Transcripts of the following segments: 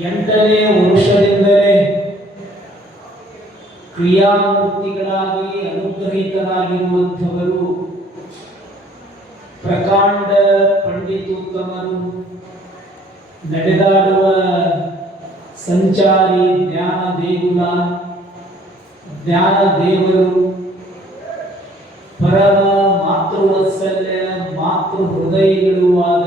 8ನೇ ವರುಷದಿಂದಲೇ ಕ್ರಿಯಾಮೂರ್ತಿಗಳಾಗಿ ಅನುಗ್ರಹಿತರಾಗಿರುವಂಥವರು ಪ್ರಕಾಂಡ ಪಂಡಿತೋತ್ತಮರು, ನಡೆದಾಡುವ ಸಂಚಾರಿ ಜ್ಞಾನ ದೇಗುಲ, ಜ್ಞಾನ ದೇವರು, ಪರಮ ಮಾತೃವಾತ್ಸಲ್ಯ ಮಾತೃ ಹೃದಯಗಳು ಆದ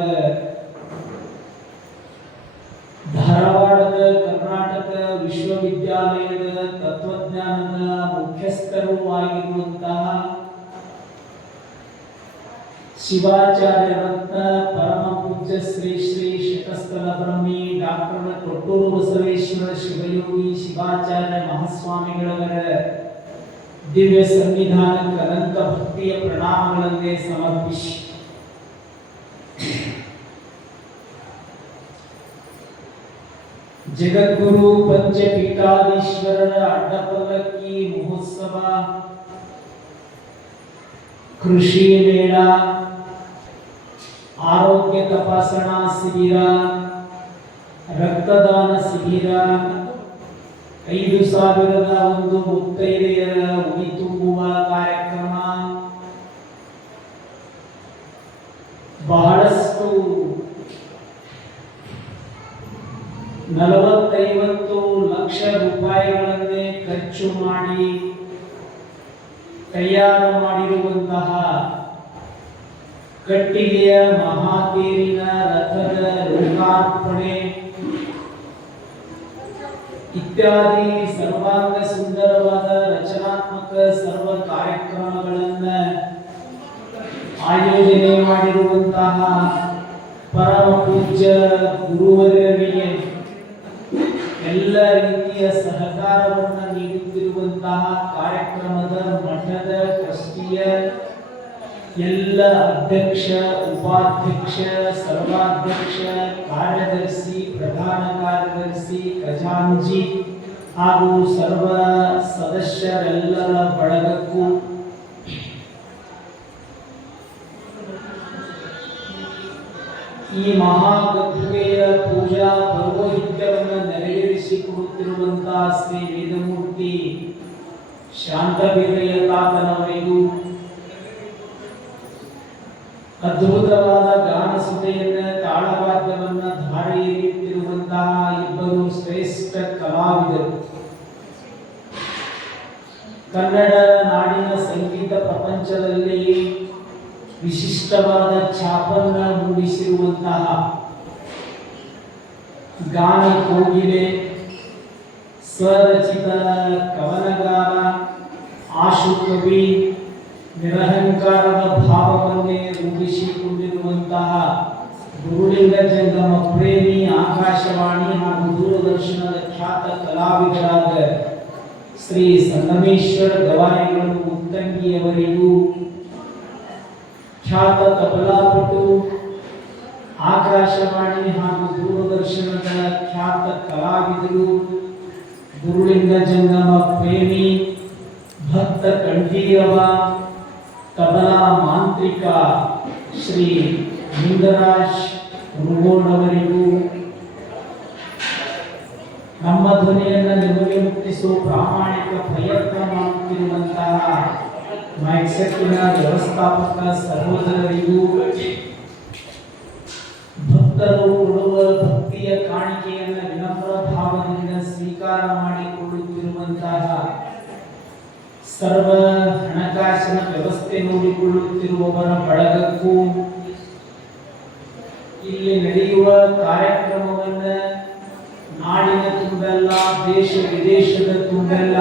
ಧಾರವಾಡದ ಕರ್ನಾಟಕ ವಿಶ್ವವಿದ್ಯಾಲಯದ ತತ್ವಜ್ಞಾನದ ಮುಖ್ಯಸ್ಥರೂ ಆಗಿರುವಂತಹ ಶಿವಾಚಾರ್ಯ ರತ್ನ ಪರಮ ಪೂಜ್ಯ ಶ್ರೀ ಶ್ರೀ ಶತಸ್ಥಲ ಬ್ರಹ್ಮಿ ಡಾಕ್ಟರ್ ಕೊಟ್ಟೂರು ಬಸವೇಶ್ವರ ಶಿವಯೋಗಿ ಶಿವಾಚಾರ್ಯ ಮಹಾಸ್ವಾಮಿಗಳವರ ದಿವ್ಯ ಸನ್ನಿಧಾನಕ್ಕೆ ಅನಂತ ಭಕ್ತಿಯ ಪ್ರಣಾಮಗಳನ್ನೇ ಸಮರ್ಪಿಸಿ ಜಗದ್ಗುರು ಪಂಚಪೀಠಾಧೀಶ್ವರರ ಅಡ್ಡಪಲ್ಲಕ್ಕಿ ಮಹೋತ್ಸವ, ಕೃಷಿ ಮೇಳ, ಆರೋಗ್ಯ ತಪಾಸಣಾ ಶಿಬಿರ, ರಕ್ತದಾನ ಶಿಬಿರ, 5,001 ಮುತ್ತೈದೆಯರ ಉಡಿ ತುಂಬುವ ಕಾರ್ಯಕ್ರಮ, ಬಹಳಷ್ಟು 40-50 ಲಕ್ಷ ರೂಪಾಯಿಗಳನ್ನೇ ಖರ್ಚು ಮಾಡಿ ತಯಾರು ಮಾಡಿರುವಂತಹ ಕಟ್ಟಿಗೆಯ ಮಹಾತೇರಿನ ರಥದ ಲೋಕಾರ್ಪಣೆ ಇತ್ಯಾದಿ ಸರ್ವಾಂಗ ಸುಂದರವಾದ ರಚನಾತ್ಮಕ ಸರ್ವ ಕಾರ್ಯಕ್ರಮಗಳನ್ನು ಆಯೋಜನೆ ಮಾಡಿರುವಂತಹ ಪರಮ ಪೂಜ್ಯ ಗುರುವರರಿಗೆ ಎಲ್ಲ ರೀತಿಯ ಸಹಕಾರವನ್ನು ನೀಡುತ್ತಿರುವಂತಹ ಕಾರ್ಯಕ್ರಮದ ಮಠದ ಟ್ರಸ್ಟಿಯ ಎಲ್ಲ ಅಧ್ಯಕ್ಷ, ಉಪಾಧ್ಯಕ್ಷ, ಸರ್ವಾಧ್ಯಕ್ಷ, ಕಾರ್ಯದರ್ಶಿ, ಪ್ರಧಾನ ಕಾರ್ಯದರ್ಶಿ, ಖಜಾಂಚಿ ಹಾಗೂ ಸರ್ವ ಸದಸ್ಯರೆಲ್ಲರ ಬಳಗಕ್ಕೂ ಈ ಮಹಾಗದ್ದುಗೆಯ ಪೂಜಾ ಪೌರೋಹಿತ್ಯವನ್ನು ನೆರವೇರಿಸಿಕೊಡುತ್ತಿರುವಂತಹ ಶ್ರೀ ವೇದಮೂರ್ತಿ ಶಾಂತವೀರ್ಯ ತಾತನವರಿಗೂ, ಅದ್ಭುತವಾದ ಗಾನ ಸುತೆಯನ್ನು ತಾಳವಾದ್ಯವನ್ನು ಧಾರೆ ಎರೆಯುತ್ತಿರುವಂತಹ ಇಬ್ಬರು ಶ್ರೇಷ್ಠ ಕಲಾವಿದರು, ಕನ್ನಡ ನಾಡಿನ ಸಂಗೀತ ಪ್ರಪಂಚದಲ್ಲಿ ವಿಶಿಷ್ಟವಾದ ಛಾಪನ್ನ ಮೂಡಿಸಿರುವಂತಹ ಗಾನ ಕೋಗಿಲೆ, ಸ್ವರಚಿತ ಕವನಗಾರ, ಆಶುಕವಿ, ನಿರಹಂಕಾರದ ಭಾವವನ್ನೇ ರೂಢಿಸಿಕೊಂಡಿರುವಂತಹ ಗುರುಲಿಂಗ ಜಂಗಮ ಪ್ರೇಮಿ, ಆಕಾಶವಾಣಿ ಹಾಗೂ ದೂರದರ್ಶನದ ಖ್ಯಾತ ಕಲಾವಿದರಾದ ಶ್ರೀ ಸಂಗಮೇಶ್ವರ ಗವಾಯಿಗಳು ಮುತ್ತಂಗಿಯವರಿಗೂ, ಖ್ಯಾತ ತಬಲಾಪಟು, ಆಕಾಶವಾಣಿ ಹಾಗೂ ದೂರದರ್ಶನದ ಖ್ಯಾತ ಕಲಾವಿದರು, ಗುರುಲಿಂಗ ಜಂಗಮ ಪ್ರೇಮಿ, ಭಕ್ತ ಕಂಠೀರವ, ತಬಲಾ ಮಾಂತ್ರಿಕ ಶ್ರೀ ಲಿಂಗರಾಜ್ ಮುರುಗೋಡವರಿಗೂ, ನಮ್ಮ ಧ್ವನಿಯನ್ನು ನಿಮಗೆ ಮುಟ್ಟಿಸುವ ಪ್ರಾಮಾಣಿಕ ಪ್ರಯತ್ನ ಮಾಡುತ್ತಿರುವಂತಹ ಮೈಕ್ಸೆಟ್ಟಿನ ವ್ಯವಸ್ಥಾಪಕ ಸಹೋದರರಿಗೂ, ಭಕ್ತರು ಕೊಡುವ ಭಕ್ತಿಯ ಕಾಣಿಕೆಯನ್ನು ವಿನಮ್ರ ಭಾವದಿಂದ ಸ್ವೀಕಾರ ಮಾಡಿಕೊಳ್ಳುತ್ತಿರುವಂತಹ ಸರ್ವ ಹಣಕಾಸಿನ ವ್ಯವಸ್ಥೆ ನೋಡಿಕೊಳ್ಳುತ್ತಿರುವವರ ಬಳಗಕ್ಕೂ, ಇಲ್ಲಿ ನಡೆಯುವ ಕಾರ್ಯಕ್ರಮವನ್ನು ನಾಡಿನ ತುಂಬೆಲ್ಲ, ದೇಶ ವಿದೇಶದ ತುಂಬೆಲ್ಲ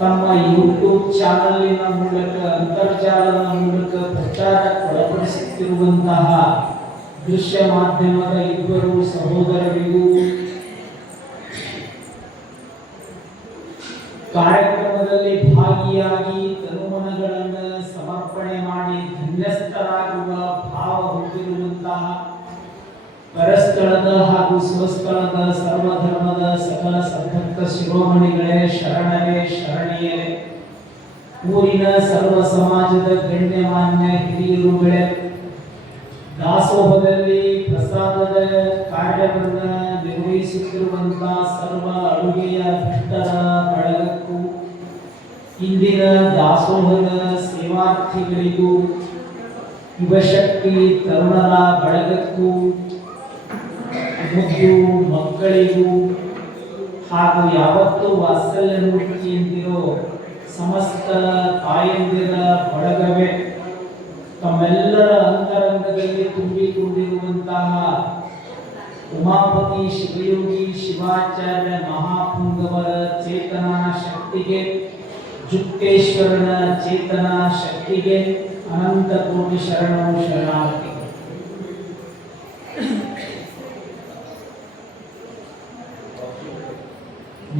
ತಮ್ಮ ಯೂಟ್ಯೂಬ್ ಚಾನಲಿನ ಮೂಲಕ, ಅಂತರ್ಜಾಲದ ಮೂಲಕ ಪ್ರಚಾರಕ್ಕೆ ಒಳಪಡಿಸುತ್ತಿರುವಂತಹ ದೃಶ್ಯ ಮಾಧ್ಯಮದ ಇಬ್ಬರು ಸಹೋದರರಿಗೂ, ಕಾರ್ಯಕ್ರಮದಲ್ಲಿ ಭಾಗಿಯಾಗಿ ತನುಮನಗಳನ್ನು ಸಮರ್ಪಣೆ ಮಾಡಿ ಧನ್ಯಸ್ಥರಾಗುವ ಭಾವ ಹೊಂದಿರುವಂತಹ ಪರಸ್ಥಳದ ಹಾಗೂ ಸ್ವಸ್ಥಳದ ಸರ್ವಧರ್ಮದ ಸಕಲ ಸದ್ಭಕ್ತ ಶಿರೋಮಣಿಗಳೇ, ಶರಣರೇ, ಶರಣಿಯರೇ, ಊರಿನ ಸರ್ವ ಸಮಾಜದ ಗಣ್ಯಮಾನ್ಯ ಹಿರಿಯರುಗಳೇ, ದಾಸೋಹದಲ್ಲಿ ಪ್ರಸಾದದ ಕಾರ್ಯವನ್ನು ನಿರ್ವಹಿಸುತ್ತಿರುವಂತಹ ಸರ್ವ ಅಡುಗೆಯ ಭಕ್ತರ ಬಳಗಕ್ಕೂ ಇಂದಿನ ದಾಸೋಹದ ಸೇವಾರ್ಥಿಗಳಿಗೂ ಯುವಶಕ್ತಿ ತರುಣರ ಬಳಗಕ್ಕೂ ಮುದ್ದು ಮಕ್ಕಳಿಗೂ ಹಾಗೂ ಯಾವತ್ತೂ ವಾತ್ಸಲ್ಯ ಮೂರ್ತಿಯಂತಿರೋ ಸಮಸ್ತ ತಾಯಂದಿರ ಬಳಗವೇ ತಮ್ಮೆಲ್ಲರ ಅಂತರಂಗದಲ್ಲಿ ತುಂಬಿಕೊಂಡಿರುವಂತಹ ಉಮಾಪತಿ ಶಿವಯೋಗಿ ಶಿವಾಚಾರ್ಯ ಮಹಾಪುಂಗವರ ಚೇತನಾ ಶಕ್ತಿಗೆ, ಜುಕ್ತೇಶ್ವರನ ಚೇತನಾ ಶಕ್ತಿಗೆ ಅನಂತ ಕೋಟಿ ಶರಣು ಶರಣಾರ್ಥಿ.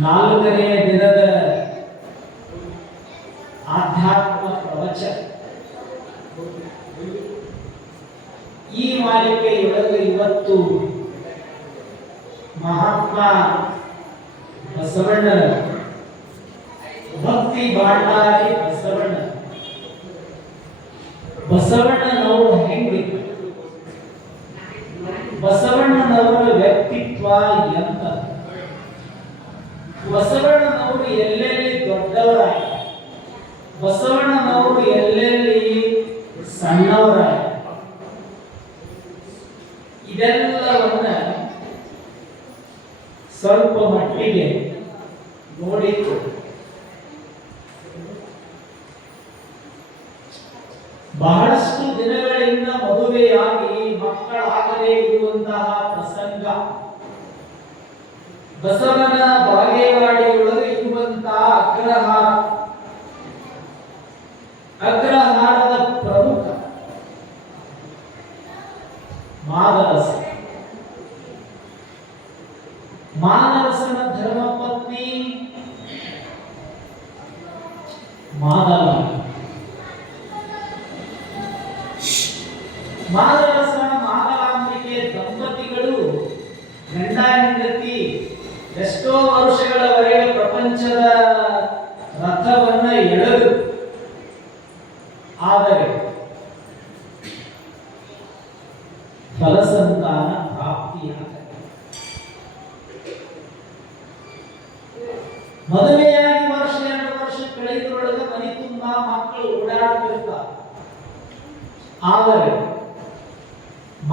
ನಾಲ್ಕನೆಯ ದಿನದ ಆಧ್ಯಾತ್ಮ ಪ್ರವಚನ ಈ ಮಾಲಿಕೆಯೊಳಗೆ ಇವತ್ತು ಮಹಾತ್ಮ ಬಸವಣ್ಣನ ಭಕ್ತಿ ಬಾಂಡಾರಿ ಬಸವಣ್ಣನವರು ಹೆಂಗಿದ್ರು, ಬಸವಣ್ಣನವರ ವ್ಯಕ್ತಿತ್ವ ಎಂತ, ಬಸವಣ್ಣನವರು ಎಲ್ಲೆಲ್ಲಿ ದೊಡ್ಡವರಾಗಿ, ಬಸವಣ್ಣನವರು ಎಲ್ಲೆಲ್ಲಿ ಸಣ್ಣವರಾಗಿ, ಇದೆಲ್ಲವನ್ನ ಸ್ವಲ್ಪ ಮಟ್ಟಿಗೆ ನೋಡಿತ್ತು. ಬಹಳಷ್ಟು ದಿನಗಳಿಂದ ಮದುವೆಯಾಗಿ ಮಕ್ಕಳಾಗದೇ ಇರುವಂತಹ ಪ್ರಸಂಗ, ಬಸವನ ಬಾಗೇವಾಡಿಯೊಳಗೆ ಇರುವಂತಹ ಅಗ್ರಹಾರದ ಪ್ರಮುಖ ಮಾನರಸನ ಧರ್ಮಪತ್ನಿ ಮಾನರಸ ಮಾದಲಾಂಬಿಕೆ ದಂಪತಿಗಳು ಗಂಡ ಹೆಂಡತಿ ಎಷ್ಟೋ ವರ್ಷಗಳವರೆಗೆ ಪ್ರಪಂಚದ ರಥವನ್ನ ಎಳೆದು, ಆದರೆ ಫಲಸಂತಾನ ಪ್ರಾಪ್ತಿಯಾಗ ಮದುವೆಯಾಗಿ ವರ್ಷ 2 ವರ್ಷ ಕಳೆದರೊಳಗೆ ಮನೆ ತುಂಬಾ ಮಕ್ಕಳು ಓಡಾಡ್ತಿರ್ತಾರೆ. ಆದರೆ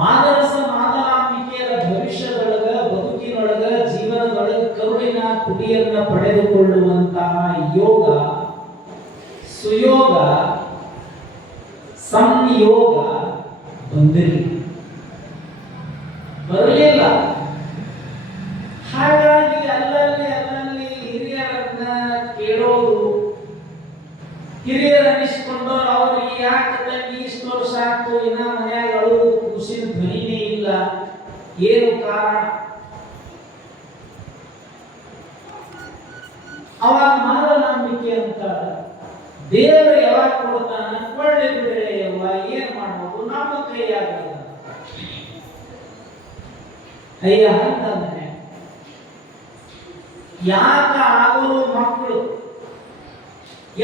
ಮಾನರಸ ಮಾದಲಾಂಬಿಕೆಯರ ಭವಿಷ್ಯದೊಳಗ, ಬದುಕಿನೊಳಗ, ಜೀವನದೊಳಗ ಕರುಳಿನ ಕುಡಿಯನ್ನ ಪಡೆದುಕೊಳ್ಳುವಂತಹ ಯೋಗ, ಸುಯೋಗ, ಸಂಯೋಗ ಬರಲಿಲ್ಲ. ಹಾಗಾಗಿ ಅಲ್ಲಲ್ಲಿ ಹಿರಿಯರನ್ನ ಕೇಳೋದು, ಹಿರಿಯರನ್ನಿಸ್ಕೊಂಡು ಅವ್ರಿಗೆ ಯಾಕೆ ತಂಗಿ ಇಷ್ಟು ವರ್ಷ ಆಯ್ತು ಇನ್ನ ಮನ್ಯಾಗ ಅಳುದು ಕೂಸಿನ ಧ್ವನಿನೇ ಇಲ್ಲ, ಏನು ಕಾರಣ? ಅವಾಗ ಮಾದಲಾಂಬಿಕೆ ಅಂತ ದೇವರು ಯಾವಾಗ ಕೊಡ್ತಾನ, ಕೊಳ್ಳೆ ಬಿಡಲೆ ಯವ್ವ, ಏನ್ ಮಾಡೋದು, ನಮ್ಮ ಕೈಯಾಗಲ್ಲ. ಅಯ್ಯ ಅಂತಂದ್ರೆ ಯಾಕ ಅವರು ಮಕ್ಕಳು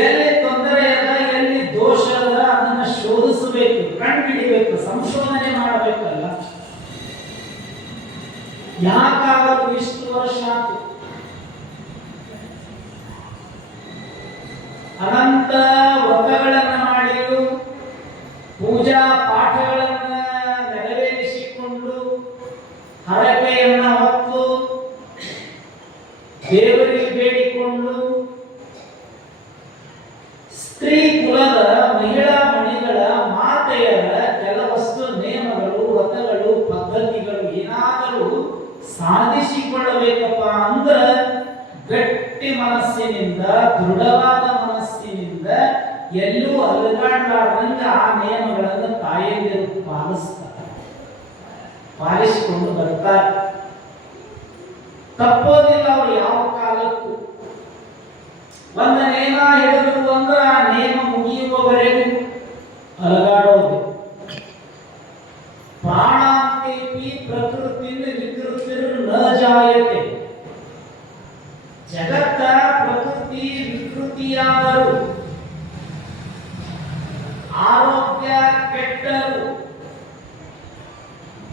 ಎಲ್ಲಿ ತೊಂದರೆ ಅದ, ಎಲ್ಲಿ ದೋಷ ಅದ ಅದನ್ನ ಶೋಧಿಸಬೇಕು, ಕಂಡುಹಿಡಿಬೇಕು, ಸಂಶೋಧನೆ ಮಾಡಬೇಕಲ್ಲ. ಯಾಕಾದರೂ ಇಷ್ಟು ವರ್ಷ ಆಯ್ತು, ಅನಂತ ವ್ರತಗಳನ್ನ ಮಾಡಿಯು, ಪೂಜಾ ಪಾಠಗಳನ್ನ ನೆರವೇರಿಸಿಕೊಂಡು, ಹರಕೆಯನ್ನ ಹೊತ್ತು ದೇವರಿಗೆ ಬೇಡಿಕೊಂಡು, ಸ್ತ್ರೀ ಕುಲದ ಮಹಿಳಾ ಮಣಿಗಳ ಮಾತೆಯರ ಕೆಲವಷ್ಟು ನೇಮಗಳು, ವ್ರತಗಳು, ಪದ್ಧತಿಗಳು ಏನಾದರೂ ಸಾಧಿಸಿಕೊಳ್ಳಬೇಕಪ್ಪ ಅಂದ್ರ ಗಟ್ಟಿ ಮನಸ್ಸಿನಿಂದ, ದೃಢವಾದ ಮನಸ್ಸಿನಿಂದ, ಎಲ್ಲೂ ಅಲುಗಾಡಲಾರ್ದಂಗ ಆ ನಿಯಮಗಳನ್ನು ತಾಯಂದಿರು ಪಾಲಿಸಿಕೊಂಡು ಬರ್ತಾರೆ. ತಪ್ಪೋದಿಲ್ಲ ಅವರು ಯಾವ ಕಾಲಕ್ಕೂ. ಒಂದು ನೇಮ ಹಿಡಿದ್ರು ಅಂದ್ರೆ ಆ ನೇಮ ಮುಗಿಯುವವರೆಗೂ ಅಲಗಾಡೋದು. ಪ್ರಾಣಾಂತೇಪಿ ಪ್ರಕೃತಿಯಿಂದ ವಿಕೃತಿರ್ ನ ಜಾಯತೆ. ಜಗತ್ತ ಪ್ರಕೃತಿ ವಿಕೃತಿಯಾದರೂ, ಆರೋಗ್ಯ ಕೆಟ್ಟರು,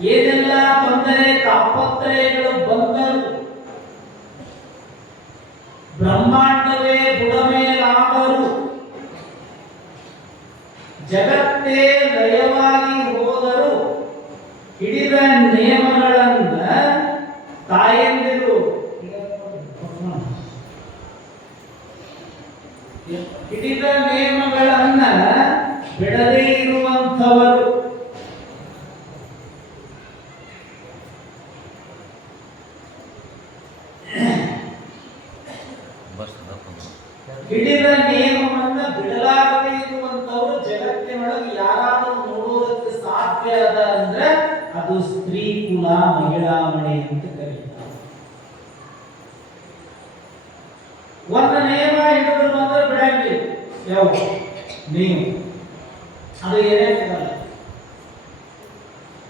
ಏನೆಲ್ಲ ತೊಂದರೆ ತಾಪತ್ರಯಗಳು ಬಂದರು, ಬ್ರಹ್ಮಾಂಡವೇ ಬುಡಮೇಲಾದರೂ, ಜಗತ್ತೇ ಲಯವಾಗಿ ಹೋದರು, ಹಿಡಿದ ನಿಯಮಗಳನ್ನ ತಾಯಂದಿರು ಹಿಡಿದ ನಿಯಮಗಳನ್ನ ಬಿಡದೇ ಇರುವಂಥವರು, ಹಿಡಿದ ನಿಯಮವನ್ನ ಬಿಡಲಾರದೇ ಇರುವಂತವರು ಜಗತ್ತಿನೊಳಗೆ ಯಾರಾದರೂ ನೋಡುವುದಕ್ಕೆ ಸಾಧ್ಯ ಅದ ಅಂದ್ರೆ ಅದು ಸ್ತ್ರೀ ಕುಲ ಮಹಿಳಾ ಮನೆ ಅಂತ ಕರೀತಾರೆ. ಒಂದು ನಿಯಮ ಹಿಡಿದ್ರು ಮಾತ್ರ ಬಿಡಂಗಿಲ್ಲ, ಯಾವ ನೀವು ಅದು ಏನೇ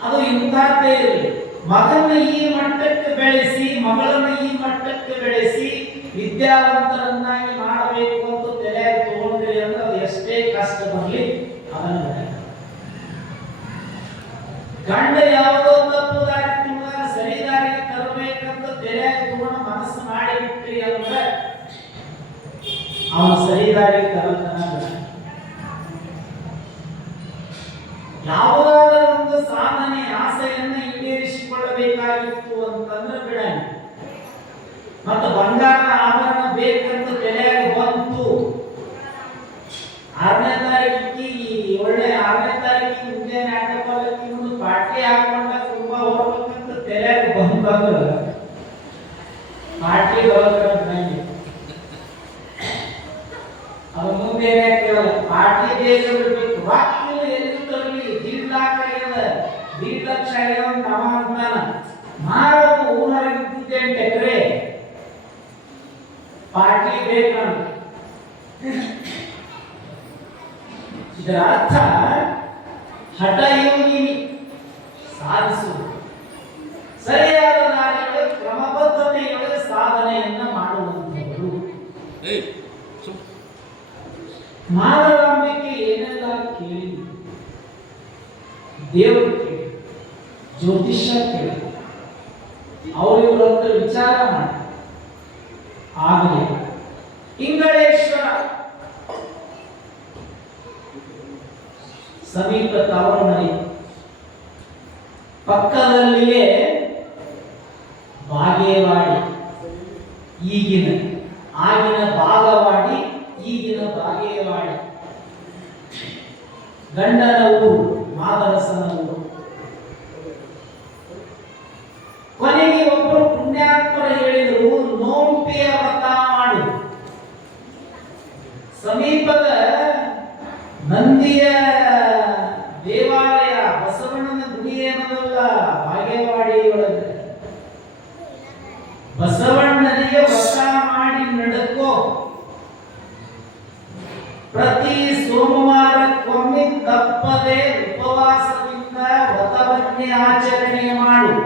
ಅದು ಇಂಥದ್ದೇ ಇರಲಿ. ಮಗನ ಈ ಮಟ್ಟಕ್ಕೆ ಬೆಳೆಸಿ, ಮಗಳನ್ನ ಈ ಮಟ್ಟಕ್ಕೆ ಬೆಳೆಸಿ ವಿದ್ಯಾವಂತರನ್ನಾಗಿ ಮಾಡಬೇಕು ಅಂತ ತಲೆ ತಗೊಂಡ್ರಿ ಅಂದ್ರೆ ಅದು ಎಷ್ಟೇ ಕಷ್ಟ ಬರಲಿ ಅದನ್ನು ಗಂಡ ಯಾವುದೋ ತಪ್ಪು ದಾರಿ ತುಳಿದಾಗ ಸರಿ ದಾರಿಗೆ ತರಬೇಕಂತ ತಲೆ ತಗೊಂಡು ಮನಸ್ಸು ಮಾಡಿಬಿಟ್ರಿ ಅಂದ್ರೆ ಅವನು ಸರಿ ದಾರಿಗೆ ತರತಾನ. ಯಾವುದಾದರೂ ಒಂದು ಸಾಧನೆ ಆಸೆಯನ್ನ ಈಡೇರಿಸಿಕೊಳ್ಳಬೇಕಾಗಿತ್ತು ಅಂತಂದ್ರೆ ಬಿಡಂಗಿ. ಮತ್ತು ಬಂಗಾರ ಆಭರಣ ಬೇಕಂತ ತಲೆಯಾಗ ಬಂತು, 6ನೇ ತಾರೀಕಿಗೆ ಒಳ್ಳೆ 6ನೇ ತಾರೀಕಿಗೆ ಮುಂಜಾನೆ ಆಟೋಪಾಲಕ್ಕೆ ಒಂದು ಪಾರ್ಟಿ ಹಾಕೊಂಡ ತುಂಬಾ ಹೋಗ್ಬೇಕಂತ ತಲೆಯಾಗ ಬಂದ್ರೆ ಪಾರ್ಟಿ ಬರೋದ್ರಂಗೆ ಅದು ಮುಂದೆ ಕೇಳಲ್ಲ. ಪಾರ್ಟಿ ಬೇಕಬೇಕು, ವಾಕ್ಯಗಳು ಎಲ್ಲಿ ತರಲಿ, 1.5 ಲಕ್ಷ ಆಗ್ಯದ, 1.5 ಲಕ್ಷ ಆಗ್ಯದ ತಮ್ಮ ಅಂತಾನ. ಮಾರೋದು ಊರಾಗ 28 ಎಕರೆ ಪಾರ್ಟಿ ಬೇಕಂತ. ಇದರ ಅರ್ಥ ಹಠ ಯೋಗಿನಿ ಸಾಧಿಸುವುದು, ಸರಿಯಾದ ದಾರಿಯೊಳಗೆ ಕ್ರಮಬದ್ಧತೆಯೊಳಗೆ ಸಾಧನೆಯನ್ನ ಮಾಡುವಂಥವರು. ಮಾನವಾಂಬಿಕೆ ಏನೆಲ್ಲ ಕೇಳಿ, ದೇವರು ಕೇಳಿ, ಜ್ಯೋತಿಷ್ಯ ಕೇಳಿ, ಅವರಿವರ ಹತ್ರ ವಿಚಾರ ಮಾಡಿ. ಆಗಲಿ ಇಂಗಳೇಶ್ವರ ಸಮೀಪ ತವರು ಮನೆ, ಪಕ್ಕದಲ್ಲಿಯೇ ಬಾಗೇವಾಡಿ, ಆಗಿನ ಬಾಗವಾಡಿ, ಈಗಿನ ಬಾಗೇವಾಡಿ, ಗಂಡನ ಊರು, ಮಾದರಸನ ಊರು. ಕೊನೆಗೆ ಒಬ್ಬರು ಪುಣ್ಯಾತ್ಮರ ಹೇಳಿದರು, ನೋಂಪಿಯ ವ್ರತ ಮಾಡು. ಸಮೀಪದ ನಂದಿಯ ದೇವಾಲಯ, ಬಸವಣ್ಣನ ಗುಡಿ ಏನದಲ್ಲ ಬಾಗೇವಾಡಿಯೊಳಗೆ, ಬಸವಣ್ಣನಿಗೆ ವ್ರತ ಮಾಡಿ ನಡಕೋ. ಪ್ರತಿ ಸೋಮವಾರಕ್ಕೊಮ್ಮೆ ತಪ್ಪದೆ ಉಪವಾಸದಿಂದ ವ್ರತವನ್ನೇ ಆಚರಣೆ ಮಾಡು,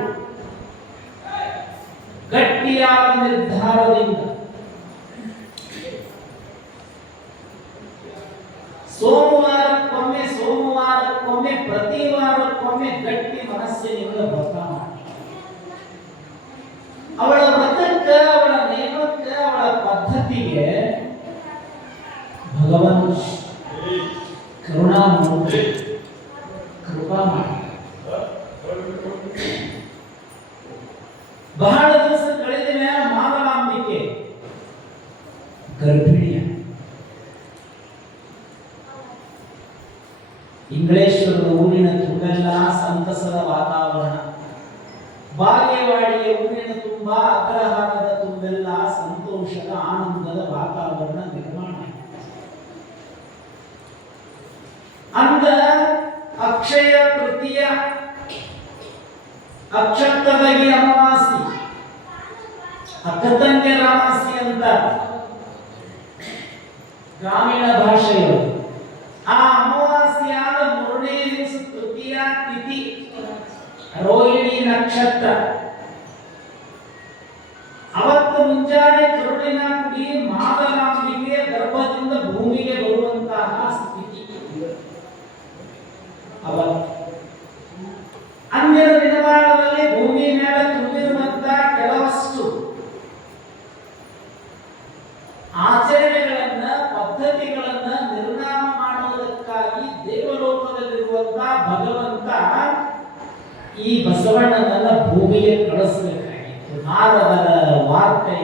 ಗಟ್ಟಿಯಾದ ನಿರ್ಧಾರದಿಂದ. ಸೋಮವಾರಕ್ಕೊಮ್ಮೆ ಪ್ರತಿ ವಾರಕ್ಕೊಮ್ಮೆ ಗಟ್ಟಿ ಮನಸ್ಸಿನಿಂದ ವ್ರತ ಮಾಡಿ. ಅವಳ ವ್ರತಕ್ಕೆ, ಅವಳ ನೇಮಕ್ಕೆ, ಅವಳ ಪದ್ಧತಿಗೆ ಭಗವಂತ ಕರುಣಾಮೂರ್ತಿ ಕೃಪಾ ಮಾಡಿ. ಬಹಳ ದಿವಸ ಕಳೆದ ಮೇಲೆ ಮಾನವಾಂಬಿಕೆ ಗರ್ಭಿಣಿಯ. ಇಂಗಳೇಶ್ವರದ ಊರಿನ ತುಂಬೆಲ್ಲ ಸಂತಸದ ವಾತಾವರಣ, ಬಾಗೇವಾಡಿಯ ಊರಿನ ತುಂಬಾ ಅಗ್ರಹಾರದ ತುಂಬೆಲ್ಲ ಸಂತೋಷದ ಆನಂದದ ವಾತಾವರಣ ನಿರ್ಮಾಣ. ಅಂದ ಅಕ್ಷಯ ತೃತೀಯ, ಅಕ್ಷತದಗಿ ಅಮಾವಾಸ್ಯೆ, ಅಕ್ಕತಂಗಿಯರ ಅಮಾವಾಸ್ಯೆ ಅಂತ ಗ್ರಾಮೀಣ ಭಾಷೆಯು. ಆ ಅಮಾವಾಸ್ಯೆಯಾದ 3ನೇ ದಿವಸ ತೃತೀಯ ತಿಥಿ, ರೋಹಿಣಿ ನಕ್ಷತ್ರ. ಅವತ್ತು ಮುಂಜಾನೆ ಕರುಳಿನ ಕುಡಿ ಮಾದರಾಂಬಿಕೆ ಗರ್ಭದಿಂದ ಭೂಮಿಗೆ ಬರುವಂತಹ ಸ್ಥಿತಿ ಅವತ್ತು. ಅಂದಿನ ದಿನ ಈ ಬಸವಣ್ಣನನ್ನ ಭೂಮಿಗೆ ಕಳಿಸಬೇಕಾಗಿತ್ತು. ನಾರದರ ವಾರ್ತೆ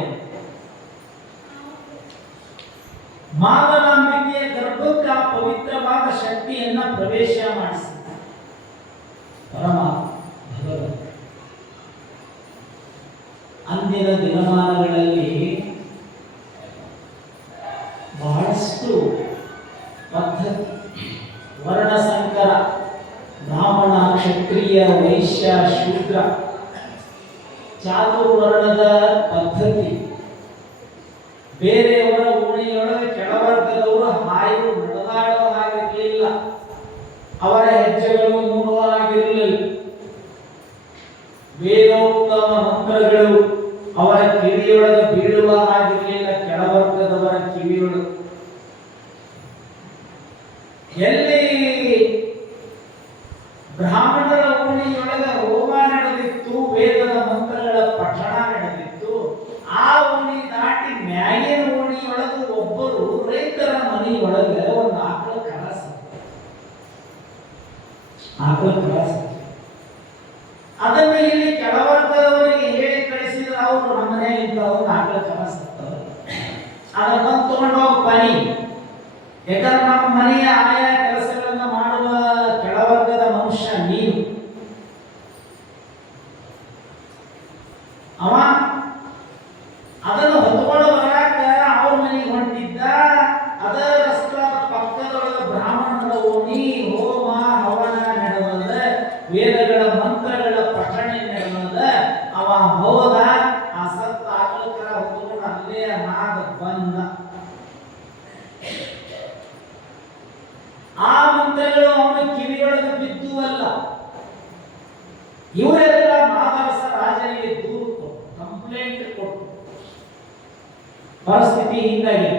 ಮಾದನಾಂಬಿಕೆಯ ಗರ್ಭಕ್ಕೆ ಆ ಪವಿತ್ರವಾದ ಶಕ್ತಿಯನ್ನ ಪ್ರವೇಶ ಮಾಡಿಸಿದ ಪರಮಾತ್ಮ ಭಗವಂತ. ಅಂದಿನ ದಿನಮಾನಗಳಲ್ಲಿ ಬಹಳಷ್ಟು ಪದ್ಧತಿ, ವರ್ಣ ಸಂಕರ, ಬ್ರಾಹ್ಮಣ, ಕ್ಷತ್ರಿಯ, ವೈಶ್ಯ, ಶೂದ್ರ, ಚಾತುರ್ವರ್ಣದ ಪದ್ಧತಿ. ಬೇರೆಯವರ ಓಣಿಯೊಳಗೆ ಕೆಳವರ್ಗದವರು ಹಾಯು ನಡೆದಾಡುವ ಹಾಗಿರಲಿಲ್ಲ. ಅವರ ಹೆಜ್ಜೆಗಳು ಮೂಡುವ ಹಾಗಿರಲಿಲ್ಲ. ವೇದೋಕ್ತ ಮಂತ್ರಗಳು ಅವರ ಕಿವಿಯೊಳಗೆ ಬೀಳುವ ಹಾಗಿರಲಿಲ್ಲ. ಕೆಳವರ್ಗದವರ ಕಿವಿಯೊಳಗೆ ಎಲ್ಲಿ ಬ್ರಾಹ್ಮಣರ ಓಣಿಯೊಳಗ ಹೋಮ ನಡೆದಿತ್ತು, ವೇದದ ಮಂತ್ರಗಳ ಪಠಣ ನಡೆದಿತ್ತು, ಆ ಓಣಿ ದಾಟಿ ಮ್ಯಾಗಿನ ಓಣಿಯೊಳಗೆ ಒಬ್ಬರು ರೈತರ ಮನೆಯೊಳಗೆ ಒಂದು ಆಕಳ ಕಳಸ ಅದನ್ನು ಇಲ್ಲಿ ಕೆಳವರ್ಗದವರಿಗೆ ಹೇಳಿ ಕಳಿಸಿದ್ರೆ ಅವರು ನಮ್ಮ ಮನೆಯಿಂದ ಒಂದು ಆಕಳ ಕಳಸ ಅದನ್ನ ಬಂದು ತಗೊಂಡೋಗಿ ಬನ್ನಿ. ಯಾಕಂದ್ರೆ ನಮ್ಮ ಮನೆಯ ಆಯಾ ಕೆಲಸಗಳನ್ನ ಮಾಡುವ ಕೆಳವರ್ಗದ ಮನುಷ್ಯ ನೀನು. ಅವ ಅದನ್ನು ಹೊತ್ಕೊಂಡು ಬರಾಕ ಅವ್ರ ಮನೆಗೆ ಹೊಂಟಿದ್ದ. ಅದ ರಸ್ತಾದ ಪಕ್ಕದೊಳಗೆ ಬ್ರಾಹ್ಮಣರ ಓಣಿ, ಹೋಮ ಹವನ ನಡೆದ, ವೇದಗಳ ಮಂತ್ರಗಳ ಪಠಣೆ ನಡೆದ. ಅವ ಹೋದ, ಆ ಸತ್ತ ಆಕಳಕರ ಹೊತ್ಕೊಂಡು ಅಲ್ಲೇ ನಾದ ಬಂದ. ಆ ಮಂತ್ರಗಳು ಅವನ ಕಿವಿಯೊಳಗೆ ಬಿದ್ದುವಲ್ಲ. ಇವರೆಲ್ಲ ಮಾದರಸ ರಾಜನಿಗೆ ದೂರು ಕೊಟ್ಟು, ಕಂಪ್ಲೇಂಟ್ ಕೊಟ್ಟು, ಪರಿಸ್ಥಿತಿ ಹಿಂಗಾಗಿ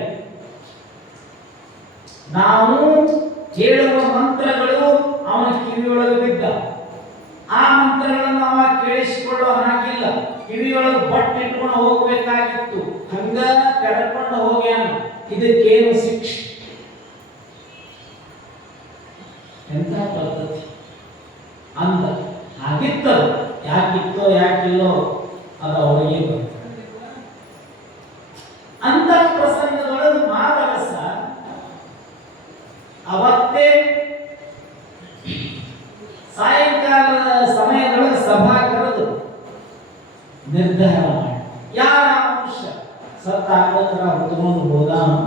ನಾವು ಹೇಳುವ ಮಂತ್ರಗಳು ಅವನ ಕಿವಿಯೊಳಗೆ ಬಿದ್ದ. ಆ ಮಂತ್ರಗಳನ್ನು ಅವ ಕೇಳಿಸಿಕೊಳ್ಳೋ ಹಾಗಿಲ್ಲ. ಕಿವಿಯೊಳಗೆ ಬಟ್ ಇಟ್ಕೊಂಡು ಹೋಗ್ಬೇಕಾಗಿತ್ತು. ಹಂಗ ಕೆಡಕೊಂಡು ಹೋಗ್ಯಾನ. ಇದಕ್ಕೇನು ಶಿಕ್ಷೆ? ಎಂಥ ಪದ್ಧತಿ ಅಂದ. ಹಾಗಿತ್ತದು. ಯಾಕಿತ್ತೋ ಯಾಕಿಲ್ಲೋ ಅದು ಅವರಿಗೆ ಬಂತು. ಅಂತ ಪ್ರಸಂಗದೊಳಗೆ ಮಾದರಸ ಅವತ್ತೇ ಸಾಯಂಕಾಲದ ಸಮಯದೊಳಗೆ ಸಭಾ ಕರೆದು ನಿರ್ಧಾರ ಮಾಡಿ, ಯಾರ ಮನುಷ್ಯ ಸತ್ತ ಆಕಳತರ ಹೊತ್ಕೊಂಡು ಹೋದಾನು,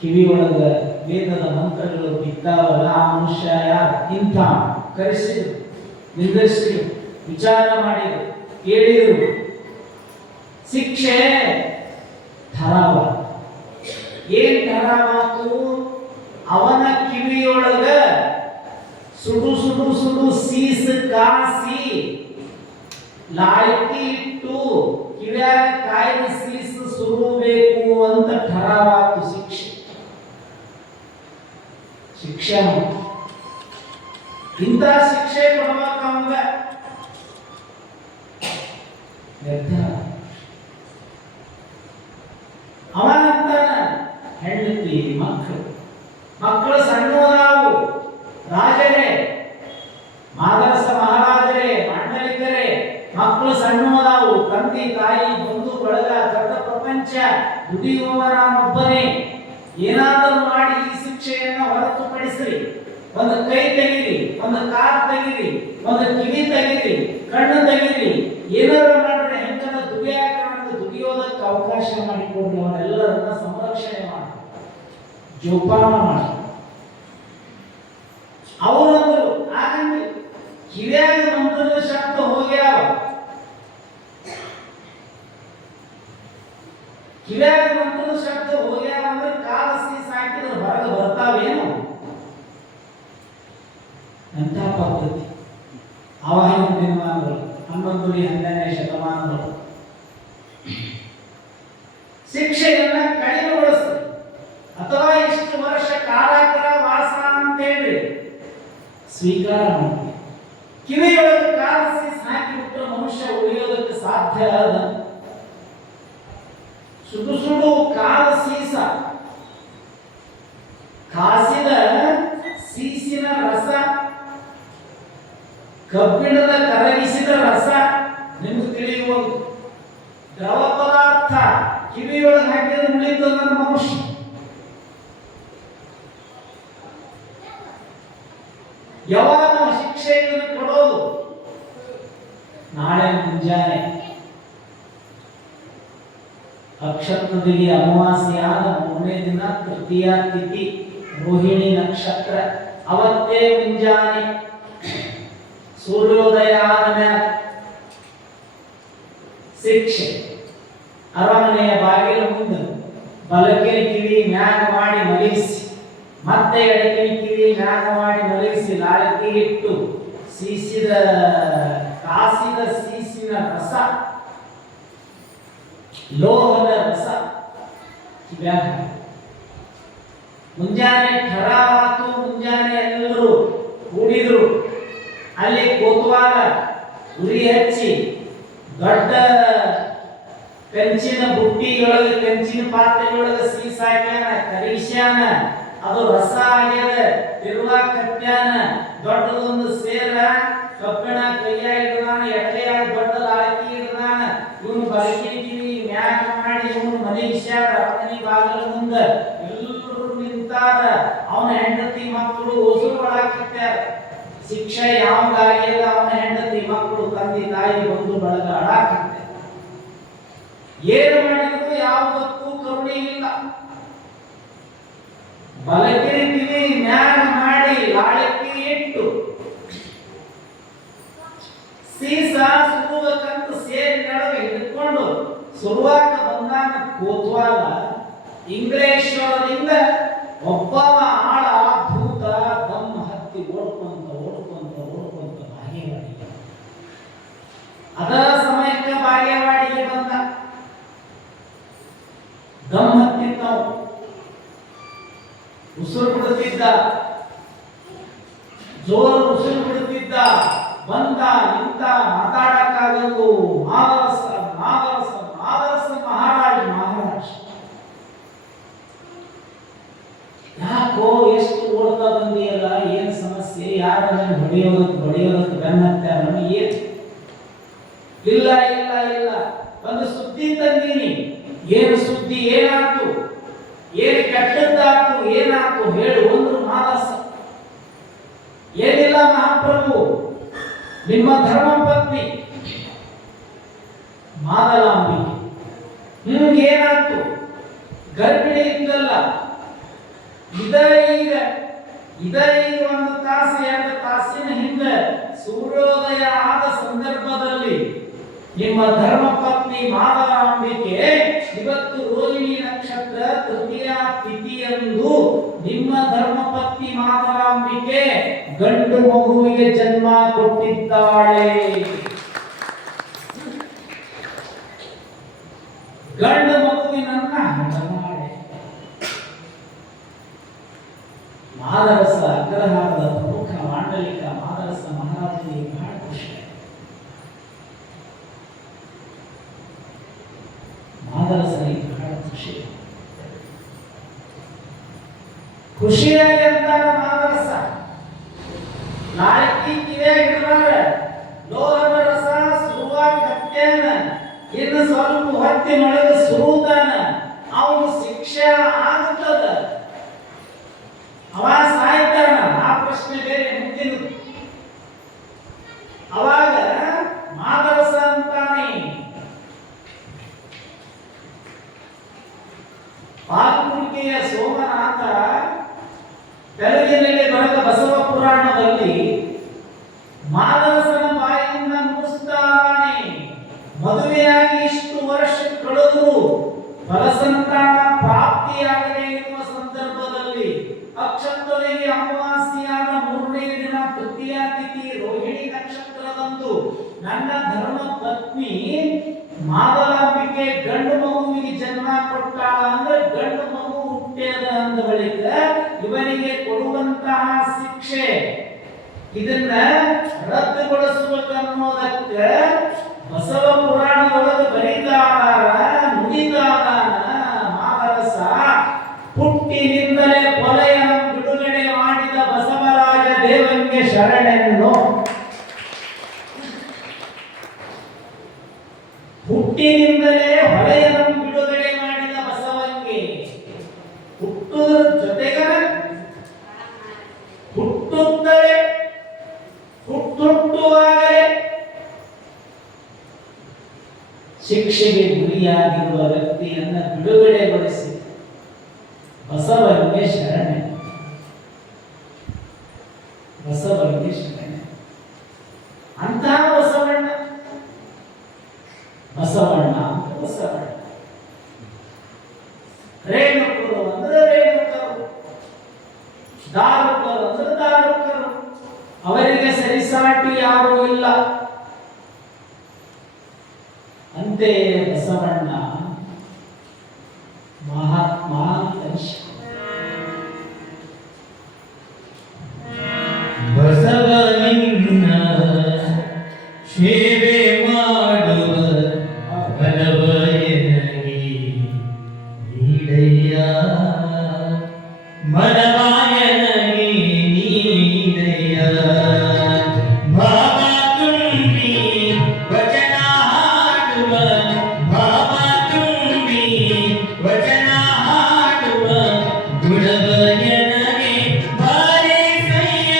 ಕಿವಿಯೊಳಗ ವೇದದ ಮಂತ್ರಗಳು ಬಿದ್ದಾವಲ್ಲ, ಆ ಮನುಷ್ಯ ಯಾರು ಇಂಥ ಕರೆಸಿದ್ರು, ನಿರ್ದೇಶಿಸಿದ್ರು, ವಿಚಾರ ಮಾಡಿದ್ರು, ಕೇಳಿದ್ರು. ಶಿಕ್ಷೆ ಠರಾವ. ಏನ್ ಠರಾವಾತು? ಅವನ ಕಿವಿಯೊಳಗ ಸುಡು ಸುಡು ಸುಡು ಸೀಸ ಕಾಸಿ ಲಾಯ್ಕಿ ಇಟ್ಟು ಕಿವ್ಯಾಗ ಕಾಯಿನ ಸೀಸ ಸುಡಬೇಕು ಅಂತ ಠರಾವಾತು. ಶಿಕ್ಷೆ ಇಂಥ ಶಿಕ್ಷೆ ಕೊಡಬೇಕು ಅವಂಗ ನಿರ್ಧಾರ. ಅವನಂತ ಹೆಂಡತಿ, ಮಕ್ಕಳು ಸಣ್ಣವರಾವು, ರಾಜರೇ, ಮಾದರಸ ಮಹಾರಾಜರೇ, ಮಂಡಲಿಕರೇ, ಮಕ್ಕಳು ಸಣ್ಣವರಾವು, ತಂದೆ ತಾಯಿ ಬಂಧು ಬಳಗ ದೊಡ್ಡ ಪ್ರಪಂಚ, ದುಡಿಯುವವ ನಾನೊಬ್ಬನೇ. ಏನಾದರೂ ಮಾಡಿ ಈ ಶಿಕ್ಷೆಯನ್ನು ಹೊರತುಪಡಿಸ್ರಿ. ಒಂದು ಕೈ ತೆಗಿರಿ, ಒಂದು ಕಾಲು ತೆಗಿರಿ, ಒಂದು ಕಿವಿ ತೆಗಿರಿ, ಕಣ್ಣು ತೆಗಿರಿ, ಏನಾದರೂ ಮಾಡಿದ್ರೆ ಹೆಂಗನ ದುಡಿಯೋದಕ್ಕೆ ಅವಕಾಶ ಮಾಡಿಕೊಡ್ರಿ. ಅವರೆಲ್ಲರನ್ನ ಸಂರಕ್ಷಣೆ ಮಾಡಿ, ಜೋಪಾನ ಮಾಡಿ. ಅವರಂದ್ರು ಆಗಂಗಿಲ್ಲ. ಕಿವಿಯಾಗ ಮಂತ್ರದ ಶಬ್ದ ಹೋಗ್ಯಾವ, ಕಿವಿಯಾಗ ಮಂತ್ರದ ಶಬ್ದ ಹೋಗ್ಯಾವ ಅಂದ್ರೆ ಕಾಲ ಸೀಸ ಹಾಕಿದ್ರೆ ಹೊರಗೆ ಬರ್ತಾವೇನು? ಎಂಥ ಪದ್ಧತಿ. ಆವಾಗಿನ ದಿನಮಾನಗಳು 11ನೇ ಶತಮಾನಗಳು. ಶಿಕ್ಷೆಯನ್ನ ಕಡಿಮೆಗೊಳಿಸಿ ಅಥವಾ ಇಷ್ಟು ವರ್ಷ ಕಾರಾಗೃಹ ವಾಸ ಅಂತೇಳಿ ಸ್ವೀಕಾರ ಮಾಡಿ ಕಿವಿಯೊಳಗೆ ಕಾಲ ಸೀಸ ಹಾಕಿಬಿಟ್ರೆ ಮನುಷ್ಯ ಉಳಿಯೋದಕ್ಕೆ ಸಾಧ್ಯ ಅದ? ಸುಡು ಸುಡು ಕಾಲ ಸೀಸ, ಕಾಸಿದ ಸೀಸಿನ ರಸ, ಕಬ್ಬಿಣದ ಕರಗಿಸಿದ ರಸ ನಿಮ್ಗೆ ತಿಳಿಯುವ ದ್ರವ ಪದಾರ್ಥ ಕಿವಿಯೊಳಗೆ ಹಾಕಿದ್ರೆ ಉಳಿದ ನನ್ನ ಮನುಷ್ಯ. ಯಾವಾಗ ಶಿಕ್ಷೆಯನ್ನು ಕೊಡೋದು? ನಾಳೆ ಮುಂಜಾನೆ ಅಕ್ಷತ್ರದಲ್ಲಿ ಅಮಾವಾಸ್ಯೆಯಾದ 3ನೇ ದಿನ ತೃತೀಯ ತಿಥಿ ರೋಹಿಣಿ ನಕ್ಷತ್ರ. ಅವತ್ತೇ ಮುಂಜಾನೆ ಸೂರ್ಯೋದಯ ಆದ ಶಿಕ್ಷೆ. ಅರಮನೆಯ ಬಾಗಿಲು ಮುಂದೆ ಬಲಕಿನ ಕಿವಿ ಮ್ಯಾಗ ಮಾಡಿ ಮಲಗಿಸಿ, ಮತ್ತೆ ಎಡಕಿನ ಕಿವಿ ಮ್ಯಾಗ ಮಾಡಿ ಮಲಗಿಸಿ, ಲಾಳಕಿ ಇಟ್ಟು ಕಾಸಿದ ಸೀಸಿನ ರಸ, ಲೋಹದ ರಸ ಕಿವ್ಯಾಗ. ಮುಂಜಾನೆ ಠರಾವಾತು. ಮುಂಜಾನೆ ಎಲ್ಲರೂ ಕೂಡಿದ್ರು. ಅಲ್ಲಿ ಕೋತ್ವಾಲ ಉರಿ ಹಚ್ಚಿ ದೊಡ್ಡ ಕಂಚಿನ ಬುಟ್ಟಿಯೊಳಗೆ, ಕಂಚಿನ ಪಾತ್ರೆಯೊಳಗೆ ಸೀಸಾಕ್ಯಾನ, ಕರಿಶ್ಯಾನ, ಅದು ರಸ ಆಗ್ಯದ, ತಿರುವಾ ಕಟ್ಟ್ಯಾನ. ದೊಡ್ಡದೊಂದು ಸೇರ ಕಬ್ಬಿಣ ಕೈಯಾಗ ಹಿಡ್ದಾನ, ಎಡಗೈಯಾಗ ದೊಡ್ಡ ಲಾಳಕಿ ಹಿಡ್ದಾನ. ಇವನು ಬಲಕಿನ ಕಿವಿ ಮ್ಯಾಗ ಮಾಡಿ ಇವನು ಮಲಗಿಸ್ಯಾರ. ಅರಮನೆ ಬಾಗಿಲ ಮುಂದ ಎಲ್ಲರೂ ನಿಂತಾರ. ಅವನ ಹೆಂಡತಿ ಮಕ್ಕಳು ಉಸುರು ಒಳಾಕತ್ಯಾರ. ಶಿಕ್ಷೆ ಯಾವಾಗಾಗ್ಯದ? ಅವನ ಹೆಂಡತಿ ಮಕ್ಕಳು, ತಂದೆ ತಾಯಿ, ಬಂಧು ಬಳಗ ಅಡಾಕತ್ಯಾರ. ಏನು ಮಾಡಿದ್ರು ಯಾವುದಕ್ಕೂ ಕರುಣೆ ಇಲ್ಲ. ಬಲಕಿನ ಕಿವಿ ಮ್ಯಾಗ ಮಾಡಿ ಲಾಳಕಿ ಇಟ್ಟು ಸೀಸ ಸುರುವಕಂತ ಸೇರಿ ನಡುವೆ ಹಿಡ್ಕೊಂಡು ಸುರುವಾಕ ಬಂದಾನ ಕೋತ್ವಾಲ. ಇಂಗ್ಲೇಶ್ವರದಿಂದ ಒಬ್ಬವ ಆಳ ಭೂತ ದಮ್ಮ ಹತ್ತಿ ಓಡ್ಕೊಂತ ಬಾಗೇವಾಡಿಗೆ. ಅದರ ಸಮಯಕ್ಕೆ ಬಾಗೇವಾಡಿಗೆ ಬಂದ. ದಮ್ ಹತ್ತಿದ್ದವು, ಉಸಿರು ಬಿಡುತ್ತಿದ್ದ, ಜೋರು ಉಸಿರು ಬಿಡುತ್ತಿದ್ದ. ಬಂದ, ನಿಂತ, ಮಾತಾಡಕ್ಕಾಗಲು. ಮಾದರಸ ಮಾದರಸ ಮಾದರಸ ಮಹಾರಾಜ. ಯಾಕೋ ಎಷ್ಟು ಓಡ್ತಾ ಬಂದಿಯಲ್ಲ, ಏನ್ ಸಮಸ್ಯೆ? ಯಾರನ್ನ ಹೊಡೆಯೋದಕ್ಕೆ ಬೆನ್ನತ್ಯಾರ? ಏನ್? ಇಲ್ಲ ಇಲ್ಲ ಇಲ್ಲ, ಒಂದು ಸುದ್ದಿ ತಂದೀನಿ. ಏನು ಸುದ್ದಿ? ಏನಾಯ್ತು? ಏನು ಕೆಟ್ಟದ್ದಾಯ್ತು? ಏನಾಯ್ತು ಹೇಳು ಒಂದು ಮಾನಸ. ಏನಿಲ್ಲ ಮಹಾಪ್ರಭು, ನಿಮ್ಮ ಧರ್ಮಪತ್ನಿ ಮಾದಲಾಂಬಿಕೆ ಏನಾಯ್ತು? ಗರ್ಭಿಣಿ ಇದ್ದಲ್ಲ, ಇದ ಈಗ ಒಂದು ತಾಸು 2 ತಾಸಿನ ಹಿಂದೆ ಸೂರ್ಯೋದಯ ಆದ ಸಂದರ್ಭದಲ್ಲಿ ನಿಮ್ಮ ಧರ್ಮಪತ್ನಿ ಮಾದಲಾಂಬಿಕೆ, ಇವತ್ತು ರೋಹಿಣಿ ನಕ್ಷತ್ರ ತೃತೀಯ ತಿಥಿಯಂದು ನಿಮ್ಮ ಧರ್ಮಪತ್ನಿ ಮಾದಲಾಂಬಿಕೆ ಗಂಡು ಮಗುವಿಗೆ ಜನ್ಮ ಕೊಟ್ಟಿದ್ದಾಳೆ. ಗಂಡು ಮಗುವಿನನ್ನ ಹಡನಾಡೆ. ಮಾದರಸ ಅಗ್ರಹಾರದ ಪ್ರಮುಖ ಮಾಂಡಲಿಕ ಮಾದರಸ ಮಹಾರಾಜನಿಗೆ ಬಹಳ ಖುಷಿ. ಮಾದರಸನಿಗೆ ಬಹಳ ಖುಷಿಯಾಗಿ ಅಂತಾರ ಮಾದರಸ. ಲಾಳಕಿ ಕಿವಿಯಾಗ ಹಿಡಿದಾರ, ಲೋಹದ ರಸ ಸುರುವಾಗಿ ಹತ್ಯಾನ. ಇನ್ನು ಸ್ವಲ್ಪ ಹೊತ್ತಿ ಮಳೆಗೆ ಸುರುವುದಾನ. ಅವನು ಶಿಕ್ಷೆ ಆಗುತ್ತದ, ಅವ ಸಾಯ್ತಾನ. ಆ ಪ್ರಶ್ನೆ ಬೇರೆ ಮುಂದಿನದು. ಅವಾಗ ಮಾದರಸ ಅಂತಾನೆ, ಪಾಲ್ಗುಣಿಕೆಯ ಸೋಮನಾಥ ತೆಲುಗಿನಲ್ಲಿ ಬರೆದ ಬಸವ ಪುರಾಣದಲ್ಲಿ ಮಾದರಸನ ಬಾಯಿಯಿಂದ ನುಡಿಸ್ತಾನೆ. ಮದುವೆಯಾಗಿ ಇಷ್ಟು ವರ್ಷ ಕಳೆದರೂ ಫಲಸಂತಾನ ಪ್ರಾಪ್ತಿಯಾಗದೇ ಇರುವ ಸಂದರ್ಭದಲ್ಲಿ ಅಕ್ಷತ್ರರಿಗೆ ಅಮಾವಾಸ್ಯೆಯಾದ 3ನೇ ದಿನ ತೃತೀಯ ತಿಥಿ ರೋಹಿಣಿ ನಕ್ಷತ್ರದಂದು ನನ್ನ ಧರ್ಮ ಪತ್ನಿ ಮಾದಲಾಂಬಿಕೆ ಗಂಡು ಮಗುವಿಗೆ ಜನ್ಮ ಕೊಟ್ಟಾಳ. ಅಂದ್ರೆ ಗಂಡು ಮಗು ಹುಟ್ಟ್ಯದ ಅಂದ ಬಳಿಕ ಇವನಿಗೆ ಕೊಡುವಂತಹ ಶಿಕ್ಷೆ ಇದನ್ನ ರದ್ದುಗೊಳಿಸಬೇಕನ್ನೋದಕ್ಕೆ ಬಸವ ಪುರಾಣದೊಳಗೆ ಬರಿದಾರ, ನುಡಿದಾರ. ಮಾದರಸ ಹುಟ್ಟಿನಿಂದಲೇ ಕೊಲೆಯ ಬಿಡುಗಡೆ ಮಾಡಿದ ಬಸವರಾಜ ದೇವನಿಗೆ ಶರಣೆನ್ನು. ಹುಟ್ಟಿನಿಂದಲೇ ಹೊಳೆಯನ್ನು ಬಿಡುಗಡೆ ಮಾಡಿದ ಬಸವನಿಗೆ ಹುಟ್ಟುವುದರ ಜೊತೆಗೆ ಹುಟ್ಟುತ್ತಲೇ ಹುಟ್ಟುವಾಗಲೇ ಶಿಕ್ಷೆಗೆ ಗುರಿಯಾಗಿರುವ ವ್ಯಕ್ತಿಯನ್ನ ಬಿಡುಗಡೆಗೊಳಿಸಿ ಬಸವನಿಗೆ ಶರಣೆ. ಬಸವನಿಗೆ ಶರಣೆ. ಅಂತಹ ಬಸವಣ್ಣ ಬಸವಣ್ಣ ಅಂತ ಬಸವಣ್ಣ. ರೇಣುಕರು ಅಂದ್ರೆ ರೇಣುಕರು, ದಾರುಕರು ಅಂದ್ರೆ ದಾರುಕರು. ಅವರಿಗೆ ಸರಿಸಾಟಿ ಯಾರೂ ಇಲ್ಲ. ಅಂತೆಯೇ ಬಸವಣ್ಣ ಮಹಾತ್ಮ ಬಸವನಿನ್ನ ಸೇವೆ ಮಾಡುವ ಬಲವಯನಗಿ ನೀಡಯ್ಯ, ಮನವಾಯನಗಿ ನೀಡಯ್ಯ. ಭಾವ ತುಂಬಿ ವಚನ ಹಾಡುವ, ಭಾವ ತುಂಬಿ ವಚನ ಹಾಡುವ ಗುಣವಯನಗೆ ಭರಿಸಯ್ಯ,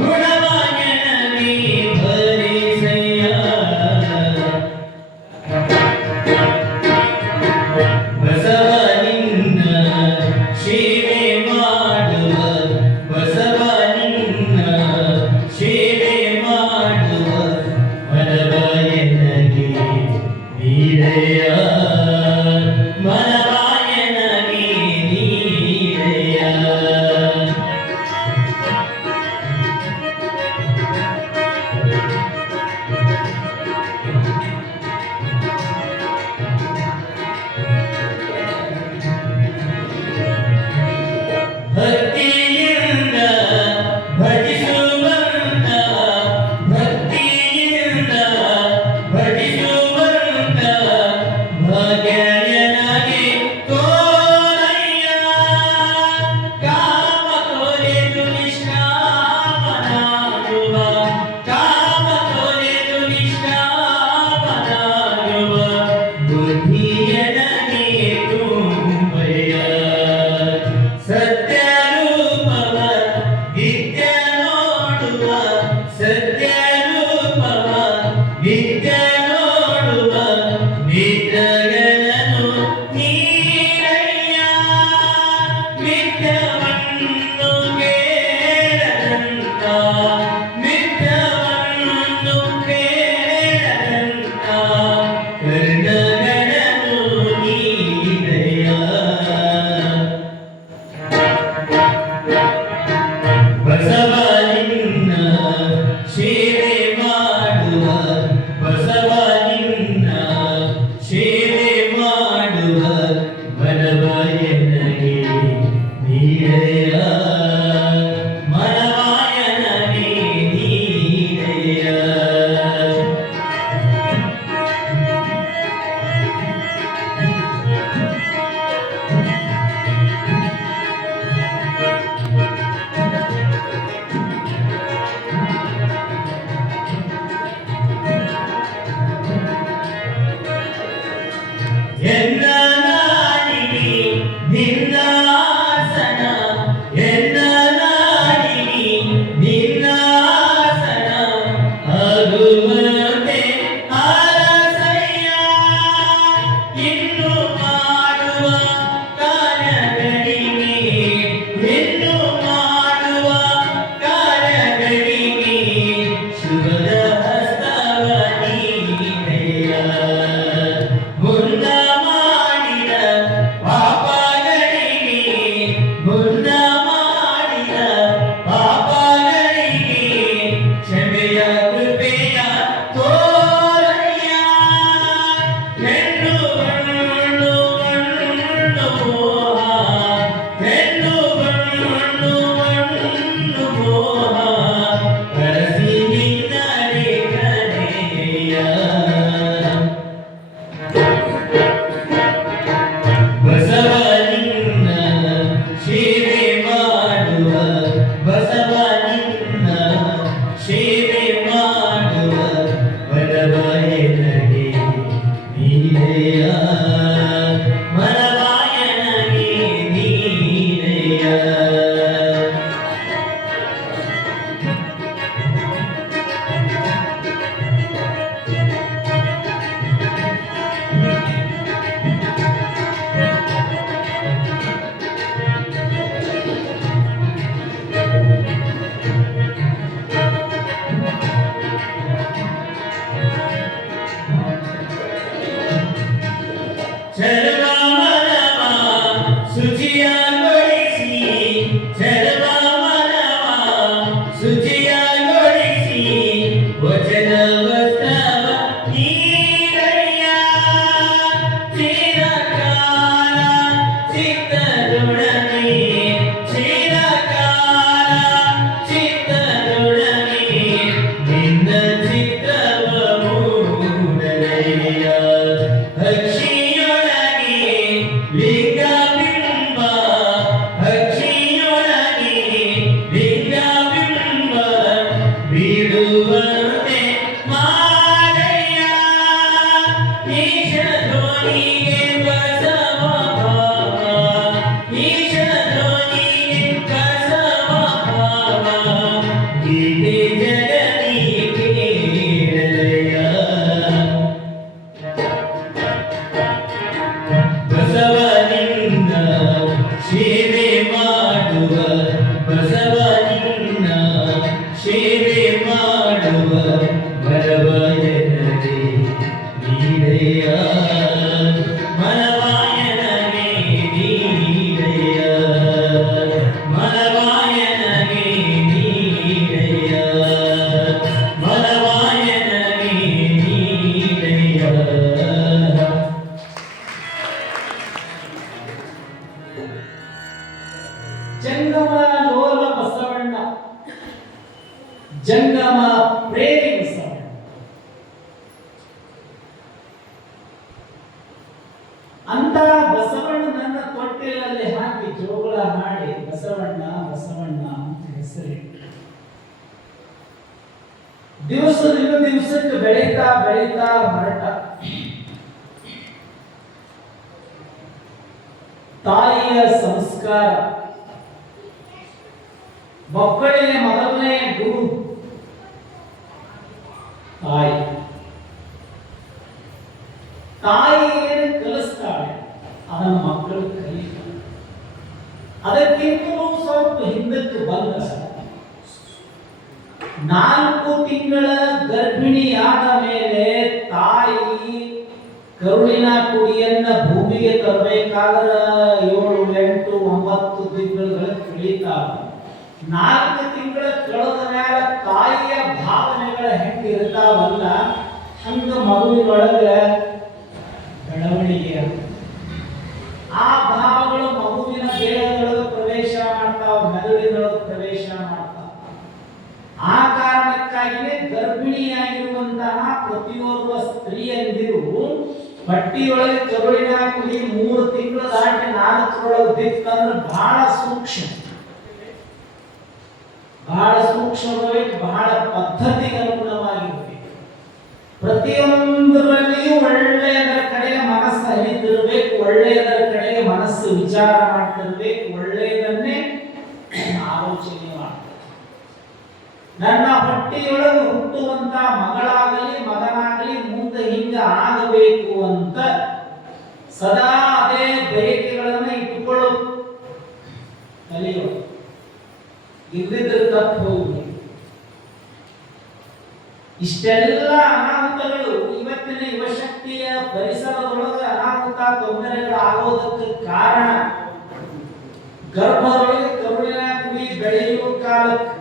ಗುಣವಯನಗೆ ಭರಿಸಯ್ಯ. ಬಸವನಿನ್ನ ಸೇವೆ ಮಾಡುವ, ಬಸವನಿನ್ನ ಸೇವೆ ಮಾಡುವ ಮನವಾಯನಗೆ ನೀಡಯ್ಯ, ಮನವಾಯನಗೆ ನೀಡಯ್ಯ. ಭಕ್ತಿಯಿಂದ ಭಜಿಸುವಂತ, ಭಕ್ತಿಯಿಂದ ಭಜಿಸುವಂತ ಭಾಗ್ಯಯನಗೆ ತೋರಯ್ಯ, ಕಾಮ ತೊರೆದು ನಿಷ್ಕಾಮನಾಗುವ, ಕಾಮ ತೊರೆದು ನಿಷ್ಕಾಮನಾಗುವ ಬುದ್ಧಿಯನಗೆ ತುಂಬಯ್ಯ. ಸತ್ಯರೂಪವ ನಿತ್ಯ ನೋಡುವ, ಸತ್ಯರೂಪವ ನಿತ್ಯ ನೋಡುವ ನಿತ್ಯಗಳನ್ನು ನೀಡಯ್ಯ, ನಿತ್ಯವನ್ನು ಕೇಳದಂತ, ನಿತ್ಯವನ್ನು ಕೇಳದಂತ ಕರ್ಣಗಳನ್ನು ನೀಡಯ್ಯ. ಬಸವನಿನ್ನ ಸೇವೆ ಮಾಡುವ, ಬಸವನಿನ್ನ ಸೇವೆ ಮಾಡುವ ಮನವಾಯನಗೆ ನೀಡಯ್ಯ, ಮನವಾಯನಗೆ ನೀಡಯ್ಯ. ಎನ್ನ ನಾಡಿಗೆ ನಿನ್ನಾಸನ, ಎನ್ನ ನಾಡಿಗೆ ನಿನ್ನಾಸನ ಆಗುವಂತೆ ಅರಸಯ್ಯ. ಇನ್ನು ಮಾಡುವ ಕಾರ್ಯಗಳಿಗೆ, ಇನ್ನು ಮಾಡುವ ಕಾರ್ಯಗಳಿಗೆ ಶುಭದ ಹಸ್ತವ ನೀಡಯ್ಯ. ಮುನ್ನ ಮಾಡಿದ ಪಾಪಗಳಿಗೆ, ಮುನ್ನ ಮಾಡಿದ ಪಾಪಗಳಿಗೆ ಕ್ಷಮೆಯ ಕೃಪೆಯ ಸರ್ವ ಮನವ ಶುಚಿಯಾಗೊಳಿಸಿ ಸರ್ವ ಮನವ ಶುಚಿಯಾಗೊಳಿಸಿ ವಚನ ವಸ್ತವ ನೀರಯ್ಯ ಚಿರಕಾಲ ಚಿತ್ತದೊಡನೆ ಚಿರಕಾಲ ಚಿತ್ತದೊಡನೆ ನಿನ್ನ ಚಿತ್ತವ ಮೂಡಲಯ್ಯ ಹಕ್ಷಿಯೊಳಗೆ ಲಿಂಗಬಿಂಬ ಹಕ್ಷಿಯೊಳಗೆ ಲಿಂಗಬಿಂಬ ಬಿಡುವಂತೆ ಮಾಡಯ್ಯ ಈಶನ ಧ್ವನಿಗೆ ಬಸವ ಭಾವ ಈಶನ ಧ್ವನಿಗೆ ಬಸವ ಭಾವ ಗೀತೆ ಜಗದಿ ಕೇಳಲಯ್ಯ ಬಸವನಿಂದ ಸೇವೆ ಮಾಡುವ ಬಸವನಿಂದ ಸೇವೆ ಮಾಡುವ ಮರವಾಯನಗೆ ನೀಡಯ್ಯ ಮರವಾಯನಗೆ ನೀಡಯ್ಯ ಮರವಾಯನಗೆ ನೀಡಯ್ಯ ಮರವಾಯನಗೆ ನೀಡಯ್ಯ ಜಂಗಮ ಲೋಲ ಬಸವಣ್ಣ ಜಂಗಮ ಪ್ರೇಮಿ ಬಸವಣ್ಣ ಅಂತ ಬಸವಣ್ಣನನ್ನ ತೊಟ್ಟಿಲಲ್ಲಿ ಹಾಕಿ ಜೋಗಳ ಹಾಡಿ ಬಸವಣ್ಣ ಬಸವಣ್ಣ ಅಂತ ಹೆಸರಿಟ್ಟು ದಿವಸದಿಂದ ದಿವಸಕ್ಕೆ ಬೆಳೀತಾ ಬೆಳೀತಾ ಹೊರಟ ತಾಯಿಯ ಸಂಸ್ಕಾರ ಮಕ್ಕಳಿಗೆ ಮೊದಲನೇ ಗುರು ತಾಯಿ ತಾಯಿ ಏನು ಕಲಿಸ್ತಾಳೆ ಅದನ್ನು ಮಕ್ಕಳು ಕಲಿತಾರೆ ಅದಕ್ಕಿಂತಲೂ ಸ್ವಲ್ಪ ಹಿಂದಕ್ಕೆ ಬಂದ 4 ತಿಂಗಳ ಗರ್ಭಿಣಿಯಾದ ಮೇಲೆ ತಾಯಿ ಕರುಳಿನ ಕುಡಿಯನ್ನ ಭೂಮಿಗೆ ತರಬೇಕಾದ್ರೆ 7, 8, 9 ತಿಂಗಳುಗಳ ಕಳೀತಾವ 4 ತಿಂಗಳ ಕಳೆದ ಮೇಲೆ ತಾಯಿಯ ಭಾವನೆಗಳ ಹೆಂಗಿರ್ತಾವಲ್ಲ ಹಂಗ ಮಗುವಿನೊಳಗೆ ಬೆಳವಣಿಗೆ ಆ ಭಾವಗಳು ಮಗುವಿನ ದೇಹದೊಳಗೆ ಪ್ರವೇಶ ಮಾಡ್ತಾವ ಮೆದುಳಿನೊಳಗೆ ಪ್ರವೇಶ ಮಾಡ್ತಾವ ಆ ಕಾರಣಕ್ಕಾಗಿಯೇ ಗರ್ಭಿಣಿಯಾಗಿರುವಂತಹ ಪ್ರತಿಯೊಬ್ಬ ಸ್ತ್ರೀಯಂದಿರು ಹೊಟ್ಟಿಯೊಳಗೆ ಕರುಳಿನ ಕುಡಿ 3 ತಿಂಗಳು ದಾಟಿ 4ರೊಳಗೆ ಬಿತ್ತಂದ್ರೆ ಬಹಳ ಸೂಕ್ಷ್ಮವಾಗಿ ಬಹಳ ಪದ್ಧತಿಗೆ ಅನುಗುಣವಾಗಿರುತ್ತೆ ಪ್ರತಿಯೊಂದರಲ್ಲಿಯೂ ಒಳ್ಳೆಯದರ ಕಡೆಗೆ ಮನಸ್ಸು ಹರಿತಿರ್ಬೇಕು ಒಳ್ಳೆಯದರ ಕಡೆಗೆ ಮನಸ್ಸು ವಿಚಾರ ಮಾಡ್ತಿರ್ಬೇಕು ಒಳ್ಳೆಯದನ್ನೇ ಆಲೋಚನೆ ಮಾಡ್ತಾರೆ ನನ್ನ ಹೊಟ್ಟೆಯೊಳಗೆ ಹುಟ್ಟುವಂತ ಮಗಳಾಗಲಿ ಮಗನಾಗಲಿ ಮುಂದೆ ಹಿಂಗ ಆಗಬೇಕು ಅಂತ ಸದಾ ಅದೇ ಬಯಕೆಗಳನ್ನ ಇಟ್ಟುಕೊಳ್ಳೋ ಕಲಿಯೋ ಇದ್ದಿದ್ರೆ ತಪ್ಪು ಹೋಗಿ ಇಷ್ಟೆಲ್ಲ ಅನಾಹುತಗಳು ಇವತ್ತಿನ ಯುವಶಕ್ತಿಯ ಪರಿಸರದೊಳಗೆ ಅನಾಹುತ ತೊಂದರೆಗಳು ಆಗೋದಕ್ಕೆ ಕಾರಣ ಗರ್ಭದೊಳಗೆ ಕರುಳಿನ ಕುಡಿ ಬೆಳೆಯುವ ಕಾಲಕ್ಕೆ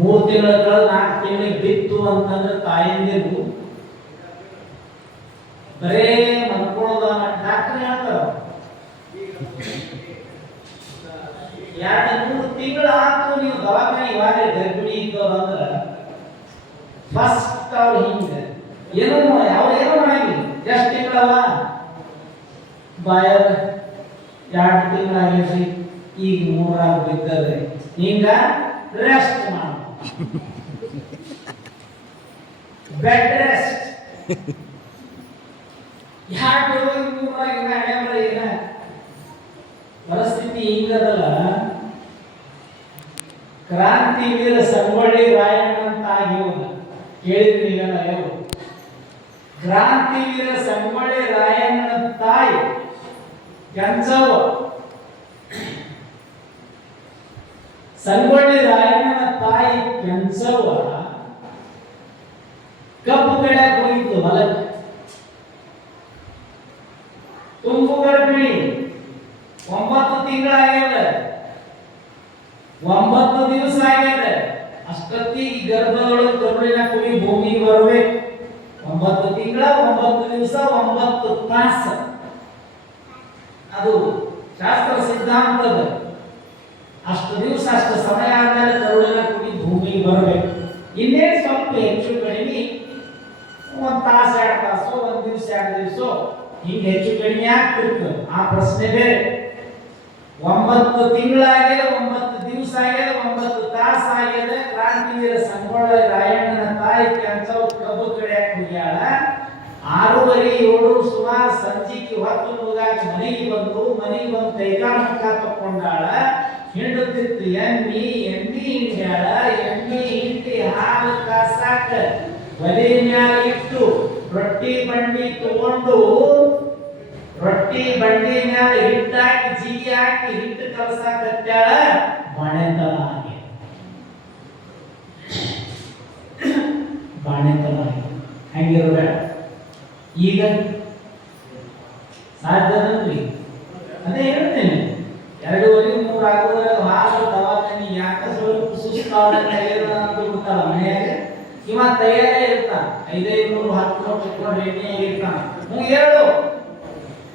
3 ತಿಂಗಳ 4 ತಿಂಗಳಿಗೆ ಬಿತ್ತು ಅಂತಂದ್ರೆ ತಾಯಂದಿರು ಬರೇ ಮನ್ಕೊಳ್ಳೋದ ಡಾಕ್ಟರ್ ಹೇಳ್ತಾರ 2-3 ತಿಂಗಳು ಆತು ನೀವು ದವಾಖಾನೆ ಇವಾಗ ಗರ್ಭಿಣಿ ಇದ್ದವ್ರು ಅಂದ್ರೆ ಫಸ್ಟ್ ಅವ್ರು ಹಿಂಗೆ ಏನೋ ಏನೋ ಮಾಡಂಗಿಲ್ಲ ಎಷ್ಟು ತಿಂಗಳವ ಬಾಯರ್ 2 ತಿಂಗಳಾಗಿರ್ರಿ ಈಗ 3 ಬಿದ್ದದ್ರಿ ಹಿಂಗ ರೆಸ್ಟ್ ಮಾಡ ಬೆಡ್ ರೆಸ್ಟ್ ಪರಿಸ್ಥಿತಿ ಹಿಂಗದಲ್ಲ ಕ್ರಾಂತಿವೀರ ಸಂಗೊಳ್ಳಿ ರಾಯಣ್ಣ ಅಂತ ಆಗಿರೋದ ಕೇಳಿದ್ರಿ ಈಗ ಕ್ರಾಂತಿವೀರ ಸಂಗೊಳ್ಳಿ ರಾಯಣ್ಣನ ತಾಯಿ ಕೆಂಚವ್ವ ಸಂಗೊಳ್ಳಿ ರಾಯಣ್ಣನ ತಾಯಿ ಕೆಂಚವ್ವ ಕಬ್ಬು ಕಡೆ ಹೋಗಿತ್ತು ಹೊಲಕ್ಕೆ ತುಂಬು ಗರ್ಭಿಣಿ 9 ತಿಂಗಳಾಗ್ಯದ, 9 ದಿವಸ ಆಗ್ಯದ. ಅಷ್ಟೊತ್ತಿ ಈ ಗರ್ಭದೊಳಗೆ ಕರುಳಿನ ಕುಡಿ ಭೂಮಿಗೆ ಬರಬೇಕು. 9 ತಿಂಗಳ 9 ದಿವಸ 9 ತಾಸು. ಅದು ಶಾಸ್ತ್ರ ಸಿದ್ಧಾಂತದ. ಅಷ್ಟು ದಿವಸ ಅಷ್ಟು ಸಮಯ ಆದ್ಮೇಲೆ ಕರುಳಿನ ಕುಡಿ ಭೂಮಿಗೆ ಬರಬೇಕು. ಇನ್ನೇನು ಸ್ವಲ್ಪ ಹೆಚ್ಚು ಕಡಿಮೆ 1 ತಾಸು 2 ತಾಸು 1 ದಿವಸ 2 ದಿವಸ ಹಿಂಗೆ ಹೆಚ್ಚು ಕಡಿಮೆ ಆಗ್ತಿರ್ತದೆ. ಆ ಪ್ರಶ್ನೆ ಬೇರೆ. 9 ತಿಂಗಳಾಗ್ಯದ, 9 ದಿವಸ ಆಗ್ಯದ, 9 ತಾಸು ಆಗ್ಯದ. ಕ್ರಾಂತಿವೀರ ಸಂಗೊಳ್ಳ ರಾಯಣ್ಣನ ತಾಯಿ ಕೆಂಚವ್ವ ಕಬ್ಬು ಕಡಿಯಾಕ ಹೋಗ್ಯಾಳ. 6:30 7 ಸುಮಾರು ಸಂಜಿಕೆ ಹೊತ್ತು ಮುಗಾಕ ಮನೆಗೆ ಬಂದು ಕೈಕಾಲ ಮುಖ ತಕ್ಕೊಂಡಾಳ. ಹಿಂಡುತ್ತಿತ್ತು ಎಮ್ಮಿ ಹಿಂಡ್ಯಾಳ. ಎಮ್ಮಿ ಹಿಂಡಿ ಹಾಲು ಕಾಸಾಕ ಒಲೆ ಮ್ಯಾಲ ಇಟ್ಟು ರೊಟ್ಟಿ ಬಂಡಿ ತಗೊಂಡು ರೊಟ್ಟಿ ಬಂಡಿ ಮ್ಯಾಲ ಹಿಟ್ಟಾಕಿ ಜಿಗಿ ಹಾಕಿ ಹಿಟ್ಟು ಕಲಸಾಕತ್ಯಾಳ. ಬಾಣೆತನ ಆಗಿ ಹೆಂಗಿರಬೇಡ. ಈಗ ಸಾಧ್ಯನಲ್ರಿ? ಅದೇ ಹೇಳ್ತೇನೆ, 2:30 3 ಆಗೋದ್ರಾಗ ಹಾಲು ದವಾಖಾನಿ ಯಾಕ ಸ್ವಲ್ಪ ಸುಸ್ತಾಗ್ಬಿಡ್ತಾರ ಮನೆಯಾಗ. ಇವ ತಯಾರೇ ಇರ್ತಾನ, 500 10 ಚಿಕ್ಕೊಂಡು ರೆಡಿಯಾಗಿ ಇರ್ತಾನ. ಹೇಳು,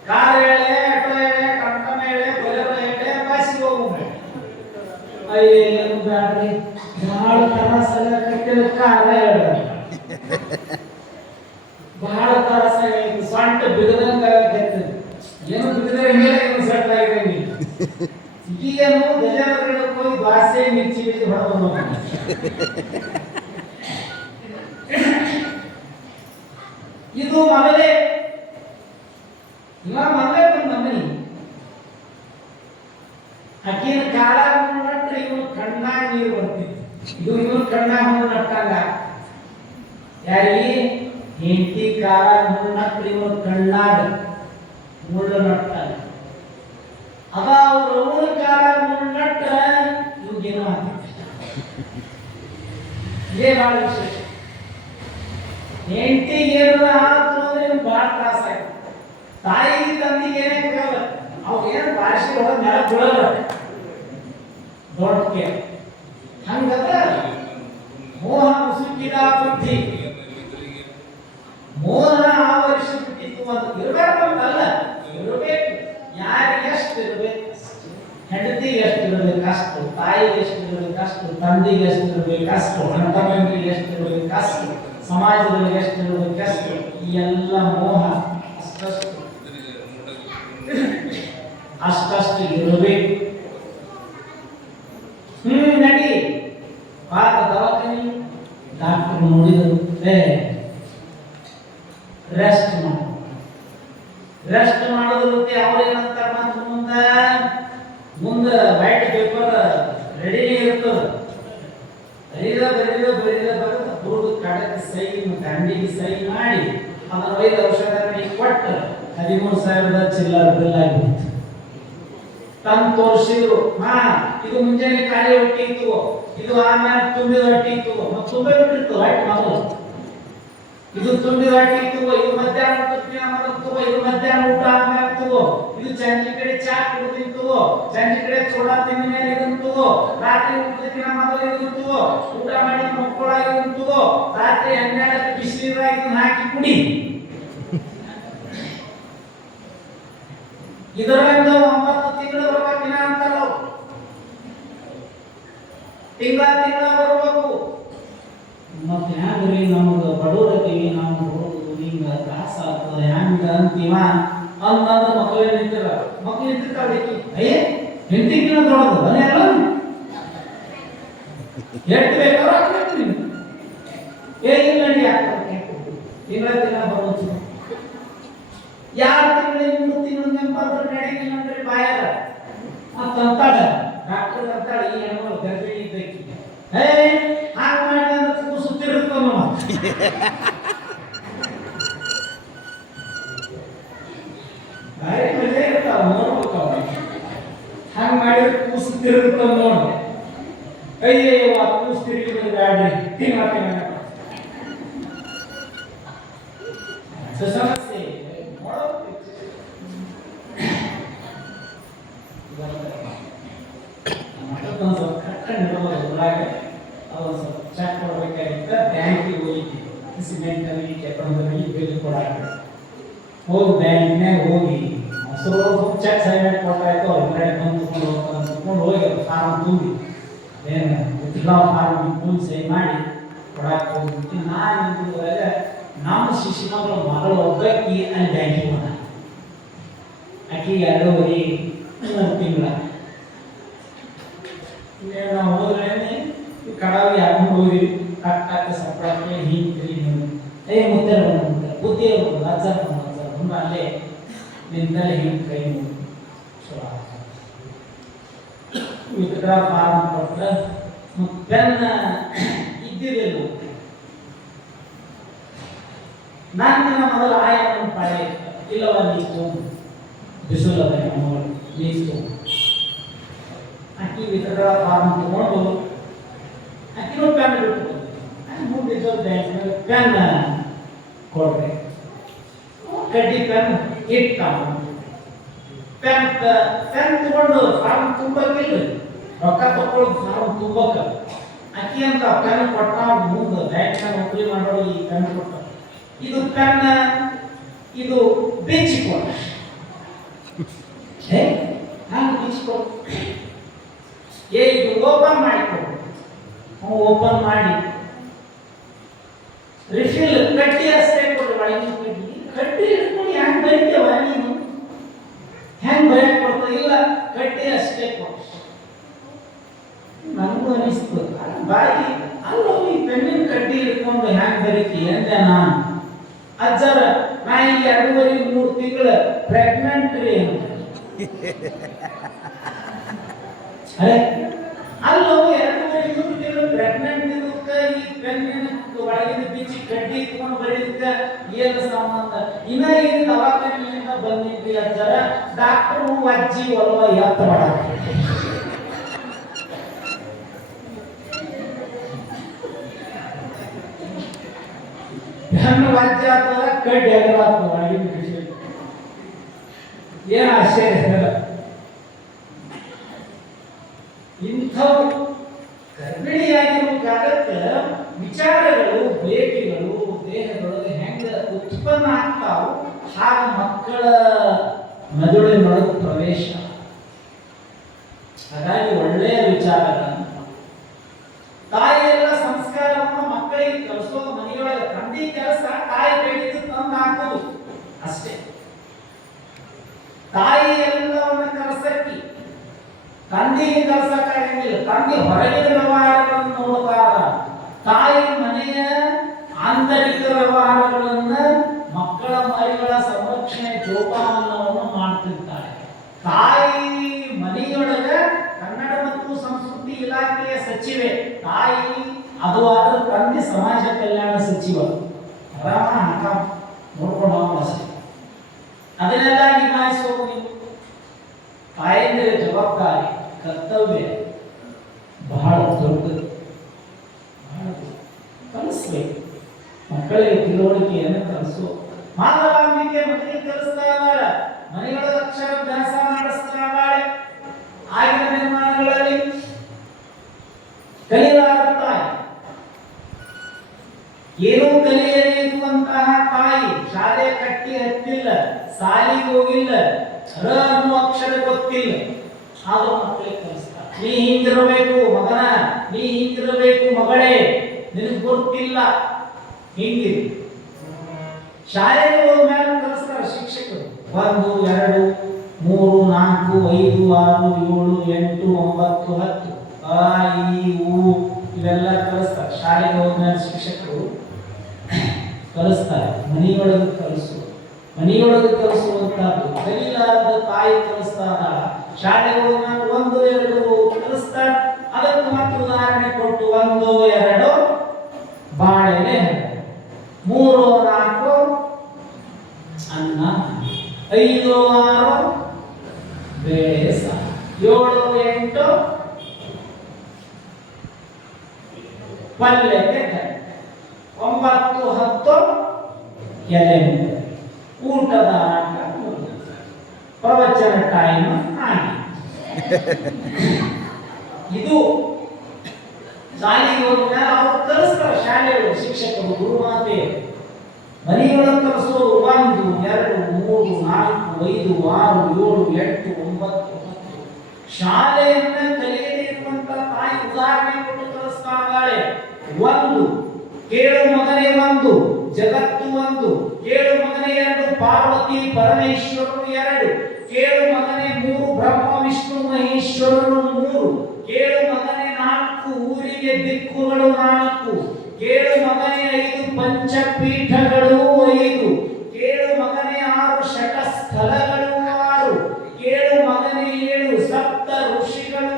ಕಾರ್ ಹೇಳೆ, ಆಟೋ ಹೇಳೆ, ಟಮಟಮ ಹೇಳೆ, ಬೊಲೆರೋ ಹೇಳೆ, ಬಸ್ಸಿಗೆ ಹೋಗ್ಬೇಡ. ಏನು ಬ್ಯಾಡ್ರಿ, ಭಾಳ ತರಾಸಲ ಕಟ್ಟಿದ ಕಾರ ಹೇಳ, ಬಹಳ ತರಾಸ ಸೊಂಟ ಬಿಗದಂಗ ಏನು ಬಿಗದ್ರೆ ಏನು ಸೆಟ್ ಆಗಿದೆ. ಈಗೇನು ಗಜೇಂದ್ರಗಡಕ್ಕೆ ಹೋಗಿ ದ್ವಾಸೆ ಮಿರ್ಚಿ ಬಿಟ್ಟು ಹೊಡೆದು ಇದು ಮೊದಲೇ ಬಂದ ಮನಿ. ಅಕ್ಕಿನ ಕಾಲ ನಟ್ರೆ ಇವನು ಕಣ್ಣಾಗ ನೀರು ಬರ್ತಿತ್ತು. ಇದು ಇವನು ಕಣ್ಣಾಗ ನಟ್ಟಂಗ. ಯಾರಿಗೆ ಹೆಂಡತಿ ಕಾಲ ನಟ್ರೆ ಇವನು ಕಣ್ಣಾಗ ಮುಳ್ಳು ನಟ್ಟಾಗ. ಅದ ಅವ್ರ ಅವನ ಕಾಲ ನಟ್ರ ಇವಾಗೇನೋ ಆಗ್ತಿತ್ತು. ಇದೇ ಬಹಳ ವಿಶೇಷ. ಹೆಂಡತಿಗೆ ಏನಾರ ಆಯ್ತು ಅಂದ್ರೆ ಇವ್ನು ಬಹಳ ತ್ರಾಸ ಆಯ್ತು. ತಾಯಿಗೆ ತಂದಿಗೆ ಏನೇ ಕೊಡಲ್ಲ, ಅವ್ ಏನು ಭಾಷೆ ಒಳಗೆ ನೆಲ ಬಿಡಲ್ಲ. ದೊಡ್ಡ ಹಂಗದ ಮೋಹ ಮುಸುಕಿದ ಬುದ್ಧಿ, ಮೋಹ ಆವರಿಸಿಬಿಟ್ಟಿತ್ತು ಅಂತ ಇರಬೇಕಂತಲ್ಲ, ಇರಬೇಕು. ಯಾರಿಗೆ ಎಷ್ಟು ಇರಬೇಕು, ಹೆಂಡತಿಗೆ ಎಷ್ಟು ಇರಬೇಕು ಅಷ್ಟು, ತಾಯಿಗೆ ಎಷ್ಟು ಇರಬೇಕು ಅಷ್ಟು, ತಂದೆಗೆ ಎಷ್ಟು ಇರಬೇಕು ಅಷ್ಟು, ಅಣ್ಣ ತಮ್ಮಂದಿರಿಗೆ ಎಷ್ಟು ಇರಬೇಕು ಅಷ್ಟು, ಸಮಾಜದಲ್ಲಿ ಎಷ್ಟು ಇರಬೇಕು ಅಷ್ಟು. ಈ ಎಲ್ಲ ಮೋಹ ಅಷ್ಟಷ್ಟು ಇರಬೇಕು. ನಡಿ ಪಾತ ದವಾಖಾನೆ ಡಾಕ್ಟರ್ ನೋಡಿದರು, ರೆಸ್ಟ್ ಮಾಡೋದ್ರಂತೆ. ಅವ್ರೇನಂತಾರ ಮುಂದೆ ವೈಟ್ ಪೇಪರ್ ರೆಡಿನೇ ಇರ್ತದೆ. ಬರೀದ ದುಡ್ಡು ಕಡಕ್ಕೆ ಸೈ ದಂಡಿಗೆ ಸೈ ಮಾಡಿ ಅದನ್ನ 5 ಔಷಧ ಕೊಟ್ಟು 13,000 ಚಿಲ್ಲರ ಬಿಲ್ ಆಗಿಬಿಡ್ತು. ತಂದು ತೋರಿಸಿದ್ರು, ಇದು ಮುಂಜಾನೆ ಖಾಲಿ ಹೊಟ್ಟೆ ಇತ್ತು, ಇದು ಆಮೇಲೆ ತುಂಬಿದ ಹೊಟ್ಟೆ ಇತ್ತು, ಮತ್ತೆ ತುಂಬೇ ಬಿಟ್ಟಿತ್ತು ಹೊಟ್ಟೆ ಮೊದಲು. ಇದು ತುಂಬಿದ ಹೊಟ್ಟೆ ಇತ್ತು, ಇದು ಮಧ್ಯಾಹ್ನ ಊಟ, ಇದು ಮಧ್ಯಾಹ್ನ ಊಟ ಆದ್ಮೇಲೆ ತಗೋ, ಇದು ಸಂಜೆ ಕಡೆ ಚಾ ಕುಡಿದಿತ್ತು, ಸಂಜೆ ಕಡೆ ಸೋಡಾ ತಿಂದ ಮೇಲೆ ಇದಂತು, ರಾತ್ರಿ ಊಟಕ್ಕಿಂತ ಮೊದಲು ಇದಂತು, ಊಟ ಮಾಡಿ ಮಕ್ಕಳಾಗಿ ಇದಂತು, ರಾತ್ರಿ 12 ಬಿಸಿನೀರಾಗ ಇದನ್ನ ಹಾಕಿ ಕುಡಿ. ಇದರಿಂದ 9 ತಿಂಗಳು ಬರ್ಬೇಕಿನ ಅಂತಲ್ಲ, ತಿಂಗಳ ಬರ್ಬೇಕು. ಮತ್ತೆ ಹ್ಯಾಂಗ್ರಿ ನಮ್ಗೆ ಬಡವರತೀವಿ, ನಾವು ಹೋಗುದು ಹಿಂಗ ತ್ರಾಸ ಆಗ್ತದೆ, ಹ್ಯಾಂಗ ಅಂತೀವ ಅಂತಂದ್ರೆ ಮಕ್ಕಳೇ ನಿಂತಿರ್ತಾವೆ. ಹೆಂಡತಿಗಿನ ದೊಡ್ಡದು ಅದನ್ನೆಲ್ಲ ಎಷ್ಟು ಬೇಕಾದ್ರೂ ಹಾಕ್ಬೇಕು ನೀವು. ಇಲ್ಲ ನಡಿ ಆಗ್ತದೆ, ತಿಂಗಳ ಬರೋದು. 2 ತಿಂಗಳು 3 ತಿಂಗಳು ನೆನಪಾದ್ರೆ ನಡೀಲಿಲ್ಲ ಅಂದ್ರೆ ಬಾಯಾಗ ಅಂತಂತಾಳ ಡಾಕ್ಟರ್ ಅಂತಾಳ, ಈ ಹೆಣ್ಣು ಗರ್ಭಿಣಿ ಇದ್ದಕ್ಕೆ ಹಾಗೆ ಮಾಡಿ ಅಂದ್ರೆ ಕೂಸುತ್ತಿರುತ್ತ ಭಾರಿ ಮಜಾ ಇರ್ತಾವ ನೋಡ್ಬೇಕು. ಹಂಗೆ ಮಾಡಿದ್ರೆ ಕೂಸುತ್ತಿರುತ್ತ ನೋಡಿ. ಅಯ್ಯೋ ಕೂಸು ತಿರುಗಿದ್ರೆ ಬ್ಯಾಡ್ರಿ, ತಿಂಗಳ ಸಮಸ್ಯೆ ಮಠದೊಂದು ಸ್ವಲ್ಪ ಕಟ್ಟಂಡು ಇಡೋದು ಒಳಗೆ ಅದೊಂದು ಸ್ವಲ್ಪ ಚೆಕ್ ಕೊಡಬೇಕಾಗಿತ್ತ ಬ್ಯಾಂಕಿಗೆ ಹೋಗಿದ್ವಿ ಸಿಮೆಂಟಲ್ಲಿ ಕೆತ್ತಂದಲ್ಲಿ ಬಿಲ್ ಕೊಡಾಕ ಹೋಗಿ ಬ್ಯಾಂಕ್ನಾಗ ಹೋಗಿ ಮೊಸರು ಚೆಕ್ ಸೈನ್ ಕೊಟ್ಟಾಯ್ತು ಅವ್ರ ಕಡೆ ಬಂದು ತಗೊಂಡು ಹೋಗಿ ಅವ್ರು ಫಾರ್ಮ್ ತುಂಬಿ ಏನು ವಿತ್ಡ್ರಾ ಫಾರ್ಮ್ ತುಂಬಿ ಸೈನ್ ಮಾಡಿ ಕೊಡಾಕ ಹೋಗ್ಬಿಟ್ಟು ನಾನು ನಿಂತಿರುವಾಗ ನಮ್ಮ ಶಿಶುಮಗಳ ಮಗಳು ಒಬ್ಬಾಕಿ ಅಲ್ಲಿ ಬ್ಯಾಂಕಿಗೆ ಹೋದ ಆಕೆಗೆ 2.5 ತಿಂಗಳ ನಾವು ಹೋದ್ರೆ ಕಡಾವಿ ಹಾಕೊಂಡು ಹೋಗಿ ಕಟ್ಟಾಕ ಸಪ್ರಾಕ್ಕೆ ಹಿಂಗೆ ಏ ಮುದ್ದೆ ಬುದ್ಧಿ ಅಜ್ಜ ಮುಂದೆ ಅಲ್ಲೇ ನಿಂತಲ್ಲಿ ಹಿಂಗೆ ಕೈ ಚಲೋ ವಿತ್ಡ್ರಾ ಫಾರ್ಮ್ ಕೊಟ್ಟ ಪೆನ್ ಇದ್ದಿರಲಿಲ್ಲ ನಾನು ಮೊದಲು ಆಯನ ಪಾಳೆ ಇಲ್ಲವ ನೀತು ಬಿಸಿಲದ ನೀತು ಅಕ್ಕಿ ವಿತ್ಡ್ರಾ ಫಾರ್ಮ್ ತಗೊಂಡು ಅಕ್ಕಿನೂ ಪೆನ್ ಬಿಟ್ಟು ಮುಂದಿದ್ದು ಬ್ಯಾಂಕ್ನಲ್ಲಿ ಪೆನ್ ಕೊಡ್ರಿ ಕಡ್ಡಿ ಪೆನ್ ಇಟ್ಟ ಪೆನ್ ತಗೊಂಡು ಫಾರ್ಮ್ ತುಂಬಕ್ಕಿಲ್ಲ ರೊಕ್ಕ ತಗೊಳ್ಳೋದು ಫಾರ್ಮ್ ತುಂಬಕ್ಕ ಅಕ್ಕಿ ಅಂತ ಪೆನ್ ಕೊಟ್ಟ ಮುಂದೆ ಬ್ಯಾಂಕ್ನಾಗ ನೌಕರಿ ಮಾಡೋರು ಈ ಪೆನ್ ಕೊಟ್ಟ ಇದು ಪೆನ್ ಇದು ಬಿಚ್ಚಿಕೊಡ ಹಂಗೆ ಬಿಚ್ಚಿಕೊಡು ಇದು ಓಪನ್ ಮಾಡಿಕೊಡು ಓಪನ್ ಮಾಡಿ ರಿಫಿಲ್ ಕಟ್ಟಿ ಅಷ್ಟೇ ಕೊಡು ಒಳಗಿನ ಕಟ್ಟಿ ಹಿಡ್ಕೊಂಡು ಹೆಂಗೆ ಬರೀತೇವ ನೀನು ಹೆಂಗೆ ಬರೆಯಕ್ಕೆ ಕೊಡ್ತ ಇಲ್ಲ ಕಟ್ಟಿ ಅಷ್ಟೇ ಕೊಡು ನನಗೂ ಅನಿಸ್ತು ಬಾಯಿ ಅಲ್ಲೋ ಈ ಪೆನ್ನಿನ ಕಡ್ಡಿ ಹಿಡ್ಕೊಂಡು ಹೆಂಗೆ ಬರೀತಿ ಅಂದೆ ನಾನು ಅಜ್ಜರ ನಾ ಈ 2.5-3 ತಿಂಗಳ ಪ್ರೆಗ್ನೆಂಟ್ ರೀ ಅಂತ ಅಲ್ಲೋ 2.5-3 ತಿಂಗಳು ಪ್ರೆಗ್ನೆಂಟ್ ಇರೋದಕ್ಕೆ ಈ ಪೆನ್ನಿನ ಒಳಗಿನ ಬೀಚಿ ಕಡ್ಡಿ ಇಟ್ಕೊಂಡು ಬರೀದಕ್ಕೆ ಏನು ಸಂಬಂಧ ಇನ್ನ ಈ ದವಾಖಾನೆಯಿಂದ ಬಂದಿದ್ವಿ ಅಜ್ಜರ ಡಾಕ್ಟರು ಅಜ್ಜಿ ಒಲವ ಎತ್ತ ಮಾಡ ಹೆಣ್ಣು ವಜ್ಜೆ ಆಗ್ತದ ಕಡ್ಡಿ ಆಗಲಾಗ್ತದ ಒಳಗಿನ ವಿಷಯ ಏನು ಆಶ್ಚರ್ಯ ಇಂಥವು ಗರ್ಭಿಣಿಯಾಗಿರುವ ಕಾಲಕ್ಕೆ ವಿಚಾರಗಳು ಬೇಕಿಗಳು ದೇಹದೊಳಗೆ ಹೆಂಗೆ ಉತ್ಪನ್ನ ಆಗ್ತಾವು ಹಾಗೆ ಮಕ್ಕಳ ಮೆದುಳಿನೊಳಗೆ ಪ್ರವೇಶ ಹಾಗಾಗಿ ಒಳ್ಳೆಯ ವಿಚಾರಗಳನ್ನು ತಾಯಿಯೆಲ್ಲ ಸಂಸ್ಕಾರವನ್ನು ಮಕ್ಕಳಿಗೆ ಕಲಿಸೋದು ಮನೆಯೊಳಗೆ ತಂದೆ ಕೆಲಸ ತಾಯಿ ಬೇಡಿದ್ದು ತಂದು ಹಾಕೋದು ಅಷ್ಟೇ ತಾಯಿ ಎಲ್ಲವನ್ನ ಕಲಸಕ್ಕಿ ತಂದೆಗೆ ಕಲಸಕ್ಕಾಗಂಗಿಲ್ಲ ತಂದೆ ಹೊರಗಿನ ವ್ಯವಹಾರಗಳನ್ನು ನೋಡ್ತಾರ ತಾಯಿ ಮನೆಯ ಆಂತರಿಕ ವ್ಯವಹಾರಗಳನ್ನ ಮಕ್ಕಳ ಮರಿಗಳ ಸಂರಕ್ಷಣೆ ಜೋಪಾನವನ್ನು ಮಾಡ್ತಿರ್ತಾರೆ ತಾಯಿ ಮನೆಯೊಳಗ ಕನ್ನಡ ಮತ್ತು ಸಂಸ್ಕೃತಿ ಇಲಾಖೆಯ ಸಚಿವೆ ತಾಯಿ ಅದು ಆದ್ರೆ ತಂದೆ ಸಮಾಜ ಕಲ್ಯಾಣ ಸಚಿವ ಆರಾಮ ಹಂಗ ನೋಡ್ಕೊಂಡು ಹೋಗೋಣ ಅಷ್ಟೇ ಅದನ್ನೆಲ್ಲ ನಿಭಾಯಿಸೋದು ನೀವು ತಾಯಂದಿರ ಜವಾಬ್ದಾರಿ ಕರ್ತವ್ಯ ಬಹಳ ದೊಡ್ಡದು ಕಲಿಸ್ಬೇಕು ಮಕ್ಕಳಿಗೆ ತಿಳುವಳಿಕೆಯನ್ನು ಕಲಿಸು ಮಾನವಾಂಬಿಕೆ ಮಕ್ಕಳಿಗೆ ಕಲಿಸ್ತಾ ಇದ್ದಾರೆ ಮನೆಯೊಳಗೆ ಅಕ್ಷರಾಭ್ಯಾಸ ಮಾಡಿಸ್ತಾ ಇದ್ದಾಳೆ ಆಗಿನ ನಿರ್ಮಾಣಗಳಲ್ಲಿ ಕಲಿಲಾರ ತಾಯಿ ಏನೂ ಕಲಿಯದೇ ಇರುವಂತಹ ತಾಯಿ ಶಾಲೆ ಕಟ್ಟಿ ಹತ್ತಿಲ್ಲ ಸಾಲಿಗೆ ಹೋಗಿಲ್ಲ ರ ಅನ್ನೋ ಅಕ್ಷರ ಗೊತ್ತಿಲ್ಲ ಆದ್ರೂ ಮಕ್ಕಳಿಗೆ ಕಲಿಸ್ತಾರೆ ನೀ ಹಿಂಗಿರಬೇಕು ಮಗನ ನೀ ಹಿಂಗಿರಬೇಕು ಮಗಳೇ ನಿನಗೆ ಗೊತ್ತಿಲ್ಲ ಹಿಂಗಿ ಶಾಲೆಗೆ ಹೋದ ಮೇಲೆ ಕಲಿಸ್ತಾರೆ ಶಿಕ್ಷಕರು 1 2 3 4 5 6 7 8 9 10 ಆ ಈ ಊ ಇವೆಲ್ಲ ಕಲಿಸ್ತಾರೆ ಶಾಲೆಗೆ ಹೋದ್ಮೇಲೆ ಶಿಕ್ಷಕರು ಕಲಿಸ್ತಾರೆ ಮನೆಯೊಳಗೆ ಕಲಿಸುವಂತಹದ್ದು ಕಲಿಲಾರದ ತಾಯಿ ಕಲಿಸ್ತಾರ ಶಾಲೆಗೆ ಹೋದ್ಮೇಲೆ 1 2 ಕಲಿಸ್ತಾರೆ ಅದಕ್ಕೆ ಮತ್ತೆ ಉದಾಹರಣೆ ಕೊಟ್ಟು 1 2 ಬಾಳೆಲೆ 3 4 ಅನ್ನ 5 6 ಬೇಳೆ ಸಾರು 7 8 ಪಲ್ಯಕ್ಕೆ 9 10 ಎಲೆ ಊಟದ ಆಟ ಪ್ರವಚನ ಟೈಮ್ ಆಗಿ ಇದು ಶಾಲೆಗೆ ಹೋದ ಮೇಲೆ ಅವ್ರು ಕಲಿಸ್ತಾರೆ, ಶಾಲೆಗಳು ಶಿಕ್ಷಕರು ಗುರುಮಾತೆಯರು ಮನೆಯೊಳಗೆ ಕಲಿಸೋದು 1 2 3 4 5 6 7 8 9 10. ಶಾಲೆಯನ್ನ ಕಲಿಯದೇ ಇರುವಂತ ತಾಯಿ ಉದಾಹರಣೆ ಕೊಟ್ಟು ಕಲಿಸ್ತಾ ಇದ್ದಾಳೆ. 1 ಕೇಳು ಮಗನೇ, 1 ಜಗತ್ತು 1 ಕೇಳು ಮಗನೇ, 2 ಪಾರ್ವತಿ ಪರಮೇಶ್ವರರು 2 ಕೇಳು ಮಗನೇ, 3 ಬ್ರಹ್ಮ ವಿಷ್ಣು ಮಹೇಶ್ವರರು 3 ಕೇಳು ಮಗನೇ, 4 ಊರಿಗೆ ದಿಕ್ಕುಗಳು 4 ಕೇಳು ಮಗನೇ, 5 ಪಂಚಪೀಠಗಳು 5 ಕೇಳು ಮಗನೇ, 6 ಶಟ ಸ್ಥಳಗಳು 6 ಕೇಳು ಮಗನೇ, 7 ಸಪ್ತ ಋಷಿಗಳು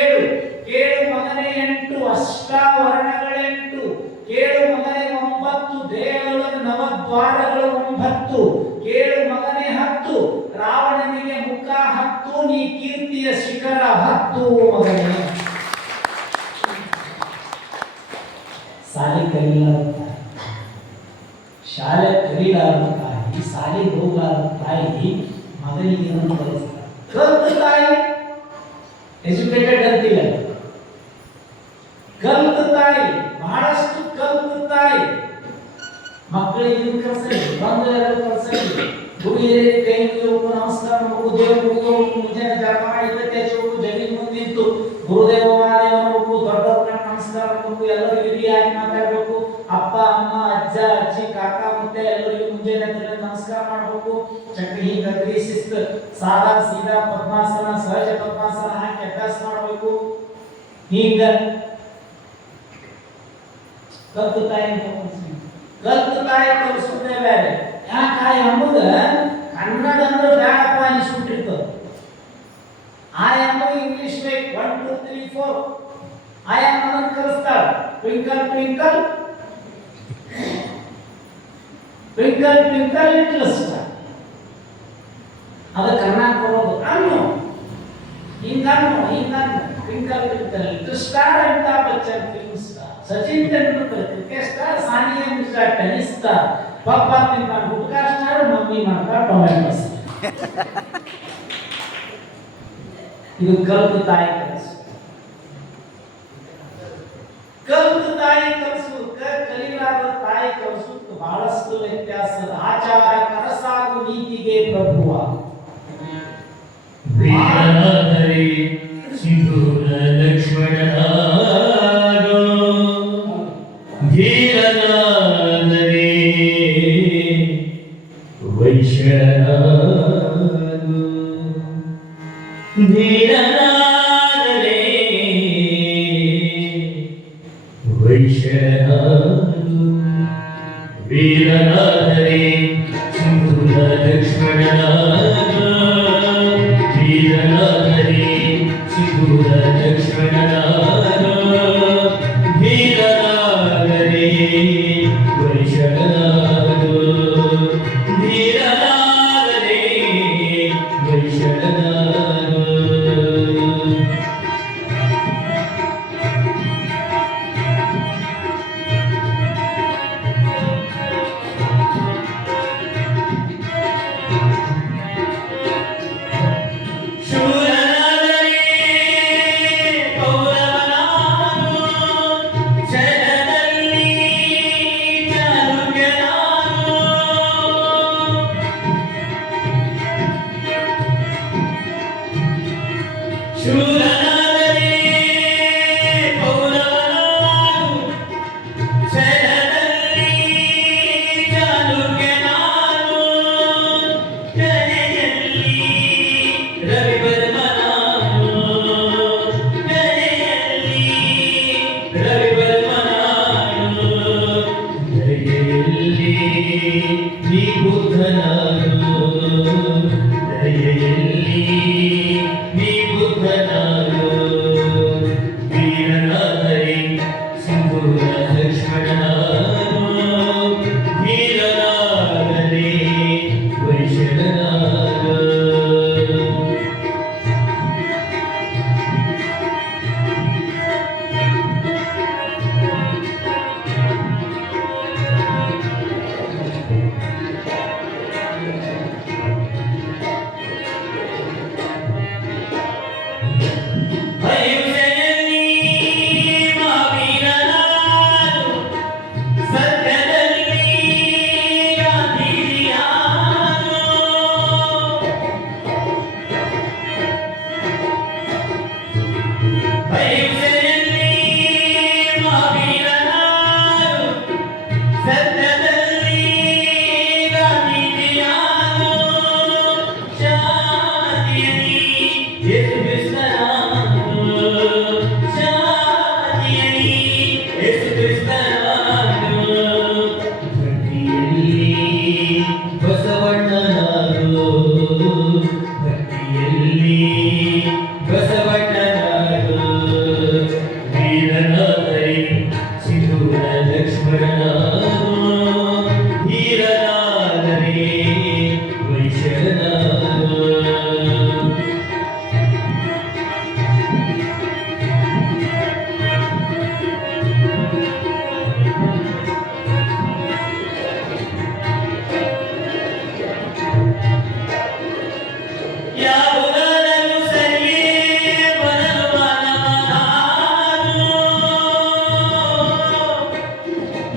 7 ಕೇಳು ಮಗನೇ, 8 ಅಷ್ಟಾವರಣಗಳು 8 ಕೇಳು ಮಗನೇ, 9 ದೇವಗಳ ನವದ್ವಾರಗಳು 9 ಕೇಳು ಮಗನೇ, 10 ರಾವಣನಿಗೆ ಮುಖ 10 ನೀ ಕೀರ್ತಿಯ ಶಿಖರ 10 ಮಗನೇ. ಶಾಲೆ ಕಲಿಲಾರದ ತಾಯಿ, ಶಾಲೆಗೆ ಹೋಗಲಾರದ ತಾಯಿ ಮಗನಿಗೆ ಏನನ್ನು ಕಲಿಸ್ತಾರೆ? ಕಲ್ತ ತಾಯಿ, ಎಜುಕೇಟೆಡ್ ಅಂತಿಲ್ಲ, ಕಲ್ತ ತಾಯಿ, ಬಹಳಷ್ಟು ಕಲ್ತ ತಾಯಿ ಮಕ್ಕಳಿಗೆ ಇದನ್ನು ಕಲಿಸಲಿ, ಬಂದು ಎಲ್ಲ ಕಲಿಸಲಿ. ಗುರು ಹಿರಿಯರಿಗೆ ಕೈ ಮುಗಿಯೋಕು, ನಮಸ್ಕಾರ ಮಾಡಬೇಕು, ದೇವ್ರ ಮುಗಿಯೋಕು, ಮುಂಜಾನೆ ಜಪ ಮಾಡಿ ತೆಚ್ಚಬೇಕು, ಜಗಲಿ ಮುಂದೆ ನಿಂತು ಗುರುದೇವ ಮಹಾದೇವ ಮಾಡಬೇಕು, ದೊಡ್ಡವ್ರ ನಮಸ್ಕಾರ ಮಾಡಬೇಕು, ಎಲ್ಲರೂ ಹಿರಿಯಾಗಿ ಮಾತಾಡಬೇಕು, ಅಪ್ಪ ಅಮ್ಮ ಅಜ್ಜ ಅಜ್ಜಿ ಕಾಕ ಮುತ್ತೆ ಎಲ್ಲರಿಗೂ ಮುಂಜಾನೆ ನಮಸ್ಕಾರ ಮಾಡಬೇಕು. ಚಕ್ರ ಹೀಗೆ ಅಗ್ರಿ ಶಿಸ್ತು ಸಾದಾ ಸೀದಾ ಪದ್ಮಾಸನ ಸಹಜ ಪದ್ಮಾಸನ ಹಾಕಿ ಅಭ್ಯಾಸ ಮಾಡಬೇಕು. ಹೀಗ ಕಲ್ತು ತಾಯಿ ಕಲಿಸೋದೇ ಬೇರೆ. ಯಾಕೆ ಎಂಬುದು ಕನ್ನಡ ಅಂದ್ರೆ ಬೇಡಪ್ಪ ಅನಿಸ್ಬಿಟ್ಟಿರ್ತದೆ. ಆ ಎಂಬ ಇಂಗ್ಲಿಷ್ ಬೇಕು 1 2 3 4 ಆ ಎಂಬುದನ್ನು ಕಲಿಸ್ತಾರೆ. Twinkle twinkle twinkle twinkle little star, ಅದು ಕನ್ನಡ ಕೊಡೋದು. ಅನ್ನು ಹಿಂಗನ್ನು twinkle twinkle little star, Amitabh Bachchan film star, Sachin Tendulkar cricket star, Sania Mirza tennis star, ಪಪ್ಪ ತಿಂತಾನೆ ಗುಟ್ಕಾ ಸ್ಟಾರ್, ಮಮ್ಮಿ ಮಾಡ್ತಾ ಟೊಮೆಟೊ ಸ್ಟಾರ್. ಇದು ಕಲ್ತು ತಾಯಿ ಕಲಿಸು. ಕಲ್ತು ತಾಯಿ ಕಲಿಸೋದಕ್ಕೆ ಕಲಿಲಾರದ ತಾಯಿ ಕಲಿಸೋದಕ್ಕೆ ಬಹಳಷ್ಟು ವ್ಯತ್ಯಾಸ. ಆಚಾರ ಕನಸಾಗು ನೀತಿಗೆ ಪ್ರಭುವ ವೀರನಾದರೆ ಸಿಂಧೂರ ಲಕ್ಷ್ಮಣನಾಗೋ, ಧೀರನಾದರೆ ವೈಶ್ಯನಾಗೋ, ಧೀರನಾದರೆ ವೈಶ್ಯನಾಗೋ, ವೀರನಾದರೆ ಸಿಂಧೂರ ಲಕ್ಷ್ಮಣನಾಗೋ, ಧೀರನಾದರೆ ಸಿಂಧೂರ ಲಕ್ಷ್ಮಣನಾಗೋ, ಧೀರನಾದರೆ ವೈಶ್ಯನಾಗೋ, ಧೀರನಾದರೆ ವೈಶ್ಯನಾಗೋ. ಶೂರನಾದರೆ ಕೌರವನಾಗೋ, ಜಗದಲ್ಲಿ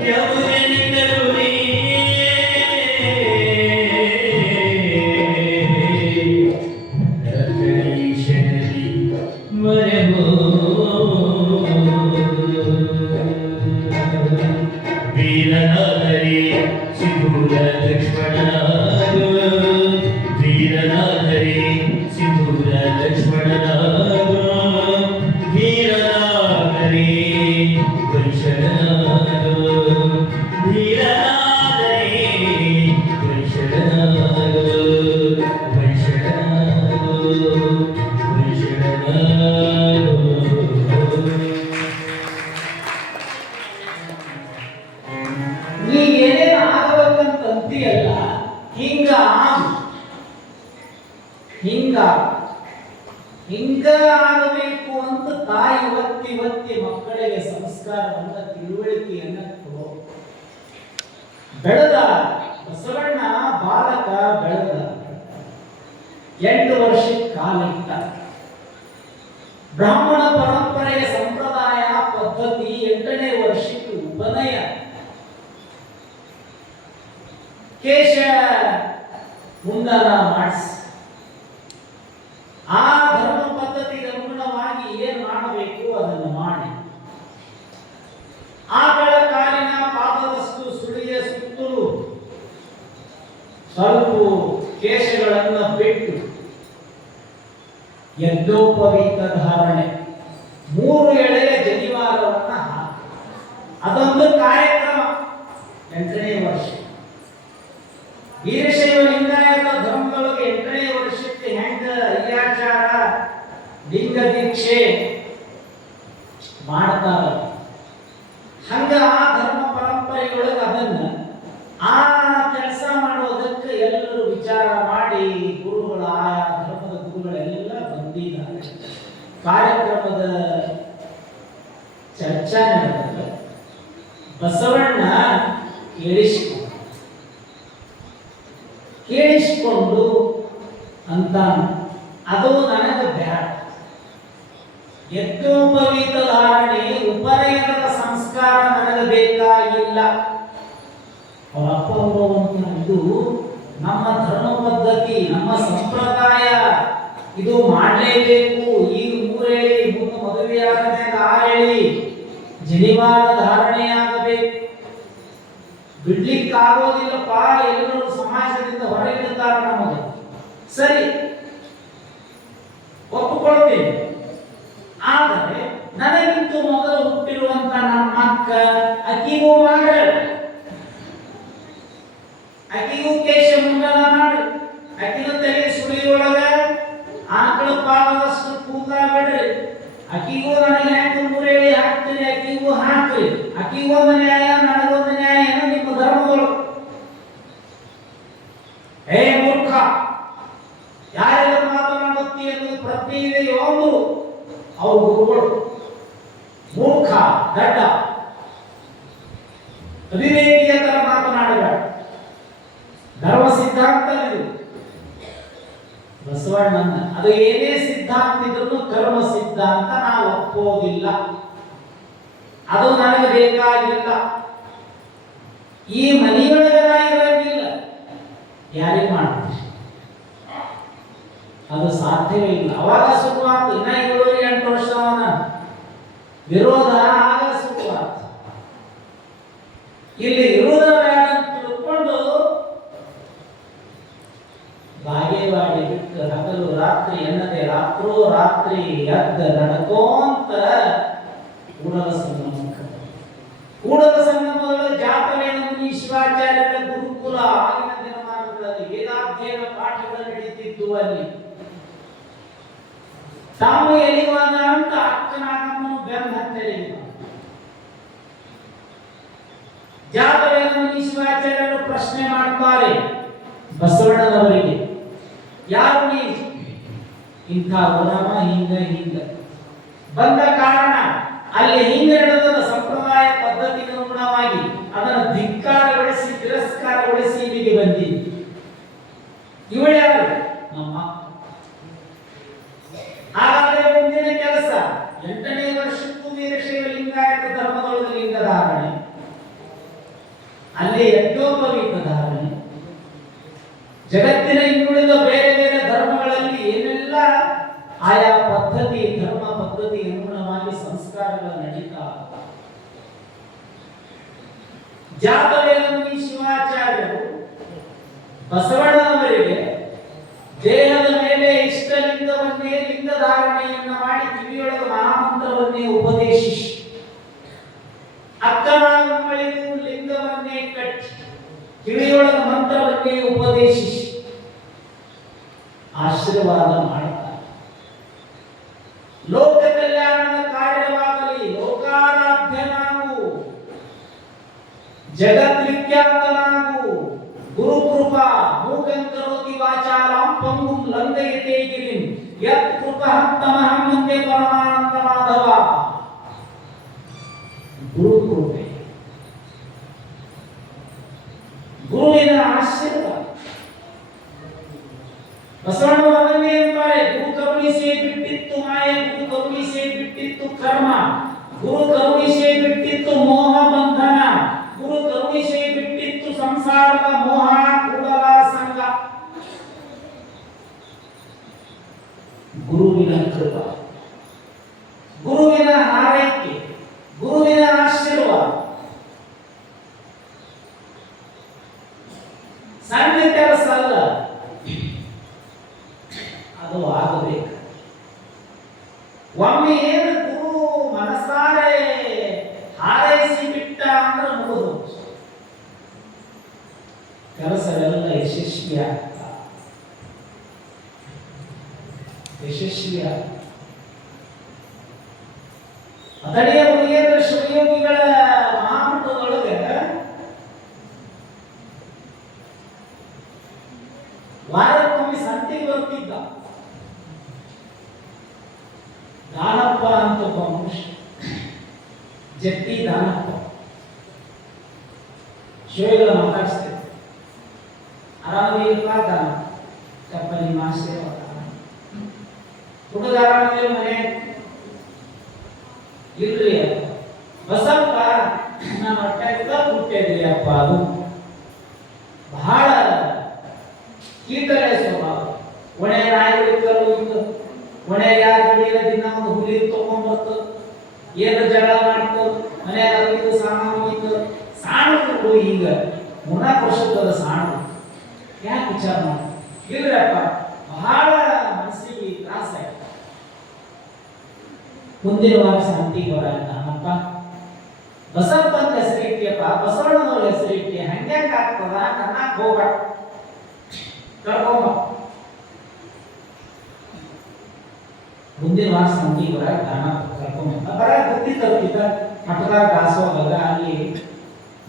ಯಮುನೆನಿಂದಲೂ ರಕ್ಷಣೀಶನಲ್ಲಿ ಮರೆಮೋ ವೀರನಾದರೆ ಸಿಂಧೂರ ಲಕ್ಷ್ಮಣನಾಗ ವೀರನಾದರೆ ಸಿಂಧೂರ ಲಕ್ಷ್ಮಣನಾಗ ವೀರನಾದರೆ ವೈಶನಾಗ ವೀರನಾದರೆ ವೈಶನಾಗ ವೈಶನಾಗ ವೈಶನಾಗ ನೀ ಏನೇನು ಆಗಬೇಕಂತ ಅಂತೀಯಲ್ಲ, ಹಿಂಗ ಆಗು. ಹಿಂಗ ಆಗಬೇಕು ಅಂತ ತಾಯಿ ಒತ್ತಿ ಒತ್ತಿ ಮಕ್ಕಳಿಗೆ ಸಂಸ್ಕಾರವನ್ನ ತಿಳುವಳಿಕೆಯನ್ನ ಕೊಡೋ. ಬೆಳೆದ ಬಸವಣ್ಣ ಬಾಲಕ ಬೆಳೆದ 8 ವರ್ಷಕ್ಕೆ ಕಾಲಿಟ್ಟ. ಬ್ರಾಹ್ಮಣ ಪರಂಪರೆಯ ಸಂಪ್ರದಾಯ ಪದ್ಧತಿ 8ನೇ ವರ್ಷಕ್ಕೆ ಉಪನಯ. ಕೇಶ ಮುಂದನ ಮಾಡಿಸಿ ಆ ಧರ್ಮ ಪದ್ಧತಿಗೆ ಅನುಗುಣವಾಗಿ ಏನ್ ಮಾಡಬೇಕು ಅದನ್ನು ಮಾಡಿ, ಆಗಳ ಕಾಲಿನ ಪಾದದಷ್ಟು ಸುಳಿಯ ಸುತ್ತಲೂ ಸ್ವಲ್ಪ ಕೇಶಗಳನ್ನು ಬಿಟ್ಟು ಯಜ್ಞೋಪವೀತ ಧಾರಣೆ 3 ಎಳೆಯ ಜನಿವಾರವನ್ನ ಹಾಕಿ ಅದೊಂದು ಕಾರ್ಯಕ್ರಮ. 8ನೇ ವರ್ಷ ವೀರಶೈವ ಲಿಂಗಾಯತ ಧರ್ಮದೊಳಗೆ 8ನೇ ವರ್ಷಕ್ಕೆ ಹೆಂಗ ಅಯ್ಯಾಚಾರ ಲಿಂಗ ದೀಕ್ಷೆ ಮಾಡ್ತಾರ, ಹಂಗ ಆ ಧರ್ಮ ಪರಂಪರೆಯೊಳಗೆ ಅದನ್ನ ಆ ಕೆಲಸ ಮಾಡೋದಕ್ಕೆ ಎಲ್ಲರೂ ವಿಚಾರ ಮಾಡಿ ಗುರುಗಳ ಆಯಾ ಧರ್ಮದ ಗುರುಗಳೆಲ್ಲ ಬಂದಿದ್ದಾರೆ. ಕಾರ್ಯಕ್ರಮದ ಚರ್ಚಾ ನಡೆದ ಬಸವಣ್ಣ ಕೇಳಿಸಿಕೊಂಡು ಅಂತ ಅದು ನನಗೆ ಬೇಡ. ಯಜ್ಞೋಪವೀತ ಧಾರಣೆ ಉಪನಯನದ ಸಂಸ್ಕಾರ ನನಗೆ ಬೇಕಾಗಿಲ್ಲ. ಅವರಪ್ಪ ಇದು ನಮ್ಮ ಧರ್ಮ ಪದ್ಧತಿ, ನಮ್ಮ ಸಂಪ್ರದಾಯ, ಇದು ಮಾಡಲೇಬೇಕು. ಈಗ 3 ಹೇಳಿ ಮುಂದೆ ಮದುವೆ ಆಗದಾಗ 6 ಹೇಳಿ ಜನಿವಾರ ಧಾರಣೆ ಆಗಬೇಕು. ಬಿಡ್ಲಿಕ್ಕೆ ಆಗೋದಿಲ್ಲಪ್ಪ, ಎಲ್ಲರೂ ಸಮಾಜದಿಂದ ಹೊರಗಿಡ್ತಾರೆ ನಮಗೆ. ಸರಿ, ಒಪ್ಪಿಕೊಳ್ತೇನೆ. ಆದರೆ ನನಗಿಂತೂ ಮೊದಲು ಹುಟ್ಟಿರುವಂತ ನಮ್ಮ ಅಕ್ಕ, ಅಕ್ಕಿಗೂ ಮಾಡ, ಅಕ್ಕಿಗೂ ಕೇಶ ಮುಂಡನ ಮಾಡು, ಅಕ್ಕಿನ ತಲೆ ಸುಳಿಯೊಳಗ ಆಕಳ ಪಾದದಷ್ಟು ಕೂದಲ ಬಿಡ್ರಿ, ಅಕ್ಕಿಗೂ ನನಗೆ ಯಾಕೆ 3 ಹೇಳಿ ಹಾಕ್ತೀರಿ, ಅಕ್ಕಿಗೂ ಹಾಕ್ರಿ, ಅಕ್ಕಿಗೊಂದು ನ್ಯಾಯ ನನಗೊಂದು ನ್ಯಾಯ ನಿಮ್ಮ ಧರ್ಮಗಳು. ಹೇ ಮೂರ್ಖ, ಯಾರೆಲ್ಲ ಮಾತನಾಡುತ್ತಿ ಎನ್ನುವುದು ಪ್ರಜ್ಞೆ ಇದೆಯೋ ಒಂದು ಅವ್ರ ಗುರುಗಳು. ಮೂರ್ಖ, ದಡ್ಡ, ಅವಿವೇಕಿಯ ತರ ಮಾತನಾಡಬೇಡ. ಧರ್ಮ ಸಿದ್ಧಾಂತ ಇದು ಬಸವಣ್ಣನ. ಅದು ಏನೇ ಸಿದ್ಧಾಂತ ಇದ್ರೂ ಕರ್ಮ ಸಿದ್ಧಾಂತ ನಾವು ಒಪ್ಪೋದಿಲ್ಲ, ಅದು ನನಗೆ ಬೇಕಾಗಿಲ್ಲ. ಈ ಮನೆಯೊಳಗಿರಂಗಿಲ್ಲ, ಯಾರಿಗೆ ಮಾಡ್ತೀವಿ? ಅದು ಸಾಧ್ಯವೇ ಇಲ್ಲ. ಅವಾಗ ಸುಖವಾಗ್ತು. ಇನ್ನ 7-8 ವರ್ಷ ವಿರೋಧ ಆಗ ಸುಖವಾಗ್ತು. ಇಲ್ಲಿ ವಿರೋಧ ಬೇಡ ಅಂತ ತಿಳ್ಕೊಂಡು ಬಾಗೇವಾಡಿ ಬಿಟ್ಟು ಹಗಲು ರಾತ್ರಿ ಎನ್ನದೆ ರಾತ್ರೋ ರಾತ್ರಿ ಎದ್ದ ನಡ್ಕೋಂತ ಕೂಡಲ ಸಂಗಮದಲ್ಲಿ ಜಾತವೇನ ಮುನಿ ಶಿವಾಚಾರ್ಯರ ಗುರುಕುಲ ಆಗಿನ ದಿನಮಾನಗಳಲ್ಲಿ ವೇದಾಧ್ಯಯನ ಪಾಠಗಳು ನಡೀತಿದ್ದು. ಅಲ್ಲಿ ತಾವು ಎಲ್ಲಿವಾದ ಅಂತ ಅಕ್ಕನಾಗಮ್ಮನು ಬೆನ್ನ ಹತ್ತಲಿ. ಜಾತವೇನ ಮುನಿ ಶಿವಾಚಾರ್ಯರು ಪ್ರಶ್ನೆ ಮಾಡ್ತಾರೆ ಬಸವಣ್ಣನವರಿಗೆ, ಯಾರು ನೀ ಇಂಥ ಗುಣಮ ಹಿಂಗ ಬಂದ ಕಾರಣ ಅಲ್ಲಿ ಹಿಂಗ ನಡೆದ ಸಂಪ್ರದಾಯ ಪದ್ಧತಿಗೆ ಅನುಗುಣವಾಗಿ ಅದನ್ನು ಧಿಕ್ಕಾರಗೊಳಿಸಿ ತಿರಸ್ಕಾರಗೊಳಿಸಿ ಇಲ್ಲಿಗೆ ಬಂದಿದ್ದು. ಇವಳು ಯಾರು? ನಮ್ಮ. ಹಾಗಾದರೆ ಮುಂದಿನ ಕೆಲಸ 8ನೇ ವರ್ಷಕ್ಕೂ ವೀರಶೈವ ಲಿಂಗಾಯತ ಧರ್ಮದೊಳಗೆ ಲಿಂಗ ಧಾರಣೆ, ಅಲ್ಲಿ ಯಜ್ಞೋಪವೀತ ಧಾರಣೆ, ಜಗತ್ತಿನ ಇನ್ನುಳಿದ ಬೇರೆ ಬೇರೆ ಧರ್ಮಗಳಲ್ಲಿ ಏನೆಲ್ಲ ಆಯಾ ಪದ್ಧತಿ ಧರ್ಮ ಪದ್ಧತಿ ಅನುಗುಣವಾಗಿ ಸಂಸ್ಕಾರಗಳು ನಡೀತಾ ಜಾತವೇಲಮುನಿ ಶಿವಾಚಾರ್ಯರು ಬಸವಣ್ಣನವರಿಗೆ ದೇಹದ ಮೇಲೆ ಇಷ್ಟಲಿಂಗವನ್ನೇ ಲಿಂಗ ಧಾರಣೆಯನ್ನ ಮಾಡಿ ಕಿವಿಯೊಳಗ ಮಹಾಮಂತ್ರವನ್ನೇ ಉಪದೇಶಿಸಿ ಅಕ್ಕನಾಗಮಳಿಗೂ ಲಿಂಗವನ್ನೇ ಕಟ್ಟಿ ಕಿವಿಯೊಳಗ ಮಂತ್ರವನ್ನೇ ಉಪದೇಶಿಸಿ ಆಶೀರ್ವಾದ ಮಾಡುತ್ತಾರೆ. ಲೋಕ ಕಲ್ಯಾಣದ ಕಾರ್ಯವಾಗಲಿ, ಲೋಕಾರಾಧ್ಯನಾಗು, ಜಗದ್ವಿಖ್ಯಾತನಾಗು, ಗುರುಕೃಪಾ ಮೂಕಂ ಕರೋತಿ ವಾಚಾಲಂ ಪಂಗುಂ ಲಂಘಯತೆ ಗಿರಿಂ ಯತ್ ಕೃಪಹಂತಮಹಂ ವಂದೇ ಪರಮಾನಂದ ಮಾಧವ. ಗುರುಕೃಪೆ, ಗುರುವಿನ ಆಶೀರ್ವಾದ. ಬಸವಣ್ಣನವರನ್ನೇ ಅಂತಾರೆ, ಗುರು ಕರುಣಿಸೇ ಬಿಟ್ಟಿತ್ತು ಮಾಯೆ, ಗುರು ಕರುಣಿಸೇ ಬಿಟ್ಟಿತ್ತು ಕರ್ಮ, ಗುರು ಕರುಣಿಸೇ ಬಿಟ್ಟಿತ್ತು ಮೋಹ ಬಂಧನ, ಗುರು ಕರುಣಿಸೇ ಬಿಟ್ಟಿತ್ತು ಸಂಸಾರದ ಮೋಹ ಕೂಡಲ ಸಂಗ. ಗುರುವಿನ ಕೃಪಾ, ಗುರುವಿನ ಆರೈಕೆ, ಗುರುವಿನ ಆಶೀರ್ವಾದ ಸಣ್ಣ ಕೆಲಸ ಅಲ್ಲ, ಅದು ಆಗಬೇಕು. ಒಮ್ಮೆ ಏನು ಗುರು ಮನಸಾರೆ ಹಾರೈಸಿ ಬಿಟ್ಟ ಅಂದ್ರೆ ಮುಗಿದು ಕೆಲಸವೆಲ್ಲ ಯಶಸ್ವಿ ಆಗ್ತಾ ಯಶಸ್ವಿ ಆಗ್ತಾ. ಅಥಣಿಯ ಮುನಿಯೇಂದ್ರ ಶಿವಯೋಗಿಗಳ ಮಹಾಮಠದೊಳಗೆ ವಾರಕ್ಕೊಮ್ಮೆ ಸಂತೆಗೆ ಬರ್ತಿದ್ದ ದಾನಪ್ಪ ಅಂತ ಒಬ್ಬ ಮನುಷ್ಯ, ಜಟ್ಟಿ ದಾನಪ್ಪ. ಶಿವಗಳ ಮಾತಾಡಿಸ್ತೇವೆ, ಆರಾಮಿಲ್ಲ ದಾನ ಕಪ್ಪಲಿ ಮಾಸೆ ಹುಡುಗ ಆರಾಮಿಲ್ಲ ಮನೆ ಇಲ್ರಿ ಬಸಪ್ಪ ನಾನು ಹೊಟ್ಟೆಗಿದ್ದ ಹುಟ್ಟಿದ್ರಿ ಅಪ್ಪ. ಅದು ಬಹಳ ಕೀಟಲೆ ಸ್ವಭಾವ. ಒಣೆ ನಾಯಿಗಳಿದ್ದಲು ಇತ್ತು, ಒಣೆ ಯಾರು ಕಡಿಯಲ್ಲ, ದಿನ ಒಂದು ಹುಲಿ ತಗೊಂಡ್ಬರ್ತು, ಏನು ಜಗಳ ಮಾಡ್ತು, ಮನೆಯಾಗಿದ್ದು ಸಾಮಾನು ಇತ್ತು. ಸಾಣಗಳು ಈಗ 3 ವರ್ಷದ ಸಾಣ ಯಾಕೆ ವಿಚಾರ ಮಾಡ ಇಲ್ರಪ್ಪ, ಬಹಳ ಮನಸ್ಸಿಗೆ ತ್ರಾಸ ಆಯ್ತು. ಮುಂದಿನ ವಾರ ಶಾಂತಿಗೆ ಬರಪ್ಪ, ಬಸಪ್ಪ ಅಂತ ಹೆಸರಿಟ್ಟಿಯಪ್ಪ, ಬಸವಣ್ಣನವ್ರ ಹೆಸರಿಟ್ಟಿ, ಹಂಗ್ಯಾಕ ಆಗ್ತದ ಕರ್ನಾಕ್ ಹೋಗ್ಬೇಡ, ಕರ್ಕೊಂಬ. ಮುಂದಿನ ವಾರ ಶಾಂತಿಗೆ ಬರ ದಾನ ಕರ್ಕೊಂಬ ಬರ ಗೊತ್ತಿದ್ದ ಮಠದಾಗ ಕಾಸೋಗಲ್ಲ, ಅಲ್ಲಿ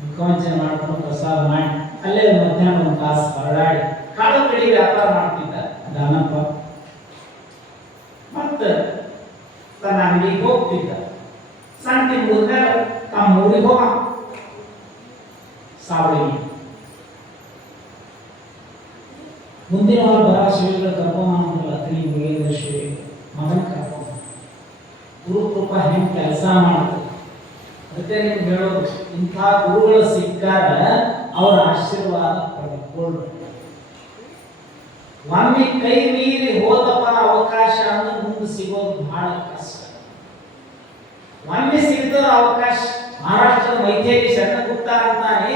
ಮುಖವಂಚನೆ ಮಾಡ್ಕೊಂಡು ಪ್ರಸಾದ ಮಾಡಿ ಅಲ್ಲೇ ಮಧ್ಯಾಹ್ನ ಒಂದು ತಾಸು ಹೊರಡಾಡಿ ಕಾಳು ಕಡಿ ವ್ಯಾಪಾರ ಮಾಡ್ತಿದ್ದ ದಾನಪ್ಪ. ಮತ್ತ ತನ್ನ ಅಂಗಡಿಗೆ ಹೋಗ್ತಿದ್ದ. ಸಂತಿ ಮುಗಿದ್ಮೇಲೆ ತಮ್ಮ ಊರಿಗೆ ಹೋಗ ಸಾವಳಿಗೆ. ಮುಂದಿನ ವಾರ ಬರ ಶಿವಿಗಳ ಕರ್ಕೊಂಬಂದಿಲ್ಲ, ಅಥಣಿ ಮುಗಿಯೇಂದ್ರ ಶಿವಿ ಮಗನ ಕರ್ಕೊಂಬ. ಗುರುಕೃಪ ಹೆಂಗೆ ಕೆಲಸ ಮಾಡ್ತದೆ ಅದಕ್ಕೆ ನಿಮ್ಗೆ ಹೇಳೋದು, ಇಂಥ ಗುರುಗಳು ಸಿಕ್ಕಾಗ ಅವರ ಆಶೀರ್ವಾದ ಪಡೆದುಕೊಳ್ಳು. ಒಮ್ಮೆ ಕೈ ಮೀರಿ ಹೋದಪ್ಪ ಅವಕಾಶ ಅಂದ್ರೆ ಮುಂದೆ ಸಿಗೋದು ಬಹಳ ಕಷ್ಟ. ಒಮ್ಮೆ ಸಿಗ್ತದ ಅವಕಾಶ. ಮಹಾರಾಷ್ಟ್ರದ ಮೈಥೇಲಿ ಶರಣಗುಪ್ತ ಅಂತಾನೆ,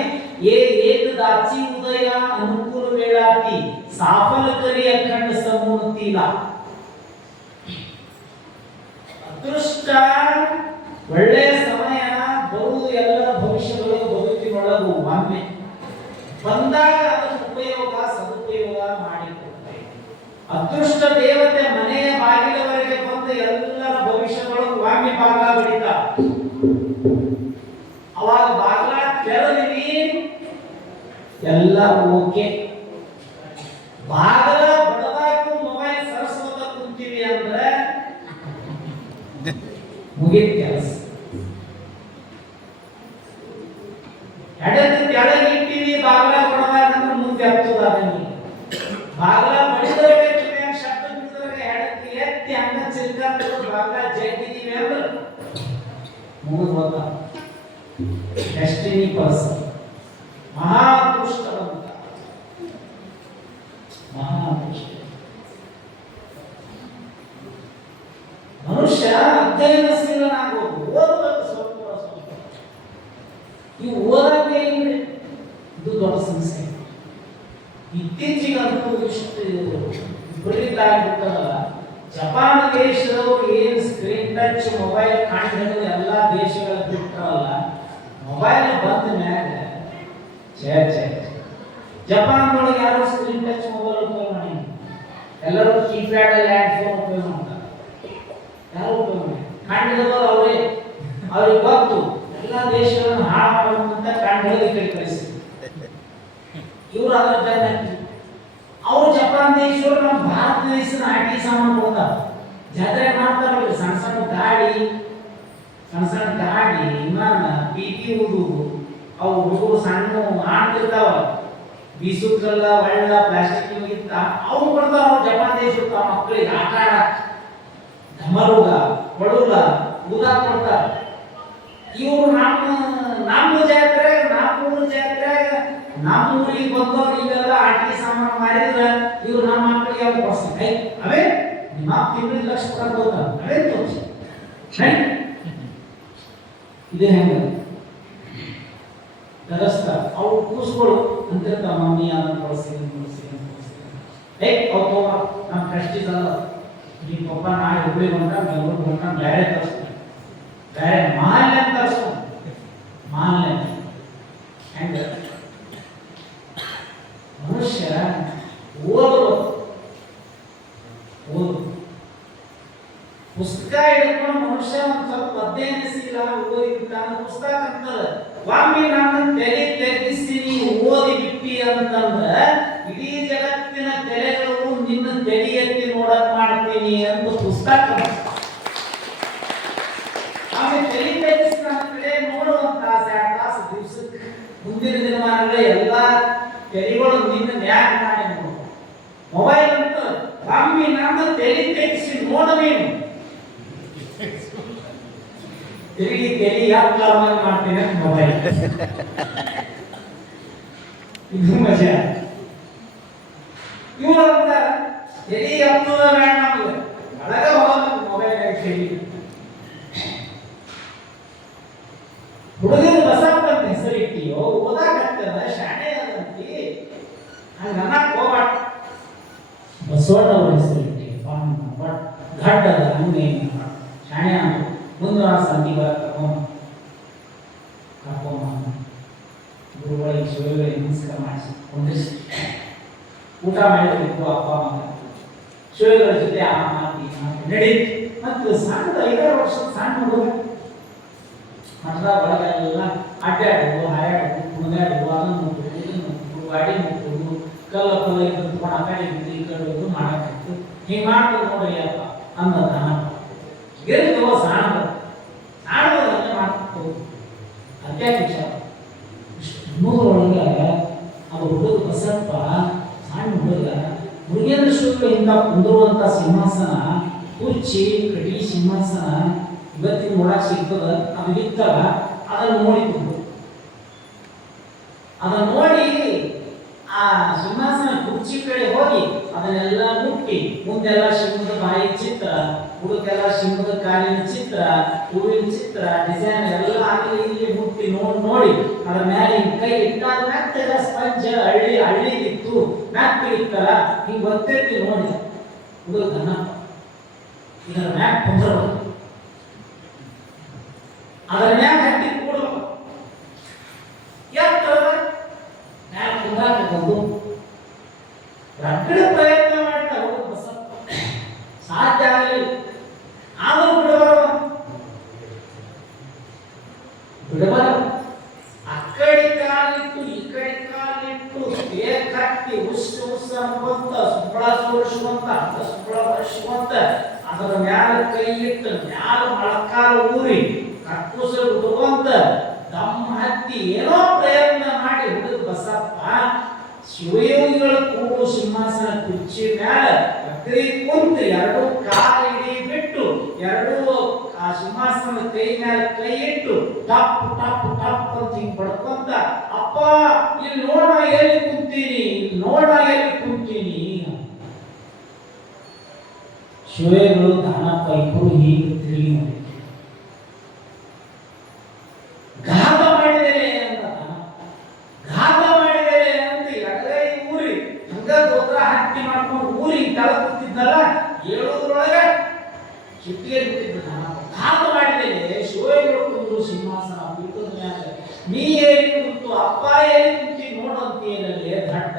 ಏಕದಾಚಿ ಉದಯ ಅನುಕೂಲ ವೇಳಾತಿ ಸಾಫಲ ಕರಿ ಅಖಂಡ ಸಮೂರ್ತಿಲ. ಅದೃಷ್ಟ ಒಳ್ಳೆಯ ಸಮಯ ಬರುವುದು, ಎಲ್ಲರ ಭವಿಷ್ಯಗಳು ಬದುಕಿನೊಳಗು ಒಮ್ಮೆ ಬಂದಾಗ ಅದರ ಉಪಯೋಗ ಸದುಪಯೋಗ ಮಾಡಿಕೊಡ್ತೇವೆ. ಅದೃಷ್ಟ ದೇವತೆ ಮನೆಯ ಬಾಗಿಲವರೆಗೆ ಬಂದು ಎಲ್ಲರ ಭವಿಷ್ಯಗಳು ಒಮ್ಮೆ ಬಾಗಿಲ ಬಡಿತ. ಅವಾಗ ಬಾಗಿಲ ತೆರೆದಿವಿ, ಎಲ್ಲ ಓಕೆ. ಬಾಗಿಲ ಬಡದಾಕು ಮೊಬೈಲ್ ಸರಸ್ವತ ಕುಂತೀವಿ ಅಂದ್ರೆ ಮುಗಿದ ಕೆಲಸ. ಕೆಳಗೆ ಇಟ್ಟಿವಿ, ಬಾಗಿಲ ಬಡದಾಗ ಅಂದ್ರೆ ಮುಂದೆ ಹತ್ತದ. ಬಾಗಿಲ ಬಡಿದ್ರೆ ಶಬ್ದ ಬಿಡಿದ್ರೆ ಎಡಕ್ಕೆ ಎತ್ತಿ ಹಂಗ ಚಿಲ್ಕ ಬಾಗಿಲ ಜಗ್ಗಿದೀವಿ ಅಂದ್ರೆ ಮುಗಿದು ಹೋದ ಡೆಸ್ಟಿನಿ ಪರ್ಸನ್. ಮಹಾದೃಷ್ಟವಂತ, ಮಹಾದೃಷ್ಟ. ಮನುಷ್ಯ ಅಧ್ಯಯನಶೀಲನಾಗೋದು, ಓದಬೇಕು ಸ್ವಲ್ಪ ಸ್ವಲ್ಪ. ನೀವು ಓದಕ್ಕೆ ಇದು ದೊಡ್ಡ ಸಮಸ್ಯೆ. ಇತ್ತೀಚೆಗಂತೂ ಇಷ್ಟು ವಿಪರೀತಾಗ್ಬಿಟ್ಟದಲ್ಲ. ಜಪಾನ್ ದೇಶದವರು ಏನು ಸ್ಕ್ರೀನ್ ಟಚ್ ಮೊಬೈಲ್ ಕಾಣಿಸಿದ್ರು ಎಲ್ಲ ದೇಶಗಳ ಬಿಟ್ಟರಲ್ಲ, ಮೊಬೈಲ್ ಬಂದ ಮ್ಯಾಗ ಜಪಾನ್ದೊಳಗೆ ಯಾರು ಸ್ಕ್ರೀನ್ ಟಚ್ ಮೊಬೈಲ್ ಉಪಯೋಗ ಮಾಡಿ, ಎಲ್ಲರೂ ಕೀಪ್ಯಾಡ್ ಲ್ಯಾಂಡ್ ಫೋನ್ ಉಪಯೋಗ ಮಾಡ್ತಾರೆ. ಯಾರು ಉಪಯೋಗ ಮಾಡಿ ಕಾಣಿಸಿದವರು ಅವರೇ. ಅವ್ರಿಗೆ ಗೊತ್ತು ಎಲ್ಲ ದೇಶಗಳನ್ನು ಹಾಳು ಮಾಡುವಂತ ಕಾಣಿಸಿದ ಕೈ ಕಳಿಸಿ ಇವರು ಅದರ ಬೆನ್ನ ಅವ್ರು ಜಪಾನ್ ದೇಶದವರು ನಮ್ಮ ಭಾರತ ದೇಶದ ಆಟಿ ಸಾಮಾನು ಕೊಡ್ತಾರೆ. ಜಾತ್ರೆ ಮಾಡ್ತಾರಲ್ಲ, ಸಣ್ಣ ಸಣ್ಣ ಗಾಡಿ ವಿಮಾನ ಪೀಪಿ ಹುಡುಗರು, ಅವು ಹುಡುಗರು ಸಣ್ಣ ಆಡ್ತಿರ್ತಾವ, ಬೀಸುತ್ತಲ್ಲ ಒಳ್ಳ ಪ್ಲಾಸ್ಟಿಕ್ ಇತ್ತ ಅವು ಕೊಡ್ತಾವ. ಅವ್ರು ಜಪಾನ್ ದೇಶದ ಮಕ್ಕಳಿಗೆ ಆಟ ಆಡ ಧಮರುಗ ಕೊಡುಗ ಊದಾ ಕೊಡ್ತಾರೆ. ಇವರು ನಮ್ಮ ಜಾತ್ರೆ ನಮ್ಮೂರಿಗೆ ಬಂದವ್ರು ಇವೆಲ್ಲ ಆಟಿ ಸಾಮಾನು ಮಾಡಿದ್ರೆ ಇವ್ರು ನಮ್ಮ ಮಕ್ಕಳಿಗೆ ಅವ್ರು ಕೊಡ್ಸ್ತಾರೆ. ಅವೇ ನಿಮ್ಮ ತಿಂಗಳಿಗೆ ಲಕ್ಷ ಕೊಡ್ತಾರೆ, ಅವೇ ತೋರಿಸಿ ಇದೇ ಹೆಂಗ ತರಸ್ತಾರ. ಅವ್ರು ಕೂಸ್ಗಳು ಅಂತಿರ್ತಾವ, ಮಮ್ಮಿ ಅದನ್ನು ಕೊಡಿಸಿ ಅವ್ರು ತಗೋ ನಮ್ಮ ಪ್ರೆಸ್ಟೀಜ್ ಅಲ್ಲ. ನಿಮ್ಮ ಪಪ್ಪ ನಾಳೆ ಹುಬ್ಳಿಗೆ ಹೊಂಟ ಬೆಂಗಳೂರಿಗೆ ಹೊಂಟ ಬೇರೆ ತರಿಸ್ತಾರೆ, ಬೇರೆ ಮಾಲ್ಯ ತರಿಸ್ತಾರೆ. ಮಾಲ್ಯ ಹೆಂಗ ಮನುಷ್ಯ ಓದು ಪುಸ್ತಕ ಹಿಡ್ಕೊಂಡು ಮನುಷ್ಯ ಒಂದು ಸ್ವಲ್ಪ ಅಧ್ಯಯನಶೀಲ ಓದಿಬಿಟ್ಟಾನ. ಪುಸ್ತಕ ಅಂತದ ಒಮ್ಮೆ ನಾನು ತೆರೆ ತೆಗೆಸಿ ಓದಿ ಬಿಟ್ಟಿ ಅಂತಂದ್ರ ಇಡೀ ಜಗತ್ತಿನ ತೆರೆಗಳು ನಿನ್ನ ತೆರೆ ಎತ್ತಿ ನೋಡಕ್ ಮಾಡ್ತೀನಿ ಅಂತ ಪುಸ್ತಕ. ಆಮೇಲೆ ತೆರೆ ತೆಗೆಸಿ ನನ್ನ ಕಡೆ ನೋಡುವಂತ ತಾಸು ದಿವ್ಸಕ್ಕೆ ಮುಂದಿನ ದಿನಮಾನಗಳ ಎಲ್ಲ ತೆರೆಗಳು ನಿನ್ನ ನ್ಯಾಯ ಮಾಡಿ ನೋಡು. ಮೊಬೈಲ್ ಅಂತ ಒಮ್ಮೆ ನಾನು ತೆರೆ ತೆಗೆಸಿ ನೋಡವೇನು ತೆರಿ ಯಾಕೆ ಮಾಡ್ತೀನಿ ಮೊಬೈಲ್. ಇದು ಮಜಾ. ಇವರು ಅಂತಾರ ತೆರಿ ಹತ್ತದ ಬೇಡ ನಮ್ಗೆ ಒಳಗ ಹೋಗ ಮೊಬೈಲ್ ತೆರಿ. ಹುಡುಗರು ಬಸಪ್ಪ ಅಂತ ಹೆಸರು ಇಟ್ಟಿಯೋ, ಓದಾಕತ್ತದ ಶಾಣೆ ಅದಂತಿ ಹಂಗ ಅನ್ನಕ್ ಹೋಗ್ಬಾರ್ದು. ಬಸವಣ್ಣ ಅವ್ರ ಹೆಸರು ಇಟ್ಟಿ ಘಡ್ ಅದ ಹಂಗೆ ಶಾಣೆ ಅಂತ ಮುಂದೆ ಸಂತಿ ಕರ್ಕೊಂಡ ಗುರುಗಳಿಗೆ ಶಿವಗಳಿಗೆ ನಮಸ್ಕಾರ ಮಾಡಿಸಿ ಒಂದಿಷ್ಟು ಊಟ ಮಾಡಿರ್ಬೇಕು. ಅಪ್ಪ ಮಗ ಶಿವಗಳ ಜೊತೆ ಆ ಮಾತಿ ನಡಿ. ಮತ್ತು ಸಣ್ಣದ 5 ವರ್ಷದ ಸಣ್ಣ ಹುಡುಗ ಮಠದ ಒಳಗೆಲ್ಲ ಅಡ್ಡಾಡುವುದು, ಹಾಯಾಡುವುದು, ಕುಣಿದಾಡುವುದು, ಅದನ್ನು ಮುಟ್ಟುವುದು, ಇದನ್ನು ಮುಟ್ಟುವುದು, ಗಾಡಿ ಮುಟ್ಟುವುದು, ಕಲ್ಲ ಇದ್ದುಕೊಂಡು ಆ ಕಡೆ ಈ ಕಡೆ ಮಾಡಾಕಿತ್ತು. ಹಿಂಗೆ ಮಾಡ್ತಾರೆ ನೋಡಿ ಅಪ್ಪ ಅಂದ ಗೆಲ್ತವ ಸಾಣದ ಸಾಣದನ್ನೇ ಮಾಡ್ತಿತ್ತು. ಅತ್ಯಾಕ ವಿಚಾರ ಇಷ್ಟೊಳಗೆ ಅದು ಹುಡುಗ ಬಸಪ್ಪ ಸಣ್ಣ ಹುಡುಗ ಮುರುಗೇಂದ್ರ ಶಿವಗಳಿಂದ ಕುಂದಿರುವಂಥ ಸಿಂಹಾಸನ ಕುರ್ಚಿ ಕಟಿ ಸಿಂಹಾಸನ ಇವತ್ತಿನ ನೋಡಕ್ ಸಿಗ್ತದ. ಅದು ಇತ್ತಲ್ಲ ಅದನ್ನು ನೋಡಿಕೊಂಡು ಅದನ್ನು ನೋಡಿ ಆ ಸಿಂಹಾಸನ ಕುರ್ಚಿ ಕಡೆ ಹೋಗಿ ಅದನ್ನೆಲ್ಲ ಮುಟ್ಟಿ ಮುಂದೆಲ್ಲ ಸಿಂಹದ ಬಾಯಿ ಚಿತ್ರ, ಹುಡುಕೆಲ್ಲ ಸಿಂಹದ ಕಾಲಿನ ಚಿತ್ರ, ಹೂವಿನ ಚಿತ್ರ, ಡಿಸೈನ್ ಎಲ್ಲ ಅಲ್ಲಿ ಇಲ್ಲಿ ಮುಟ್ಟಿ ನೋಡಿ ಅದರ ಮೇಲೆ ಕೈ ಇಟ್ಟಾದ ಮ್ಯಾಗ ಸ್ಪಂಜ ಹಳ್ಳಿಗಿತ್ತು ಮ್ಯಾಕ್ ಇತ್ತಲ್ಲ ಹಿಂಗೆ ಗೊತ್ತೈತಿ ನೋಡಿ ಹುಡುಗ ದನ್ನಪ್ಪ ಇದರ ಮ್ಯಾಕ್ ಕುಂದ್ರಬೇಕು, ಅದರ ಮ್ಯಾಗ ಹಟ್ಟಿ ಕೂಡಬೇಕು. ಯಾಕೆ ಮ್ಯಾಕ್ ಕುಂದ್ರಾಕ ಬಂದು ರಗಡ ಪ್ರಯತ್ನ ಮಾಡ್ತಾರೆ ಬಸಪ್ಪ, ಸಾಧ್ಯ ಆಗಲಿಲ್ಲ. ಆದರೂ ಬಿಡಬಾರ ಆ ಕಡೆ ಕಾಲಿಟ್ಟು ಈ ಕಡೆ ಕಾಲಿಟ್ಟು ಕಟ್ಟಿ ಉಸ್ ಅನ್ಕೊಂತ ಸುಬ್ಬಳ ಸೋರಿಸುವಂತ ಸುಬ್ಬಳ ವರ್ಷವಂತ ಅದರ ಮ್ಯಾಲ ಕೈ ಇಟ್ಟು ಮ್ಯಾಲ ಮೊಳಕಾಲ ಊರಿ ಕಕ್ಕುಸ ಬಿಡುವಂತ ದಮ್ಮ ಹತ್ತಿ ಏನೋ ಪ್ರಯತ್ನ ಮಾಡಿ ಹುಡುಗ ಬಸಪ್ಪ ಶಿವಯೋಗಿಗಳ ಕೂಡು ಸಿಂಹಾಸನ ಕುರ್ಚಿ ಮ್ಯಾಲ ಅಗ್ರಿ ಕುಂತ ಎರಡು ಕಾಲು ಇಡಿ ಬಿಟ್ಟು ಎರಡು ಆ ಸಿಂಹಾಸನದ ಕೈ ಮ್ಯಾಲ ಕೈ ಇಟ್ಟು ಟಪ್ ಟಪ್ ಟಪ್ ಅಂತ ಹಿಂಗ್ ಪಡ್ಕೊಂತ ಅಪ್ಪ ಇಲ್ಲಿ ನೋಡ ಎಲ್ಲಿ ಕುಂತೀನಿ, ಇಲ್ಲಿ ನೋಡ ಎಲ್ಲಿ ಕುಂತೀನಿ. ಶಿವೆಗಳು ದಾನಪ್ಪ ಇಬ್ಬರು ಹೀಗೆ ತಿರುಗಿ ನೋಡಿ ಘಾತ ಮಾಡಿದರೆ ಅಂತ, ಘಾತ ಮಾಡಿದರೆ ಅಂತ ಎಡಗೈ ಊರಿ ಹಂಗ ದೋತ್ರ ಹಟ್ಟಿ ಮಾಡ್ಕೊಂಡು ಊರಿ ಕೆಳ ಕೂತಿದ್ದಲ್ಲ, ಹೇಳೋದ್ರೊಳಗೆ ಚಿಟ್ಟಿಗೆ ಬಿಟ್ಟಿದ್ದ ಘಾತ ಮಾಡಿದ್ದೇನೆ. ಶಿವಗಳು ಕುಂದ್ರು ಸಿಂಹಾಸನ ಪೀಠದ ಮ್ಯಾಲ, ನೀ ಏರಿ ಕುಂತು ಅಪ್ಪ ಏರಿ ಕುಂತಿ ನೋಡಂತೀನಲ್ಲಿ ದಡ್ಡ,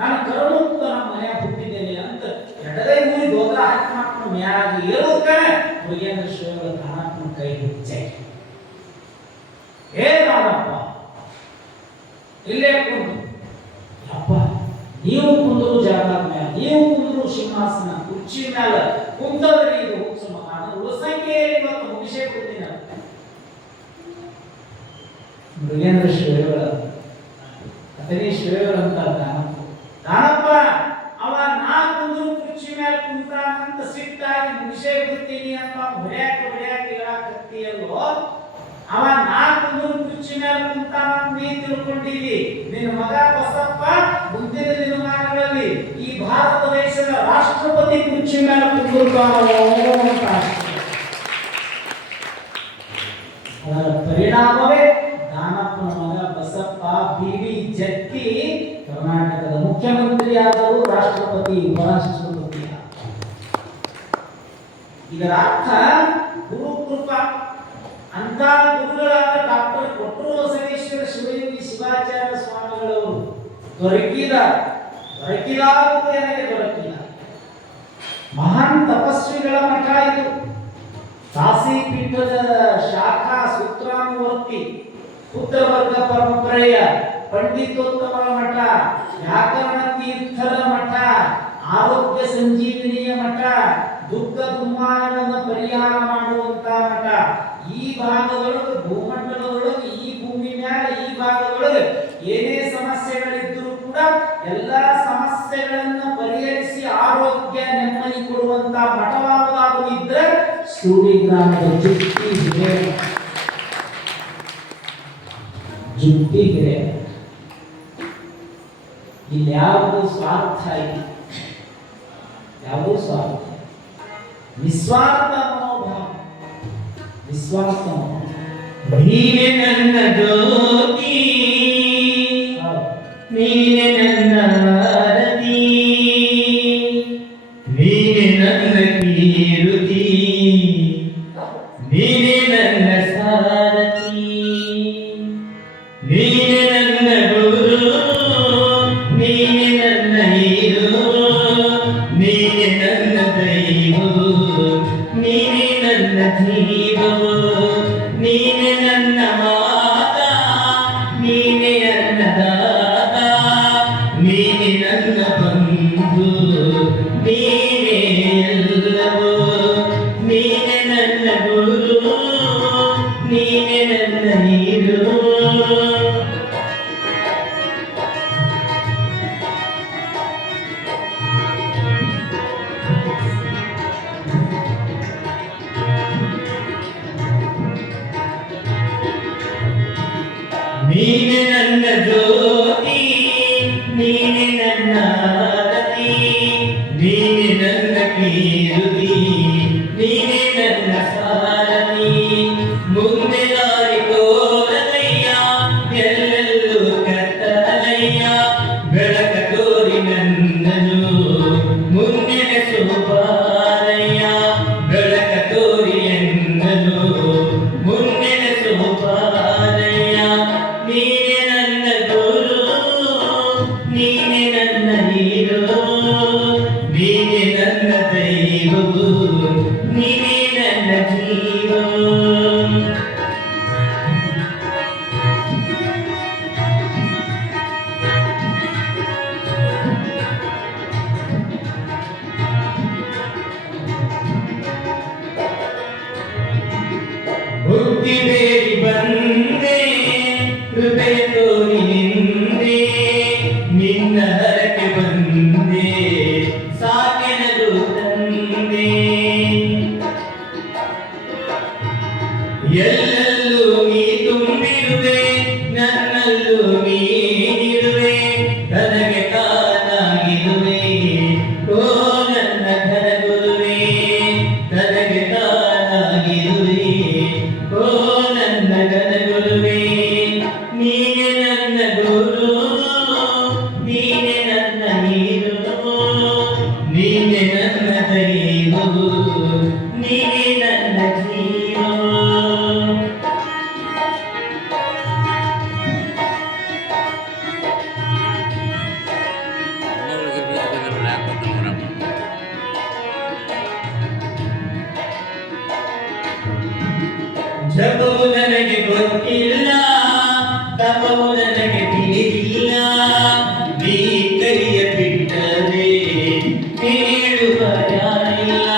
ನಾನು ಕರುಮುಕ್ತ ನಮ್ಮ ಮನೆಯ ಹುಟ್ಟಿದ್ದೇನೆ ಅಂತ ಎಡಗೈ ಊರಿ ದೋತ್ರ ಹಟ್ಟಿ ಮಾಡ್ಕೊಂಡು ಮ್ಯಾಗ ಏರೋದ್ಕನೆ ಮುರುಗೇಂದ್ರ ಶಿವಗಳ ದಾನಪ್ಪನ ಕೈ ಹುಚ್ಚೆ. ಏನಪ್ಪ ಇಲ್ಲೇ ಕುಂತು ಅಪ್ಪ ನೀವು ಕುಂದರು ಜಾಗದ ಮೇಲೆ, ನೀವು ಕುಂದರು ಸಿಂಹಾಸನ ಕುರ್ಚಿ ಮೇಲೆ ಕುಂತದ್ರಿ, ಇದು ಹುಚ್ಚು ಮಗ ಉಳಸಂಖ್ಯೆಯಲ್ಲಿ ಮತ್ತು ಮುಗಿಸೇ ಕೊಡ್ತೀನಿ. ಮೃಗೇಂದ್ರ ಶಿವಗಳ ಅತನೇ ಶಿವಗಳಂತ ದಾನಪ್ಪ ಅವ ನಾ ಕುಂದ್ರು ಕುರ್ಚಿ ಮೇಲೆ ಕುಂತಾನಂತ ಸಿಟ್ಟಾಗಿ ಮುಗಿಸೇ ಕೊಡ್ತೀನಿ ಅಂತ ಹೊಡ್ಯಾಕ ಹೇಳಾಕತ್ತೀಯಲ್ಲೋ, ಅವ ನಾ ಕುಂದ್ರು ಕುರ್ಚಿ ಮೇಲೆ ಕುಂತಾನ ನೀ ತಿಳ್ಕೊಂಡಿದ್ದಿ. ನಿನ್ನ ಮಗ ಬಸಪ್ಪ ಮುಂದಿನ ದಿನಮಾನಗಳಲ್ಲಿ ಈ ಭಾರತ ದೇಶದ ರಾಷ್ಟ್ರಪತಿ ಕುರ್ಚಿ ಮೇಲೆ ಕುಂದಿರ್ತಾನೋ ಅಂತ. ಅದರ ಪರಿಣಾಮವೇ ದಾನಪ್ಪನ ಮಗ ಬಸಪ್ಪ ಬಿ.ವಿ. ಜತ್ತಿ ಕರ್ನಾಟಕದ ಮುಖ್ಯಮಂತ್ರಿಯಾದರು, ರಾಷ್ಟ್ರಪತಿ ಉಪರಾಷ್ಟ್ರಪತಿ. ಇದರ ಅರ್ಥ ಗುರುಕೃಪ. ಅಂತ ಗುರುಗಳಾದ ಡಾಕ್ಟರ್ ಕೊಟ್ಟೂರು ಬಸವೇಶ್ವರ ಶಿವಯೋಗಿ ಶಿವಾಚಾರ್ಯ ಸ್ವಾಮಿಗಳವರು ದೊರಕಿದಾಗೂ ನನಗೆ ದೊರಕಿಲ್ಲ. ಮಹಾನ್ ತಪಸ್ವಿಗಳ ಮಠ ಇದು. ಕಾಶಿ ಪೀಠದ ಶಾಖಾ ಸೂತ್ರಾನುವರ್ತಿ ಪುತ್ರವರ್ಗ ಪರಂಪರೆಯ ಪಂಡಿತೋತ್ತಮರ ಮಠ, ವ್ಯಾಕರಣ ತೀರ್ಥರ ಮಠ, ಆರೋಗ್ಯ ಸಂಜೀವಿನಿಯ ಮಠ, ದುಃಖ ದುಮ್ಮಾನದ ಪರಿಹಾರ ಮಾಡುವಂತ ಮಠ. ಈ ಭಾಗದೊಳಗೆ ಭೂಮಂಡಲದೊಳಗೆ ಈ ಭೂಮಿ ಮ್ಯಾಲ ಈ ಭಾಗದೊಳಗೆ ಏನೇ ಸಮಸ್ಯೆಗಳಿದ್ದರೂ ಕೂಡ ಎಲ್ಲಾ ಸಮಸ್ಯೆಗಳನ್ನು ಪರಿಹರಿಸಿ ಆರೋಗ್ಯ ನೆಮ್ಮದಿ ಕೊಡುವಂತ ಮಠವಾಗುವುದು ಇದ್ರೆ ಸೂಡಿ ಗ್ರಾಮದ ಜುಟ್ಟಿಗೆರೆ. ಇಲ್ಲಿ ಯಾವುದು ಸ್ವಾರ್ಥ ಇಲ್ಲ, ಯಾವುದೂ ಸ್ವಾರ್ಥ, ನಿಸ್ವಾರ್ಥ ಮನೋಭಾವ, ನಿಸ್ವಾರ್ಥ ಮನೋಭಾವ. ನೀನೆ ನನ್ನ ಜ್ಯೋತಿ, ನೀನೆ ನನ್ನ ಆರತಿ, ನೀನೆ ನನ್ನ ಕೀರುತಿ, ನೀನೆ ನನ್ನ ಸಾರಥಿ, ನೀನೆ ನನ್ನ ಗುರು, ನೀನೆ ನನ್ನ ಹೀರೋ, ನೀನೆ ನನ್ನ ದೈವ, ನೀನೆ ನನ್ನ ಜೀವ, ನೀನೆ ನನ್ನ ಮಾತ, ನೀನೆ ನನ್ನ ದಾತ, ನೀನೆ ನನ್ನ ಬಂಧು, ನೀನೆ ಎಲ್ಲವೋ, ನೀನೆ ನನ್ನ ಗುರು, ನೀನೆ ನನ್ನ ಹೀರೋ. ನೀನೆ ನನ್ನ ಜ್ಯೋತಿ, ನೀನೆ ನನ್ನ ಆರತಿ, ನೀನೆ ನನ್ನ ಕೀರುತಿ, ನೀನೆ ನನ್ನ ಸಾರಥಿ. ಮುಂದೆ ದಾರಿ ತೋರಲಯ್ಯ, ಎಲ್ಲೆಲ್ಲೂ ಕತ್ತಲಯ್ಯ, ಬೆಳಕ ತೋರಿ ನನ್ನನು ಮುನ್ನೆಡೆಸು ಬಾರಯ್ಯ, ಬೆಳಕ ತೋರಿ ಎನ್ನನು ಮುನ್ನೆಡೆಸು ಬಾರಯ್ಯ. ನೀನೆ ನನ್ನ ನೀನಿರುವೆ ನನಗೆ ತಾನಾಗಿರುವೆ ಓ ನನ್ನ ಘನ ಗುರುವೇ ನನಗೆ ತಾನಾಗಿರುವೆ ಓ ನನ್ನ ಘನ ಗುರುವೇ ನೀನೆ ನನ್ನ ಗುರು ನೀನೆ ನನ್ನ ನೀರು ನೀನೆ ನನ್ನ ದೈವ ನೀನೆ ನನ್ನ ಜೀವ ಜಪವು ನನಗೆ ಗೊತ್ತಿಲ್ಲ ತಪವು ನನಗೆ ತಿಳಿದಿಲ್ಲ ನೀ ಕೈಯ ಬಿಟ್ಟರೆ ಹೇಳುವ ಯಾರಿಲ್ಲ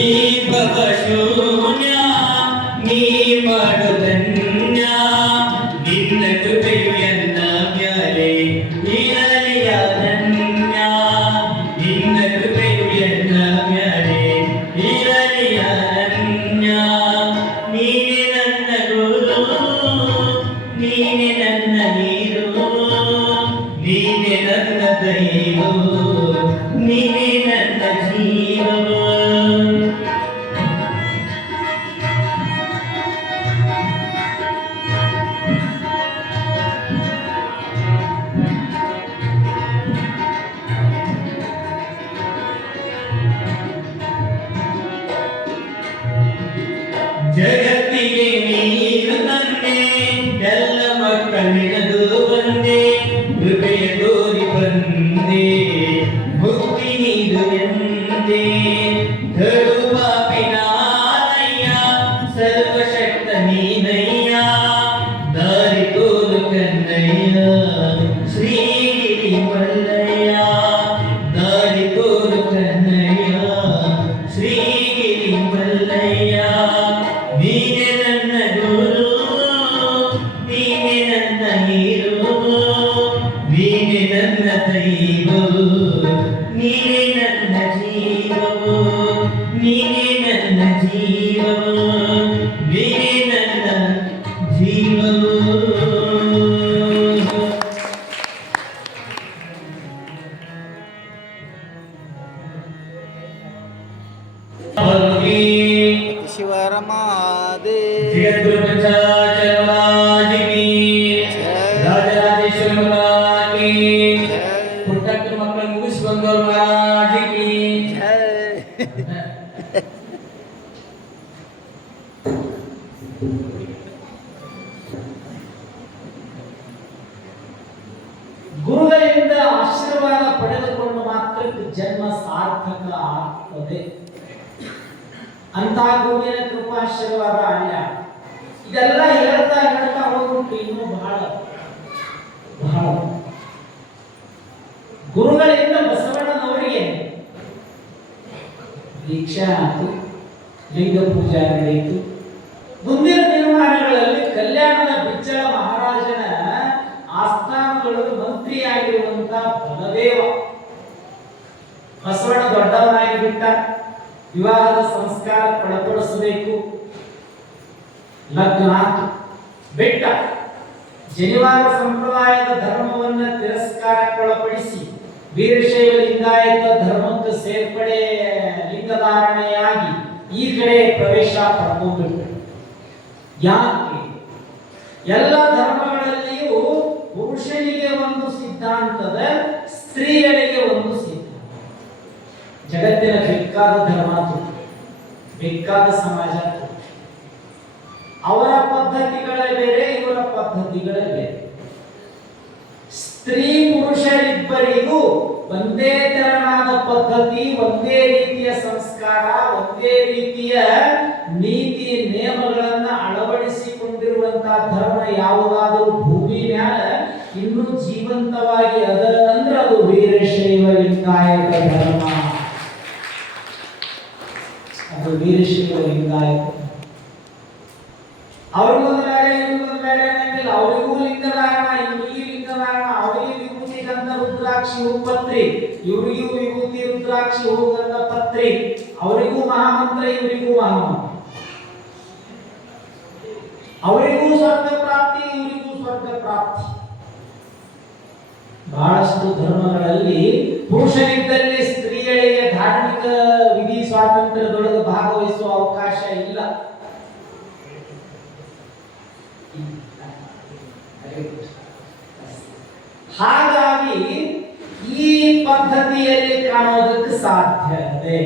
ಈ ಭವ ಶೂನ್ಯ ನೀ ಮಾಡುದನ್ಯ ನಿನ್ನ ಕೃಪೆಯು ಎನ್ನ ಮ್ಯಾಲೆ ಇರಲಿ ಅನನ್ಯ ನಿನ್ನ ಕೃಪೆಯು ಎನ್ನ ಮ್ಯಾಲೆ ಇರಲಿ ಅನನ್ಯ ನೀನೆ ನನ್ನ ಗುರು ನೀನೆ ನನ್ನ ನೀರು ನೀನೆ ನನ್ನ ದೈವ ನೀನೆ ನನ್ನ ಜೀವ ಜಗತ್ತಿಗೆ ನೀನು ತಂದೆ ಎಲ್ಲ ಮಕ್ಕಳಿನದು ಬಂದೆ ಕೃಪೆಯ ತೋರಿ ಬಂದೆ ಮುಕ್ತಿ ನೀಡು ಎಂದೆ ಕರು ಪಾಪಿನಾನಯ್ಯ ಸರ್ವಶಕ್ತ ನೀನಯ್ಯ ದಾರಿ ತೋರು ಕನ್ನಯ್ಯ ಶ್ರೀಗಿರಿ ಮಲ್ಲಯ್ಯ ದಾರಿ ತೋರು ಕನ್ನಯ್ಯ ಶ್ರೀಗಿರಿ ಮಲ್ಲಯ್ಯ ನೀನೆ ನನ್ನ ಗುರು ನೀನೆ ನನ್ನ ನೀರು ನೀನೆ ನನ್ನ ದೈವ ನೀನೆ ನನ್ನ ಜೀವ ನೀನೆ ನನ್ನ ಜೀವ ನೀನೆ ನನ್ನ ಜೀವ ಶಿವರ ಮಾದೇ ಜಗದ್ಗುರು ಪಂಚಾಚರಮಾಜ ಕೀ ರಾಜರಾಜೇಶ್ವರ ಮಹಾರಾಜ ಕೀ ಪುಟ್ಟಕ್ಕ ಮಕ್ಕಳು ಮುಗಿಸಿ ಬಂದವರು ಮಹಾರಾಜ ಕೀ ಗುರುಗಳಿಂದ ಆಶೀರ್ವಾದ ಪಡೆದುಕೊಂಡು ಮಾತ್ರಕ್ಕೆ ಜನ್ಮ ಸಾರ್ಥಕ ಆಗ್ತದೆ. ಅಂತ ಗುರುವಿನ ಕೃಪಾಶೀರ್ವಾದ ಅಲ್ಲ. ಇದೆಲ್ಲ ಹೇಳ್ತಾ ಹೇಳ್ತಾ ಹೋಗ್ಬಿಟ್ಟು ಇನ್ನೂ ಬಹಳ ಬಹಳ ಗುರುಗಳಿಂದ ಬಸವಣ್ಣನವರಿಗೆ ದೀಕ್ಷಾ ಆಯಿತು, ಲಿಂಗ ಪೂಜಾ ನಡೆಯಿತು. ಮುಂದಿನ ದಿನಮಾನಗಳಲ್ಲಿ ಕಲ್ಯಾಣದ ಬಿಚ್ಚಳ ಮಹಾರಾಜನ ಆಸ್ಥಾನಗಳು ಮಂತ್ರಿಯಾಗಿರುವಂತ ಬಲದೇವ ಬಸವಣ್ಣ ದೊಡ್ಡವನಾಗಿ ಬಿಟ್ಟ. ವಿವಾಹದ ಸಂಸ್ಕಾರ ಒಳಪಡಿಸಬೇಕು. ಲಗ್ನ ಆತು, ಬಿಟ್ಟ. ಜನಿವಾರ ಸಂಪ್ರದಾಯದ ಧರ್ಮವನ್ನ ತಿರಸ್ಕಾರಕ್ಕೊಳಪಡಿಸಿ ವೀರಶೈವ ಲಿಂಗಾಯತ ಧರ್ಮಕ್ಕೆ ಸೇರ್ಪಡೆ ಲಿಂಗಧಾರಣೆಯಾಗಿ ಈ ಕಡೆ ಪ್ರವೇಶ ಪಡ್ಕೊಂಡ್ಬಿಟ್ಟು. ಯಾಕೆ? ಎಲ್ಲ ಧರ್ಮಗಳಲ್ಲಿಯೂ ಪುರುಷನಿಗೆ ಒಂದು ಸಿದ್ಧಾಂತದ, ಸ್ತ್ರೀಯರಿಗೆ ಒಂದು ಸಿದ್ಧಾಂತ. ಜಗತ್ತಿನ ಬೇಕಾದ ಧರ್ಮ, ಬೇಕಾದ ಸಮಾಜ, ಅವರ ಪದ್ಧತಿಗಳೇ ಬೇರೆ, ಇವರ ಪದ್ಧತಿಗಳೇ ಬೇರೆ. ಸ್ತ್ರೀ ಪುರುಷರಿಬ್ಬರಿಗೂ ಒಂದೇ ತೆರನಾದ ಪದ್ಧತಿ, ಒಂದೇ ರೀತಿಯ ಸಂಸ್ಕಾರ, ಒಂದೇ ರೀತಿಯ ನೀತಿ ನಿಯಮಗಳನ್ನ ಅಳವಡಿಸಿಕೊಂಡಿರುವಂತಹ ಧರ್ಮ ಯಾವುದಾದರೂ ಭೂಮಿ ಮ್ಯಾಲ ಇನ್ನೂ ಜೀವಂತವಾಗಿ ಅದ ಅಂದ್ರೆ ಅದು ವೀರಶೈವ ಲಿಂಗಾಯತ ಧರ್ಮ. ಅದು ವೀರಶೈವ ಲಿಂಗಾಯತ. ಅವ್ರಿಗೊಂದು ಬೇರೆ, ಇವ್ರಿಗೊಂದು ಬೇರೆ ಅನ್ನಂಗಿಲ್ಲ. ಅವರಿಗೂ ಲಿಂಗಧಾರಣ, ಇವರಿಗೆ ಲಿಂಗಧಾರಣ, ಅವರಿಗೆ ವಿಭೂತಿ ಗಂಧ ರುದ್ರಾಕ್ಷಿ ಹೂಪತ್ರಿ, ಇವರಿಗೂ ವಿಭೂತಿ ರುದ್ರಾಕ್ಷಿ ಹೂಗಂಧ ಪತ್ರಿ, ಅವರಿಗೂ ಮಹಾಮಂತ್ರ, ಇವರಿಗೂ ಮಹಾಮಂತ್ರ. ಅವರಿಗೂ ಸ್ವರ್ಗ ಪ್ರಾಪ್ತಿ, ಇವರಿಗೂ ಸ್ವರ್ಗ ಪ್ರಾಪ್ತಿ. ಬಹಳಷ್ಟು ಧರ್ಮಗಳಲ್ಲಿ ಪುರುಷನಿದ್ದಲ್ಲಿ ಸ್ತ್ರೀಯರಿಗೆ ಧಾರ್ಮಿಕ ವಿಧಿ ಸ್ವಾತಂತ್ರ್ಯದೊಳಗೆ ಭಾಗವಹಿಸುವ ಅವಕಾಶ ಇಲ್ಲ. ಹಾಗಾಗಿ ಈ ಪದ್ಧತಿಯಲ್ಲಿ ಕಾಣೋದಕ್ಕೆ ಸಾಧ್ಯ ಇದೆ,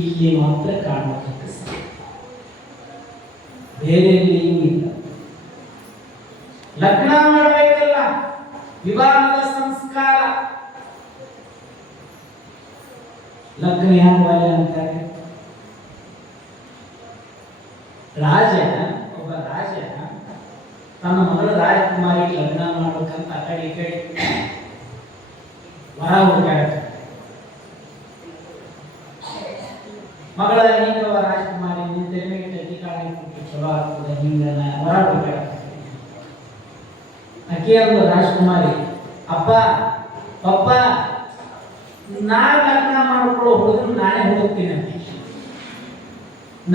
ಇಲ್ಲಿ ಮಾತ್ರ ಕಾಣೋದಕ್ಕೆ ಸಾಧ್ಯ, ಬೇರೆ ಎಲ್ಲಿಯೂ ಇಲ್ಲ. ಲಗ್ನ ಮಾಡಬೇಕಲ್ಲ, ವಿವಾಹದ ಸಂಸ್ಕಾರ. ಲಗ್ನ ಯಾವಾಗ ಅಂತಾರೆ? ಒಬ್ಬ ರಾಜ ತನ್ನ ಮಗಳ ರಾಜಕುಮಾರಿ ಲಗ್ನ ಮಾಡ್ಬೇಕಂತ ಆ ಕಡೆ ಈ ಕಡೆ ವರ ಹುಡುಕಾಡ್ತಾರೆ. ಮಗಳ ಹಿಂಗವ ರಾಜಕುಮಾರಿ ನಿಂತೆ ಚಲೋ ಆಗ್ತದೆ, ಹಿಂಗ ವರ ಹುಡುಕಾಡ್ತಾರೆ. ಆಕೆ ಒಂದು ರಾಜಕುಮಾರಿ, ಅಪ್ಪ ಪಪ್ಪ ನಾ ಲಗ್ನ ಮಾಡ್ಕೊಳ್ಳೋ ಹುಡುಗರು ನಾನೇ ಹುಡುಕ್ತೀನಿ ಅಂತ,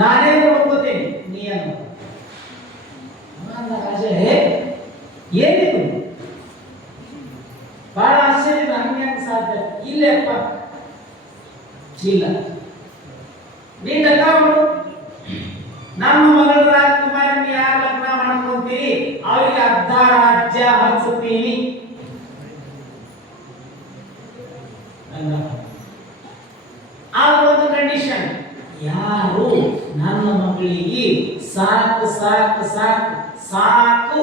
ನಾನೇ ಹುಡುಕೋತೀನಿ ನೀ ಅನ್ನ. ರಾಜ ಏನಿದು ಬಹಳ ಆಶ್ಚರ್ಯ, ಹಂಗೆ ಸಾಧ್ಯ ಇಲ್ಲಪ್ಪ, ಇಲ್ಲ ನೀ ಲಗ್ನ ಮಾಡು, ನಮ್ಮ ಮಗಳ ರಾಜಕುಮಾರಿ ಯಾರು ಲಗ್ನ ಮಾಡ್ಕೊಂತೀರಿ ಅವರಿಗೆ ಅರ್ಧ ರಾಜ್ಯ ಹಂಚುತ್ತೀನಿ. ಆದ್ರೆ ಒಂದು ಕಂಡೀಷನ್, ಯಾರು ನನ್ನ ಮಗಳಿಗೆ ಸಾಕು ಸಾಕು ಸಾಕು ಸಾಕು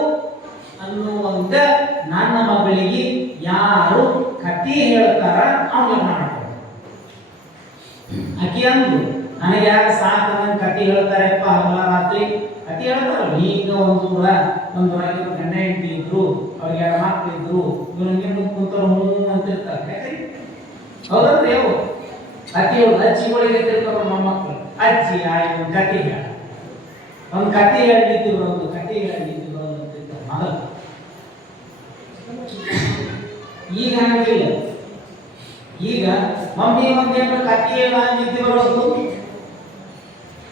ಅನ್ನುವಂಗ ನನ್ನ ಮಗಳಿಗೆ ಯಾರು ಕಥೆ ಹೇಳ್ತಾರ ಅವ್ನ ಲಗ್ನ ಮಾಡ್ತಾರೆ. ಆಕೆ ಅಂದು ನನಗೆ ಯಾರು ಸಾಕು ನನ್ನ ಕಥೆ ಹೇಳ್ತಾರಪ್ಪ ಹಗಲ ರಾತ್ರಿ ಕಥೆ ಹೇಳ್ತಾರಲ್ಲ, ಈಗ ಒಂದೂರ ಗಂಡ ಹೆಂಡತಿ ಇದ್ರು, ಅವ್ರಿಗೆ 2 ಮಕ್ಳು ಇದ್ರು, ಇವ್ರಿಗೆ ಕುಂತವ್ರು ಹ್ಞೂ ಅಂತಿರ್ತಾರೆ. ಹೌದಲ್ರಿ? ಅವು ಕಥೆ ಹೇಳು, ಅಜ್ಜಿಗಳಿಗೆ ತಿಳ್ಕೊಳ್ರು ಮೊಮ್ಮಕ್ಕಳು, ಅಜ್ಜಿ ಆಯ್ತು ಒಂದು ಕಥೆ ಹೇಳ, ಒಂದು ಕಥೆ ಹೇಳಿದ್ರು, ಒಂದು ಕಥೆ ಹೇಳಿದ್ರು ಅಂತಿರ್ತಾರೆ ಮಗಳು. ಈಗ ಹಂಗಿಲ್ಲ, ಈಗ ಮಮ್ಮಿ ಒಂದೇನು ಕಥೆ ಹೇಳ ನಿದ್ದೆ ಬರೋದು,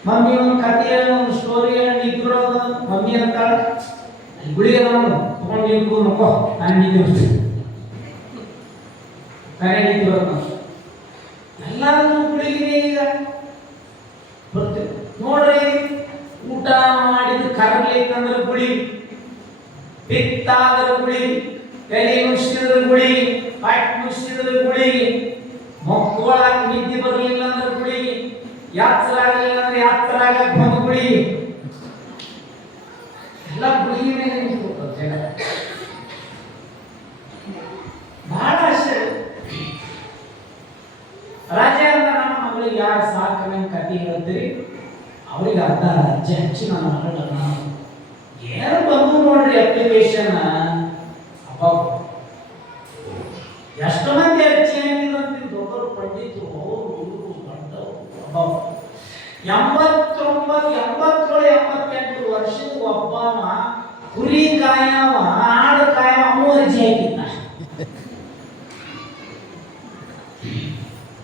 ಮಮ್ಮಿ ಒಂದು ಕಥೆ ಹೇಳ ಒಂದು ಸ್ಟೋರಿ ಹೇಳ ನಿದ್ದೆ ಬರೋದು. ಮಮ್ಮಿ ಅಂತಾಳ ಗುಳಿಗೆ ನಾನು ತಗೊಂಡು ನಿಂತು ನೋಕೋ ನಾನು ನಿದ್ದೆ ಬರ್ತೀನಿ, ಕರೆ ನಿದ್ದೆ ಬರೋದು. ಎಲ್ಲಾದ್ರೂ ಗುಳಿಗೆ ಈಗ ಬರ್ತೀವಿ ನೋಡ್ರಿ. ಊಟ ಮಾಡಿದ ಕರಲಿಕ್ಕಂದ್ರೆ ಗುಳಿ, ಪಿತ್ತಾದ್ರ ಗುಳಿ, ತಲೆ ಮುಗಿಸಿದ್ರ ಗುಳಿ, ಪಟ್ ಮುಗಿಸಿದ್ರ ಗುಳಿ, ಮಕ್ಕಳಾಗ ನಿದ್ದೆ ಬರಲಿಲ್ಲ ಅಂದ್ರೆ ಗುಳಿ, ಯಾತ್ರೆ ಆಗಲಿಲ್ಲ ಅಂದ್ರೆ ಯಾತ್ರೆ ಆಗಕ್ಕೆ ಬಂದು ಗುಳಿ, ಎಲ್ಲ ಗುಳಿ ಮೇಲೆ ನಿಂತ್ಕೊಳ್ತಾರೆ ಜನ. ಬಹಳ ಆಶ್ಚರ್ಯ. ರಾಜ ಅಂತ ನಮ್ಮ ಮಗಳಿಗೆ ಯಾರು ಸಾಕು ನನ್ನ ಕಥೆ ಹೇಳ್ತೀರಿ ಅವ್ರಿಗೆ ಅರ್ಧ ರಾಜ್ಯ ಹಚ್ಚಿ ನನ್ನ ಮಗಳ ಏನು ಬಂದು ನೋಡ್ರಿ ಅಪ್ಲಿಕೇಶನ್. ಅಪ್ಪ ಎಷ್ಟು ಮಂದಿ ಅರ್ಜಿ ಹಾಕಿದಂತ ದೊಡ್ಡವರು ಪಂಡಿತರು ಅವರು ಇವರು ದೊಡ್ಡವರು. ಅಪ್ಪ 87 ವರ್ಷದ ಒಬ್ಬವ ಕುರಿ ಕಾಯವ ಆಡು ಕಾಯವ ಅವನು ಅರ್ಜಿ ಹಾಕಿದ್ದ.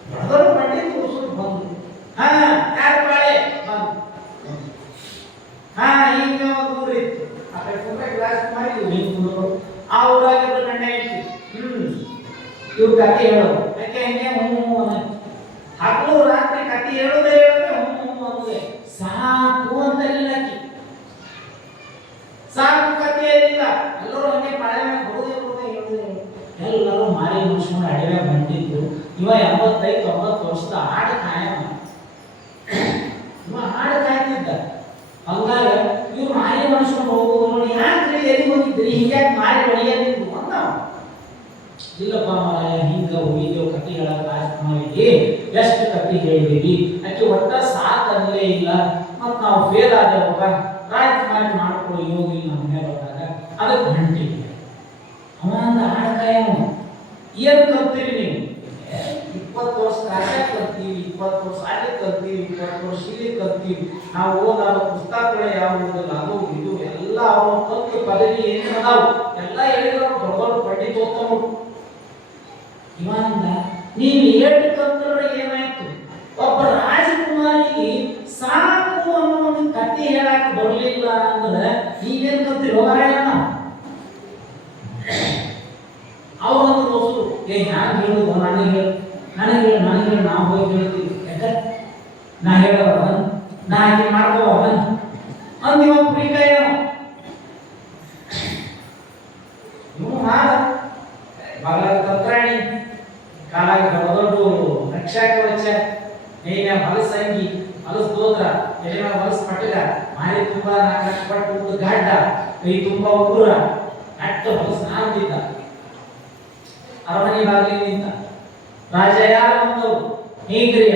ದೊಡ್ಡವರು ಪಂಡಿತರು ಬಂದ್ರು, ಹಾ ಯಾರು ಬಾಳೆ ಬಂದು, ಹಾ ಈಗ ದೂರ ಇತ್ತು ಆ ಕಡೆ ಕುಂದ್ರೆ ಗ್ಲಾಸ್ ಮಾಡಿ ಹಿಂಗೆ ಕುಂದ್ರು. ಆ ಊರಾಗಿದ್ರು ಗಂಡ ಹೆಂಡತಿ, ಇವ್ರು ಕಥೆ ಹೇಳೋದು, ಯಾಕೆ ಹೆಂಗೆ ಹ್ಞೂ ಹಗಲು ರಾತ್ರಿ ಕಥೆ ಹೇಳೋದೇ ಹ್ಞೂ ಅನ್ನೋದೇ. ಸಾಕು ಅಂತ ಆಕಿ, ಸಾಕು ಕಥೆ ಏನಿಲ್ಲ. ಎಲ್ಲರೂ ಹಂಗೆ ಪಾಳೆ ಹೋದೇ ಹೇಳೋದೇ. ಎಲ್ಲರೂ ಮಾರಿ ಮುಗಿಸ್ಕೊಂಡು ಅಡವೆ ಬಂದಿದ್ದು. ಇವ 85-90 ವರ್ಷದ ಆಡು ಕಾಯವ, ಇವ ಆಡು ಕಾಯ್ತಿದ್ದ. ಹಂಗಾಗ ಇವ್ರು ಮಾರಿ ಮನುಷ್ಯನು ಹೋಗೋದು ನೋಡಿ, ಯಾಕ್ರಿ ಎಲ್ಲಿ ಹೋಗಿದ್ರಿ, ಹಿಂಗ್ಯಾಕೆ ಮಾರಿ ಹೊಡಿಯೋದಿದ್ದು ಅಂತ. ಇಲ್ಲಪ್ಪ ಮಾರಾಯ, ಹಿಂಗ ಹೋಗಿದ್ದೇವು ಕಥೆ ಹೇಳಕ್ ರಾಜಕುಮಾರಿಗೆ, ಎಷ್ಟು ಕಥೆ ಹೇಳಿದೀವಿ, ಆಕೆ ಒಟ್ಟ ಸಾಕು ಅನ್ನಲೇ ಇಲ್ಲ, ಮತ್ತು ನಾವು ಫೇಲ್ ಆದೇವಾಗ ರಾಜಕುಮಾರಿ ಮಾಡ್ಕೊಳ್ಳೋ ಯೋಗ ಇಲ್ಲ ನಮ್ಮ ಮೇಲೆ ಬಂದಾಗ ಅದಕ್ಕೆ ಹೊಂಟಿವಿ. ಅವ ಅಂದ ಆಡು ಕಾಯವ, ಏನು ಕಲ್ತೀರಿ ನೀವು? 20 ವರ್ಷ ರಾಜ ಕಲ್ತೀವಿ, 20 ವರ್ಷ ಅಲ್ಲಿ ಕಲ್ತೀವಿ, 20 ವರ್ಷ ಇಲ್ಲಿ ಕಲ್ತೀವಿ. ನಾವು ಓದಾದ ಪುಸ್ತಕಗಳೇ ಯಾವುದಿಲ್ಲ, ಅದು ಇದು ಎಲ್ಲ ಅವ್ರ ಕಲ್ತು ಪದವಿ ಏನು ಅದಾವು ಎಲ್ಲ ಹೇಳಿದ್ರು ದೊಡ್ಡವರು ಪಂಡಿತೋತ್ತಮರು. ಇವಂದ ನೀವು 8 ಕಲ್ತರೆ ಏನಾಯ್ತು? ಒಬ್ಬ ರಾಜಕುಮಾರಿಗೆ ಸಾಕು ಅನ್ನೋ ಒಂದು ಕಥೆ ಹೇಳಕ್ ಬರಲಿಲ್ಲ ಅಂದ್ರೆ ಈಗೇನು ಗೊತ್ತಿರೋ ಮಾರಾಯಣ್ಣ ಅವರನ್ನು ಹೊಸರು ನಾನು ಹೇಳುದು ನನಗೆ ಹೇಳು ನಾವು ಹೋಗಿ ಹೇಳ್ತೀವಿ ಯಾಕೆ ನಾ ಹೇಳೋವ ನಾ ಹಾಗೆ ಮಾಡ್ಕೋವ ಅಂದಿವ ಪ್ರೀಕಾಯ ಇವು ಮಾಡ ಬಗಲ ತಂತ್ರಾಣಿ ಕಾಲಾಗ ದೊಡ್ಡ ರಕ್ಷಾ ಕವಚ ನೇಯ್ಯ ಹೊಲಸಂಗಿ ಹೊಲಸ್ ದೋದ್ರ ಎಲೆನ ಹೊಲಸ್ ಪಟ್ಟಗ ಮಾರಿ ತುಂಬಾ ಕಷ್ಟಪಟ್ಟು ಒಂದು ಗಾಡ್ಡ ಕೈ ತುಂಬಾ ಉಗುರ ಅಟ್ಟು ಹೊಲಸ್ ನಾಂತಿದ್ದ ಅರಮನೆ ಬಾಗಿಲಿಗೆ ನಿಂತ ರಾಜ ಯಾರು ಬಂದವರು ಹೇಗ್ರಿ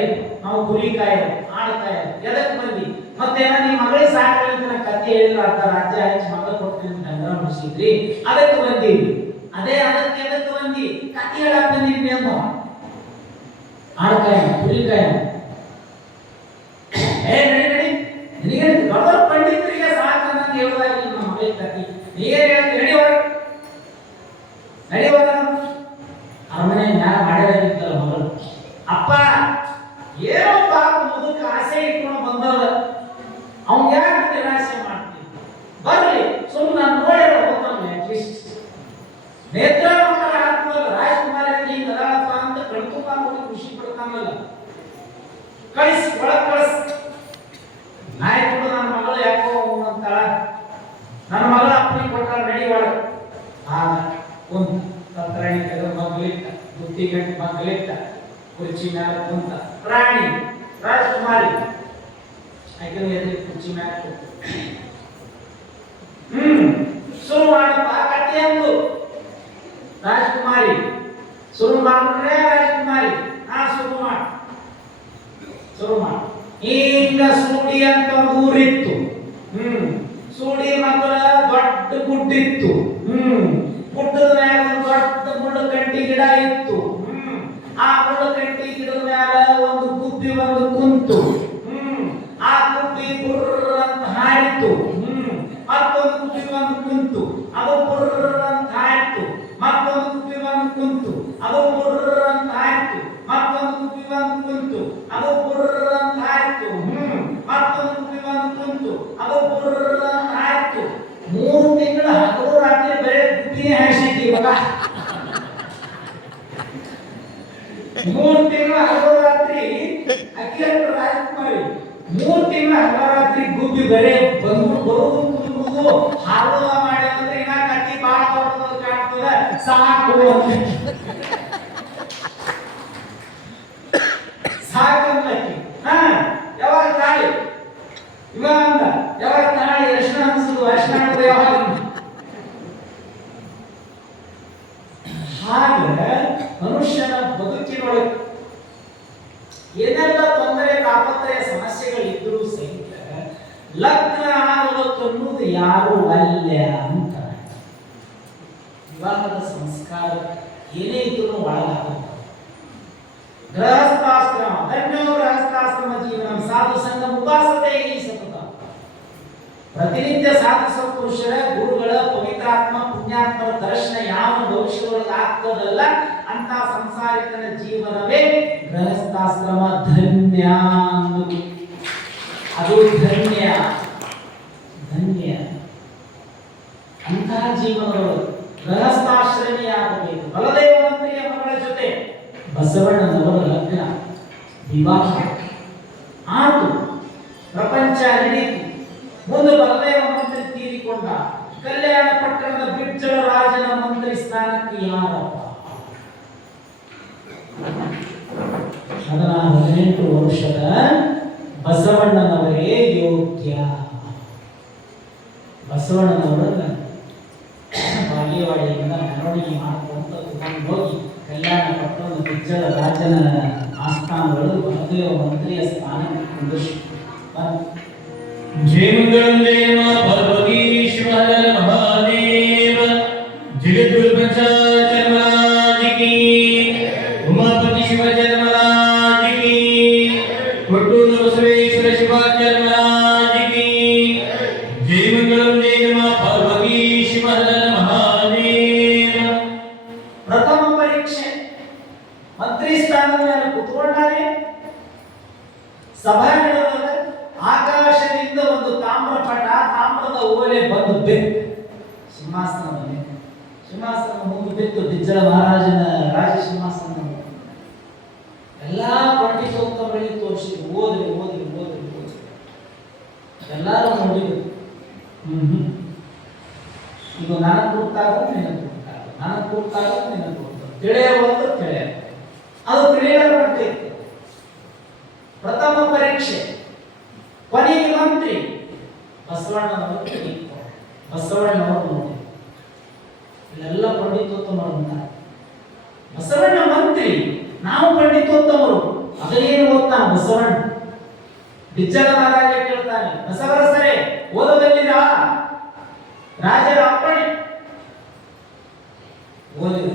ನಾವು ಕುರಿಕಾಯರು ಆಡ್ತಾಯರು ಎದಕ್ಕೆ ಬಂದಿ ಮತ್ತೆ ನಿಮ್ಮ ಮಗಳಿಗೆ ಸಾಕಲಿಂತ ಕತೆ ಹೇಳಿದ್ರು ಅರ್ಧ ರಾಜ್ಯ ಹೆಚ್ಚು ಮಗ ಕೊಡ್ತೀನಿ ಡಂಗರ ಮುಗಿಸಿದ್ರಿ ಅದಕ್ಕೆ ಬಂದೀವಿ ಅದಕ್ಕೆ ಎದಕ್ಕೆ ಬಂದಿ ಕತೆ ಹೇಳಕ್ ಬಂದಿದ್ವಿ ಅಂತ ಆಡ್ಕಾಯ ಕುರಿಕಾಯ ನಿನಗೆ ದೊಡ್ಡ ಪಂಡಿತರಿಗೆ ಸಾಕಂತ ಹೇಳುವಾಗ ನಿಮ್ಮ ಮಗಳಿಗೆ ಕತೆ ನೀವೇ ಹೇಳ್ತೀವಿ ನಡಿ ಹೊರ ಅರಮನೆ ಮ್ಯಾಲ ಮಾಡ್ಯಾಗಿತ್ತಲ್ಲ ಮಗಳು ಅಪ್ಪ ಏನೋ ಪಾಪ ಮುದುಕ ಆಸೆ ಇಟ್ಕೊಂಡು ಬಂದವ ಅವ್ನ್ ಯಾಕೆ ನಿರಾಸೆ ಮಾಡ್ತೀವಿ ಬರ್ಲಿ ಸುಮ್ಮನೆ ನಾನು ನೋಡಿರ ಹೋಗ್ತಾನೆ ಅಟ್ಲೀಸ್ಟ್ ನೇತ್ರ ಮಕ್ಕಳ ಹಾಕುವಲ್ಲ ರಾಜಕುಮಾರಿ ಹಿಂಗ ಅದಾಳಪ್ಪ ಅಂತ ಕಣ್ತುಕೊಂಡು ಖುಷಿ ಪಡ್ತಾನಲ್ಲ ಕಳಿಸ್ ಒಳಗ್ ಕಳಿಸ್ ನಾಯ್ತು ನನ್ನ ಮಗಳು ಯಾಕೋ ಅಂತಾಳ ನನ್ನ ಮಗಳ ಅಪ್ಪನಿ ಕೊಟ್ಟಾಳ ನಡಿ ಒಳಗ ಒಂದು ತತ್ರಾಣಿ ತೆಗೆದು ಮಗ್ಲಿಟ್ಟ ಬುದ್ಧಿ ಗಂಟು ಮಗ್ಲಿಟ್ಟ ಕುರ್ಚಿ ಮ್ಯಾಲ ಕುಂತ ರಾಣಿ ರಾಜಕುಮಾರಿ ಆಯ್ಕೆ ಎದುರು ಕುರ್ಚಿ ಮ್ಯಾಲ ಶುರು ಮಾಡಪ್ಪ ಕಟ್ಟಿ ಅಂದು ರಾಜಕುಮಾರಿ ಶುರು ಮಾಡ್ರೆ ರಾಜಕುಮಾರಿ ಶುರು ಮಾಡ ಈಗ ಸೂಡಿ ಅಂತ ಊರಿತ್ತು ಸೂಡಿ ಮಕ್ಕಳ ದೊಡ್ಡ ಗುಡ್ಡಿತ್ತು ಗುಡ್ಡದ ಮ್ಯಾಲ ಒಂದು ದೊಡ್ಡ ಮುಳ್ಳಕಂಟಿ ಗಿಡ ಇತ್ತು ಆ ಮುಳ್ಳಕಂಟಿ ಗಿಡದ ಮ್ಯಾಲ ಒಂದು ಗುಬ್ಬಿ ಒಂದು ಕುಂತು ಆ ಗುಬ್ಬಿ ಬುರ್ರ ಅಂತ ಹಾಡಿತು ಮತ್ತೊಂದು ಗುಬ್ಬಿ ಒಂದು ಕುಂತು ಅದು ಬುರ್ರ ಅಂತ ಹಾಡಿತು ಮತ್ತೊಂದು ಗುಬ್ಬಿ ಒಂದು ಕುಂತು ಅದು ಬುರ್ರ ಅಂತ ಹಾಡಿತು ಮತ್ತೊಂದು ಗುಬ್ಬಿ ಒಂದು ಕುಂತು ಅದು ಬುರ್ರ ಅಂತ ಹಾಡಿತು ಮತ್ತೊಂದು ಗುಬ್ಬಿ ಒಂದು ಕುಂತು ಅದು ಬುರ್ರ ಅಂತ ಹಾಡಿತು 3 ತಿಂಗಳ ಹಗಲು ರಾತ್ರಿ ಬರೇ ಗುಬ್ಬಿನೇ ಹಾಯಿಸಿದ್ದಿ ಇವಾಗ 3 ತಿಂಗಳ ಹಗಲು ರಾತ್ರಿ ಅಖಿಲ ರಾಜಕುಮಾರಿ 3 ತಿಂಗಳ ಹಗಲು ರಾತ್ರಿ ಗುಬ್ಬಿ ಬರೇ ಬರುವುದು ಹಾರುವ ಮಾಡಿ ಅಂದ್ರೆ ಇನ್ನ ಕತ್ತಿ ಬಾಳ ದೊಡ್ಡದು ಕಾಣ್ತದ ಸಾಕು ಸಾಕಂತಕ್ಕಿ ಯಾವಾಗ ತಾಳಿ ಇವ ಅಂದ ಯಾವಾಗ ತಾಳಿ ಅರ್ಶನ ಅನ್ಸುದು ಅರ್ಶನ ಯಾವಾಗ ಹಾಗೆ ಮನುಷ್ಯನ ಬದುಕಿನೊಳಗೆ ಏನೆಲ್ಲ ತೊಂದರೆ ತಾಪತ್ರಯ ಸಮಸ್ಯೆಗಳಿದ್ದರೂ ಸಹಿತ ಲಗ್ನ ಆಗಬೇಕನ್ನುವುದು ಯಾರು ಅಲ್ಯ ಅಂತ ವಿವಾಹದ ಸಂಸ್ಕಾರ ಏನೇ ಇದ್ರೂ ಒಳಗಾಗುತ್ತೆ ಗೃಹಸ್ಥಾಶ್ರಮ ಧನ್ಯೋ ಗೃಹಸ್ಥಾಶ್ರಮ ಜೀವನ ಸಾಧು ಸಂಘ ಉಪಾಸತೆ ಈ ಸತತ ಪ್ರತಿನಿತ್ಯ ಸಾಧು ಸತ್ಪುರುಷರ ಗುರುಗಳ ಪವಿತ್ರಾತ್ಮ ಪುಣ್ಯಾತ್ಮರ ದರ್ಶನ ಯಾವ ಭವಿಷ್ಯದೊಳಗೆ ಆಗ್ತದಲ್ಲ ಅಂತ ಸಂಸಾರಿಕನ ಜೀವನವೇ ಗೃಹಸ್ಥಾಶ್ರಮ ಧನ್ಯ ಅದು ಧನ್ಯ ಅಂತಹ ಜೀವನಗಳು ಗೃಹಸ್ಥಾಶ್ರಮಿಯಾಗಬೇಕು ಬಲದೇವ ಮಂತ್ರಿಯ ಮಗಳ ಜೊತೆ ಬಸವಣ್ಣನವರ ಲಗ್ನ ವಿವಾಹ ಆತು ಪ್ರಪಂಚ ಹಿಡಿತು ಮುಂದೆ ಬಲದೇವ ಮಂತ್ರಿ ತೀರಿಕೊಂಡ ಕಲ್ಯಾಣ ಪಟ್ಟಣದ ಬಿಜ್ಜಳ ರಾಜನ ಮಂತ್ರಿ ಸ್ಥಾನಕ್ಕೆ ಯಾರಪ್ಪ 18 ವರ್ಷದ ಬಸವಣ್ಣನವರೇ ಯೋಗ್ಯ ಬಸವಣ್ಣನವರನ್ನ ಬಾಗೇವಾಡಿಯಿಂದ ಮೆರವಣಿಗೆ ಮಾಡಿಕೊಂತ ತಗೊಂಡು ಹೋಗಿ ಕಲ್ಯಾಣ ಪಟ್ಟಣದ ಬಿಜ್ಜಳ ರಾಜನ ಆಸ್ಥಾನಗಳು ಬಲದೇವ ಮಂತ್ರಿಯ ಸ್ಥಾನಕ್ಕೆ ಕುಂದಿಸಿ जय मंगलम जय मां पार्वतीश्वर महादेव जगद्गुरु पंचाचर महाराज की उमापति शिव महाराज की कोट्टूर बसवेश्वर शिवाचार्य महाराज की जय मंगलम जय मां पार्वतीश्वर महादेव प्रथम परीक्षे मंत्री ಸ್ಥಾನದ ಮೇಲೆ ಕೂತ್ಕೊಂಡಾರೆ ಸಭಾ ನಡೆದಾಗ ಆಕಾಶದಿಂದ ಒಂದು ತಾಮ್ರಪಟ ತಾಮ್ರದ ಓಲೆ ಬಂದು ಒಂದು ಬೆಕ್ಕು ಸಿಂಹಾಸನ ಮುಂದೆ ಬಿತ್ತು ಬಿಜ್ಜಳ ಮಹಾರಾಜನ ರಾಜ ಸಿಂಹಾಸನ ಎಲ್ಲಾ ಪಂಡಿತೋತ್ತಮರಿಗೆ ತೋರಿಸಿದ್ರು. ಓದ್ರಿ ಎಲ್ಲಾರು ನೋಡಿದ್ರು. ಇದು ನನಗೆ ಗೊತ್ತಾಗ ತಿಳಿಯುವಂತ ತಿಳಿಯ ಅದು ತಿಳಿಯಲು ಬರ್ತಿತ್ತು. ಪ್ರಥಮ ಪರೀಕ್ಷೆ ಕೊನೆಗೆ ಮಂತ್ರಿ ಬಸವಣ್ಣನವರು ನೋಡಿ ಇಲ್ಲೆಲ್ಲ ಪಂಡಿತೋತ್ತಮರು ಅಂತಾರೆ. ಬಸವಣ್ಣ ಮಂತ್ರಿ, ನಾವು ಪಂಡಿತೋತ್ತಮರು. ಅದೇನು ಓದ್ತಾನ ಬಸವಣ್ಣ? ಬಿಜ್ಜಳ ಮಹಾರಾಜ ಕೇಳ್ತಾನೆ, ಬಸವರಸರೇ ಓದಬಲ್ಲಿರಾ? ರಾಜರ ಅಪ್ಪಣೆ. ಓದಿದ.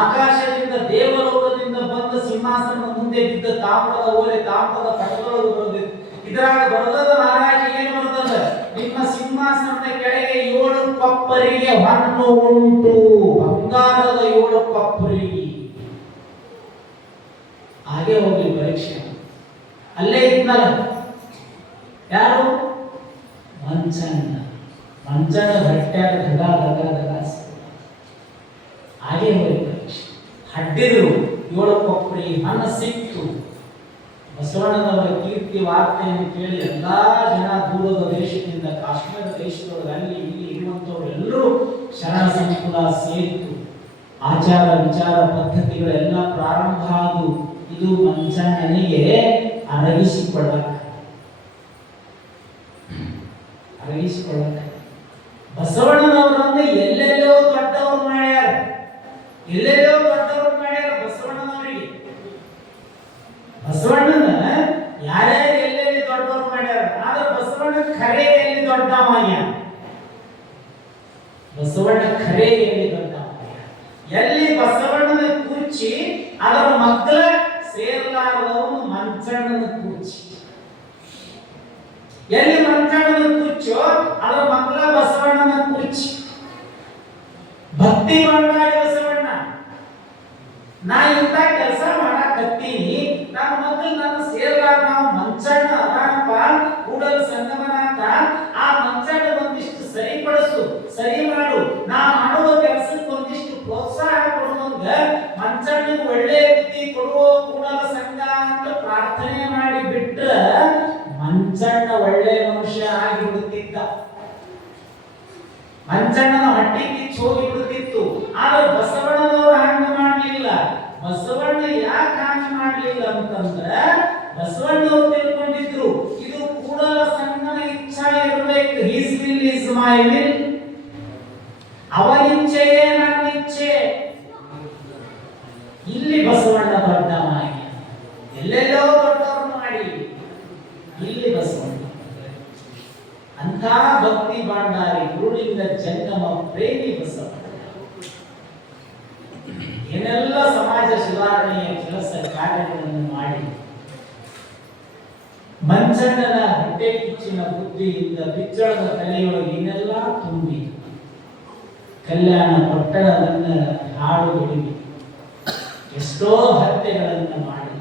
ಆಕಾಶದಿಂದ ದೇವಲೋಕದಿಂದ ಬಂದ ಸಿಂಹಾಸನ ಮುಂದೆ ಬಿದ್ದ ತಾಮ್ರದ ಓಲೆ, ತಾಮ್ರದ ಪಟಗಳು ಬರೆದಿತ್ತು. ಇದರಾಗ ಬರೆದದ ಮಹಾರಾಜ ಏನು ಬರೆದದ? ನಿಮ್ಮ ಸಿಂಹಾಸನದ ಕೆಳಗೆ 7 ಕೊಪ್ಪರಿಗೆ ಹೊನ್ನು ಉಂಟು, ಬಂಗಾರದ 7 ಕೊಪ್ಪರಿಗೆ. ಹಾಗೆ ಹೋಗಿ ಪರೀಕ್ಷೆ. ಅಲ್ಲೇ ಇದ್ನಲ್ಲ ಯಾರು? ಮಂಚಣ್ಣ ಹೊಟ್ಟ್ಯಾಗ ದಗ ಹಾಗೆ ಹೋಗಿ ಪರೀಕ್ಷೆ. ಹಡ್ಡಿದ್ರು 7 ಕೊಪ್ಪರಿ ಹಣ ಸಿಕ್ತು. ಬಸವಣ್ಣನವರ ಕೀರ್ತಿ ವಾರ್ತೆಯನ್ನು ಕೇಳಿ ಎಲ್ಲಾ ಜನ ದೂರದ ದೇಶದಿಂದ, ಕಾಶ್ಮೀರ ದೇಶದೊಳಗೆ ಅಲ್ಲಿ ಇಲ್ಲಿ ಇರುವಂತವ್ರು ಎಲ್ಲರೂ ಶರಣ ಸಂಕುಲ ಸೇರಿತು. ಆಚಾರ ವಿಚಾರ ಪದ್ಧತಿಗಳೆಲ್ಲ ಪ್ರಾರಂಭ ಆದವು. ಇದು ಮಂಚಣ್ಣನಿಗೆ ಅರಗಿಸಿಕೊಳ್ಳಕ ಬಸವಣ್ಣನವರನ್ನು ಎಲ್ಲೆಲ್ಲೋ ದೊಡ್ಡವರು ಮಾಡ್ಯಾರ. ಬಸವಣ್ಣನವರಿಗೆ. ಬಸವಣ್ಣನ ಯಾರ್ಯಾರು ಎಲ್ಲೆಲ್ಲಿ ದೊಡ್ಡವರು ಮಾಡ್ಯಾರ. ಆದ್ರೆ ಬಸವಣ್ಣ ಖರೆ ಎಲ್ಲಿ ದೊಡ್ಡವಯ್ಯ? ಎಲ್ಲಿ ಬಸವಣ್ಣನ ಕುರ್ಚಿ ಅದರ ಮಕ್ಕಳ ಸೇರ್ಲಾರದವನು ಮಂಚಣ್ಣನ ಕುರ್ಚಿ. ಎಲ್ಲಿ ಮಂಚಣ್ಣನ ಕುರ್ಚೋ ಅದರ ಮಕ್ಕಳ ಬಸವಣ್ಣನ ಕುರ್ಚಿ. ಭಕ್ತಿ ಭಂಡಾರಿ ಬಸವಣ್ಣ, ನಾ ಇಂಥ ಕೆಲಸ ಮಾಡಕತ್ತೀನಿ, ನನ್ನ ಮಕ್ಕಳು ನನ್ನ ಸೇರ್ಲಾರ, ನಾವು ಮಂಚಣ್ಣ ಅದಾನಪ್ಪ ಕೂಡಲ ಸಂಗಮನಾಥ, ಆ ಮಂಚಣ್ಣ ಒಂದಿಷ್ಟು ಸರಿಪಡಿಸು, ಸರಿ ಮಾಡು, ನಾ ಮಾಡುವ ಕೆಲಸಕ್ಕೆ ಒಂದಿಷ್ಟು ಪ್ರೋತ್ಸಾಹ ಕೊಡುವಂಗ ಮಂಚಣ್ಣಗೆ ಒಳ್ಳೆ ಬುದ್ಧಿ ಕೊಡುವ ಕೂಡಲ ಸಂಘ ಅಂತ ಪ್ರಾರ್ಥನೆ ಮಾಡಿ ಬಿಟ್ರ ಮಂಚಣ್ಣ ಒಳ್ಳೆ ಮನುಷ್ಯ ಆಗಿ ಬಿಡುತ್ತಿದ್ದ. ಮಂಚಣ್ಣನ ಹೊಟ್ಟೆ ಕಿಚ್ಚು ಹೋಗಿ ಬಿಡುತ್ತಿತ್ತು. ಆದ್ರೆ ಬಸವಣ್ಣನವರು ಹಾಂಗ ಮಾಡಲಿಲ್ಲ. ಬಸವಣ್ಣ ಯಾಕೆ ಹಾಂಗ ಮಾಡಲಿಲ್ಲ ಅಂತಂದ್ರ ಬಸವಣ್ಣವರು ತಿಳ್ಕೊಂಡಿದ್ರು ಇದು ಕೂಡಲ ಸಂಘನ ಇಚ್ಛಾ ಇರಬೇಕು. His will is my will, ಅವನ ಇಚ್ಛೆಯೇ ನನ್ನ ಇಚ್ಛೆ. ಇಲ್ಲಿ ಬಸವಣ್ಣ ದೊಡ್ಡ ಮಾಡಿ, ಎಲ್ಲೆಲ್ಲೋ ದೊಡ್ಡವರು ಮಾಡಿ, ಇಲ್ಲಿ ಬಸವಣ್ಣ ಅಂತ ಭಕ್ತಿ ಭಂಡಾರಿ ಗುರುಲಿಂಗ ಜಂಗಮ ಪ್ರೇಮಿ ಬಸವಣ್ಣ ಏನೆಲ್ಲ ಸಮಾಜ ಸುಧಾರಣೆಯ ಕೆಲಸ ಕಾರ್ಯಗಳನ್ನು ಮಾಡಿ ಮಂಚಣ್ಣನ ಹೊಟ್ಟೆ ಕಿಚ್ಚಿನ ಬುದ್ಧಿಯಿಂದ ಬಿಜ್ಜಳದ ತಲೆಯೊಳಗೆ ಏನೆಲ್ಲ ತುಂಬಿ ಕಲ್ಯಾಣ ಪಟ್ಟಣವನ್ನ ಹಾಡು ಹಿಡಿದು ಎಷ್ಟೋ ಹತ್ಯೆಗಳನ್ನು ಮಾಡಿ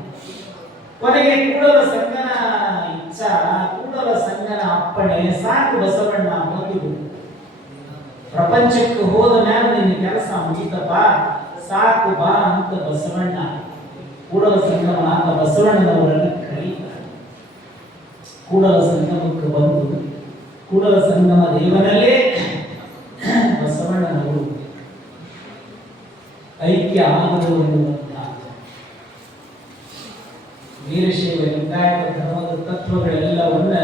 ಕೊನೆಗೆ ಕೂಡಲ ಸಂಗನ ಇಚ್ಛಾ, ಕೂಡಲ ಸಂಗನ ಅಪ್ಪಣೆ ಸಾಕು ಬಸವಣ್ಣ ಮದುವೆ ಪ್ರಪಂಚಕ್ಕೆ ಹೋದ ಮೇಲೆ ನಿನ್ನ ಕೆಲಸ ಮುಗಿತಪ್ಪ, ಸಾಕು ಬಾ ಅಂತ ಬಸವಣ್ಣ ಕೂಡಲ ಸಂಗಮನಾಥ ಬಸವಣ್ಣನವರನ್ನು ಕರೀತಾರೆ. ಕೂಡಲ ಸಂಗಮಕ್ಕೆ ಬಂದು ಕೂಡಲ ಸಂಗಮ ದೇವನಲ್ಲೇ ಬಸವಣ್ಣನವರು ಐಕ್ಯ ಆಗಲು ಎನ್ನುವಂತ ವೀರಶೈವ ಲಿಂಗಾಯತ ಧರ್ಮದ ತತ್ವಗಳೆಲ್ಲವನ್ನ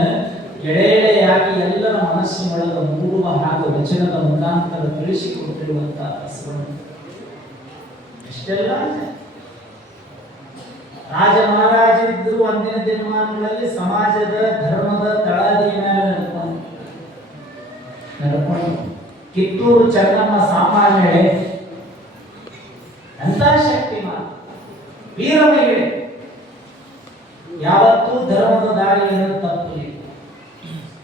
ಎಳೆಯಾಗಿ ಎಲ್ಲರ ಮನಸ್ಸಿನೊಳಗೆ ಮೂಡುವ ಹಾಗೂ ವಚನದ ಮುಖಾಂತರ ತಿಳಿಸಿಕೊಟ್ಟಿರುವಂತಹ ಬಸವಣ್ಣ ಇಷ್ಟೆಲ್ಲ ರಾಜ ಮಹಾರಾಜರಿದ್ದರು ಅಂದಿನ ದಿನಮಾನಗಳಲ್ಲಿ ಸಮಾಜದ ಧರ್ಮದ ತಳಹದಿಯ ಮೇಲೆ ನಡ್ಕೊಂಡು ಕಿತ್ತೂರು ಚೆನ್ನಮ್ಮ ಸಾಮಾನ್ಯ ಅಂತ ಶಕ್ತಿಮಾನ್ ವೀರ ಮಹಿಳೆ ಯಾವತ್ತೂ ಧರ್ಮದ ದಾರಿಯನ್ನು ತಪ್ಪಲಿಲ್ಲ,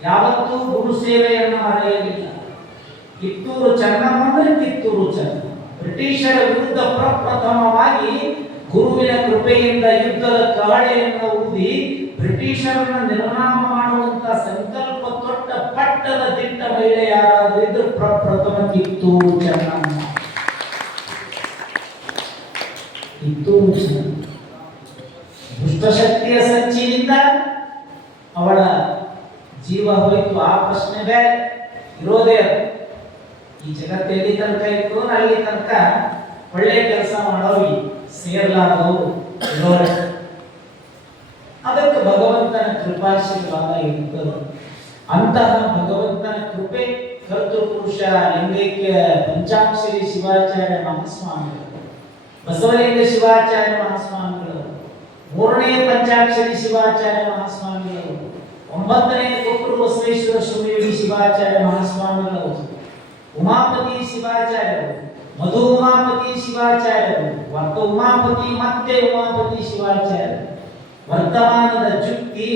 ಯಾವತ್ತೂ ಗುರು ಸೇವೆಯನ್ನು ಮರೆಯಲಿಲ್ಲ. ಕಿತ್ತೂರು ಚೆನ್ನಮ್ಮ ಅಂದ್ರೆ ಕಿತ್ತೂರು ಚೆನ್ನಮ್ಮ ಬ್ರಿಟಿಷರ ವಿರುದ್ಧ ಪ್ರಪ್ರಥಮವಾಗಿ ಗುರುವಿನ ಕೃಪೆಯಿಂದ ಯುದ್ಧದ ಕಹಳೆಯನ್ನು ಊದಿ ಬ್ರಿಟಿಷರನ್ನು ನಿರ್ನಾಮ ಮಾಡುವಂತ ಸಂಕಲ್ಪ ತೊಟ್ಟ ಪಟ್ಟದ ದಿಟ್ಟ ಮಹಿಳೆ ಯಾರಾದ್ರೂ ಇದ್ರು ಪ್ರಪ್ರಥಮ ಕಿತ್ತೂರು ಚೆನ್ನಮ್ಮ. ಕಿತ್ತೂರು ಚೆನ್ನಮ್ಮ ದುಷ್ಟಶಕ್ತಿಯ ಸಂಚಿನಿಂದ ಅವಳ ಜೀವ ಹೋಯಿತು. ಆ ಪ್ರಶ್ನೆ ಬೇರೆ ಇರೋದೇ ಅದು. ಈ ಜಗತ್ತು ಎಲ್ಲಿ ತನಕ ಇತ್ತು ಅಲ್ಲಿ ತನಕ ಒಳ್ಳೆ ಕೆಲಸ ಮಾಡೋವಿ ಸೇರ್ಲಾದವರು ಇರೋರೆ. ಅದಕ್ಕೆ ಭಗವಂತನ ಕೃಪಾಶೀರ್ವಾದ ಇರ್ತದೆ. ಅಂತಹ ಭಗವಂತನ ಕೃಪೆ ಕರ್ತೃಪುರುಷ ಲಿಂಗೈಕ್ಯ ಪಂಚಾಕ್ಷರಿ ಶಿವಾಚಾರ್ಯ ಮಹಾಸ್ವಾಮಿಗಳು, ಬಸವಲಿಂಗ ಶಿವಾಚಾರ್ಯ ಮಹಾಸ್ವಾಮಿಗಳು, ಮೂರನೇ ಪಂಚಾಕ್ಷರಿ ಶಿವಾಚಾರ್ಯ ಮಹಾಸ್ವಾಮಿಗಳು, 9ನೇ ಕೊಟ್ಟೂರು ಬಸವೇಶ್ವರ ಶಿವಯೋಗಿ ಶಿವಾಚಾರ್ಯ ಮಹಾಸ್ವಾಮಿಗಳು, ಉಮಾಪತಿ ಶಿವಾಚಾರ್ಯರು, ಮಧು ಉಮಾಪತಿ ಶಿವಾಚಾರ್ಯರು, ವರ್ತ ಉಮಾಪತಿ ಮತ್ತೆ ಉಮಾಪತಿ ಶಿವಾಚಾರ್ಯರು. ವರ್ತಮಾನದ ಜುಕ್ತಿ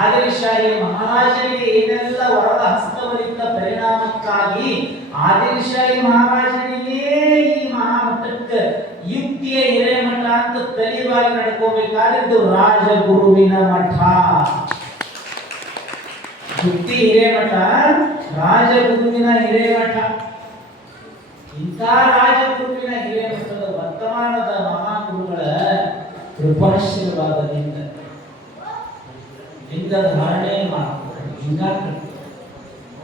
ಆದಿಲಶಾಹಿ ಮಹಾರಾಜರಿಗೆ ಏನೆಲ್ಲ ವರದ ಹಸ್ತವರಿದ್ದ ಪರಿಣಾಮಕ್ಕಾಗಿ ಆದಿಲಶಾಹಿ ಮಹಾರಾಜನಿಗೆ ಈ ಮಹಾಮಠಕ್ಕೆ ಯುಕ್ತಿಯ ಹಿರೇಮಠ ಅಂತ ತಲೆಬಾಗಿ ನಡ್ಕೋಬೇಕಾಗಿದ್ದು ರಾಜಗುರುವಿನ ಮಠ. ಯುಕ್ತಿ ಹಿರೇಮಠ, ರಾಜಗುರುವಿನ ಹಿರೇಮಠ. ಇಂಥ ರಾಜಗುರುವಿನ ಹಿರೇಮಠದ ವರ್ತಮಾನದ ಮಹಾಗುರುಗಳ ಕೃಪಾಶೀರ್ವಾದದಿಂದ ಲಿಂಗದ ಧಾರಣೆ ಮಾಡ್ತಾರೆ. ಲಿಂಗ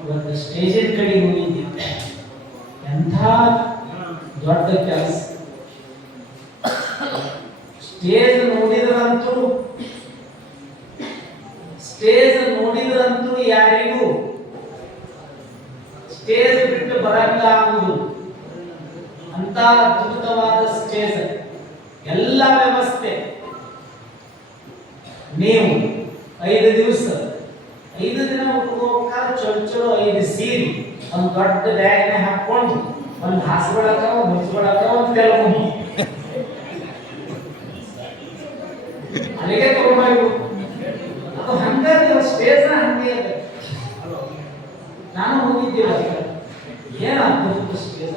ಇವತ್ತು ಸ್ಟೇಜಿನ ಕಡೆ ಹೋಗಿದ್ದೆ, ಎಂಥ ದೊಡ್ಡ ಕೆಲಸ. ಸ್ಟೇಜ್ ನೋಡಿದ್ರಂತೂ ಯಾರಿಗೂ ಸ್ಟೇಜ್ ಬಿಟ್ಟು ಬರಂಗಾಗುವುದು ಅಂತ ಅದ್ಭುತವಾದ ಸ್ಟೇಜ್, ಎಲ್ಲ ವ್ಯವಸ್ಥೆ. ನೀವು 5 ದಿನ ಉಟ್ಕೋಬೇಕಾದ್ರೆ ಚಲೋ 5 ಸೀರೆ ಒಂದು ದೊಡ್ಡ ಬ್ಯಾಗ್ನ ಹಾಕೊಂಡು ಒಂದು ಹಾಸ್ಕೊಳಕ ಒಂದು ಮುಚ್ಕೊಳಕ ಒಂದು ತೆಲುಗು ಅಲ್ಲಿಗೆ ತಗೊಂಡು ಅದು ಹಂಗಾಗಿ ಸ್ಟೇಜ್ ಹಂಗೆ ಇದೆ. ನಾನು ಹೋಗಿದ್ದಿಲ್ಲ, ಏನು ಅದ್ಭುತ ಸ್ಟೇಜ್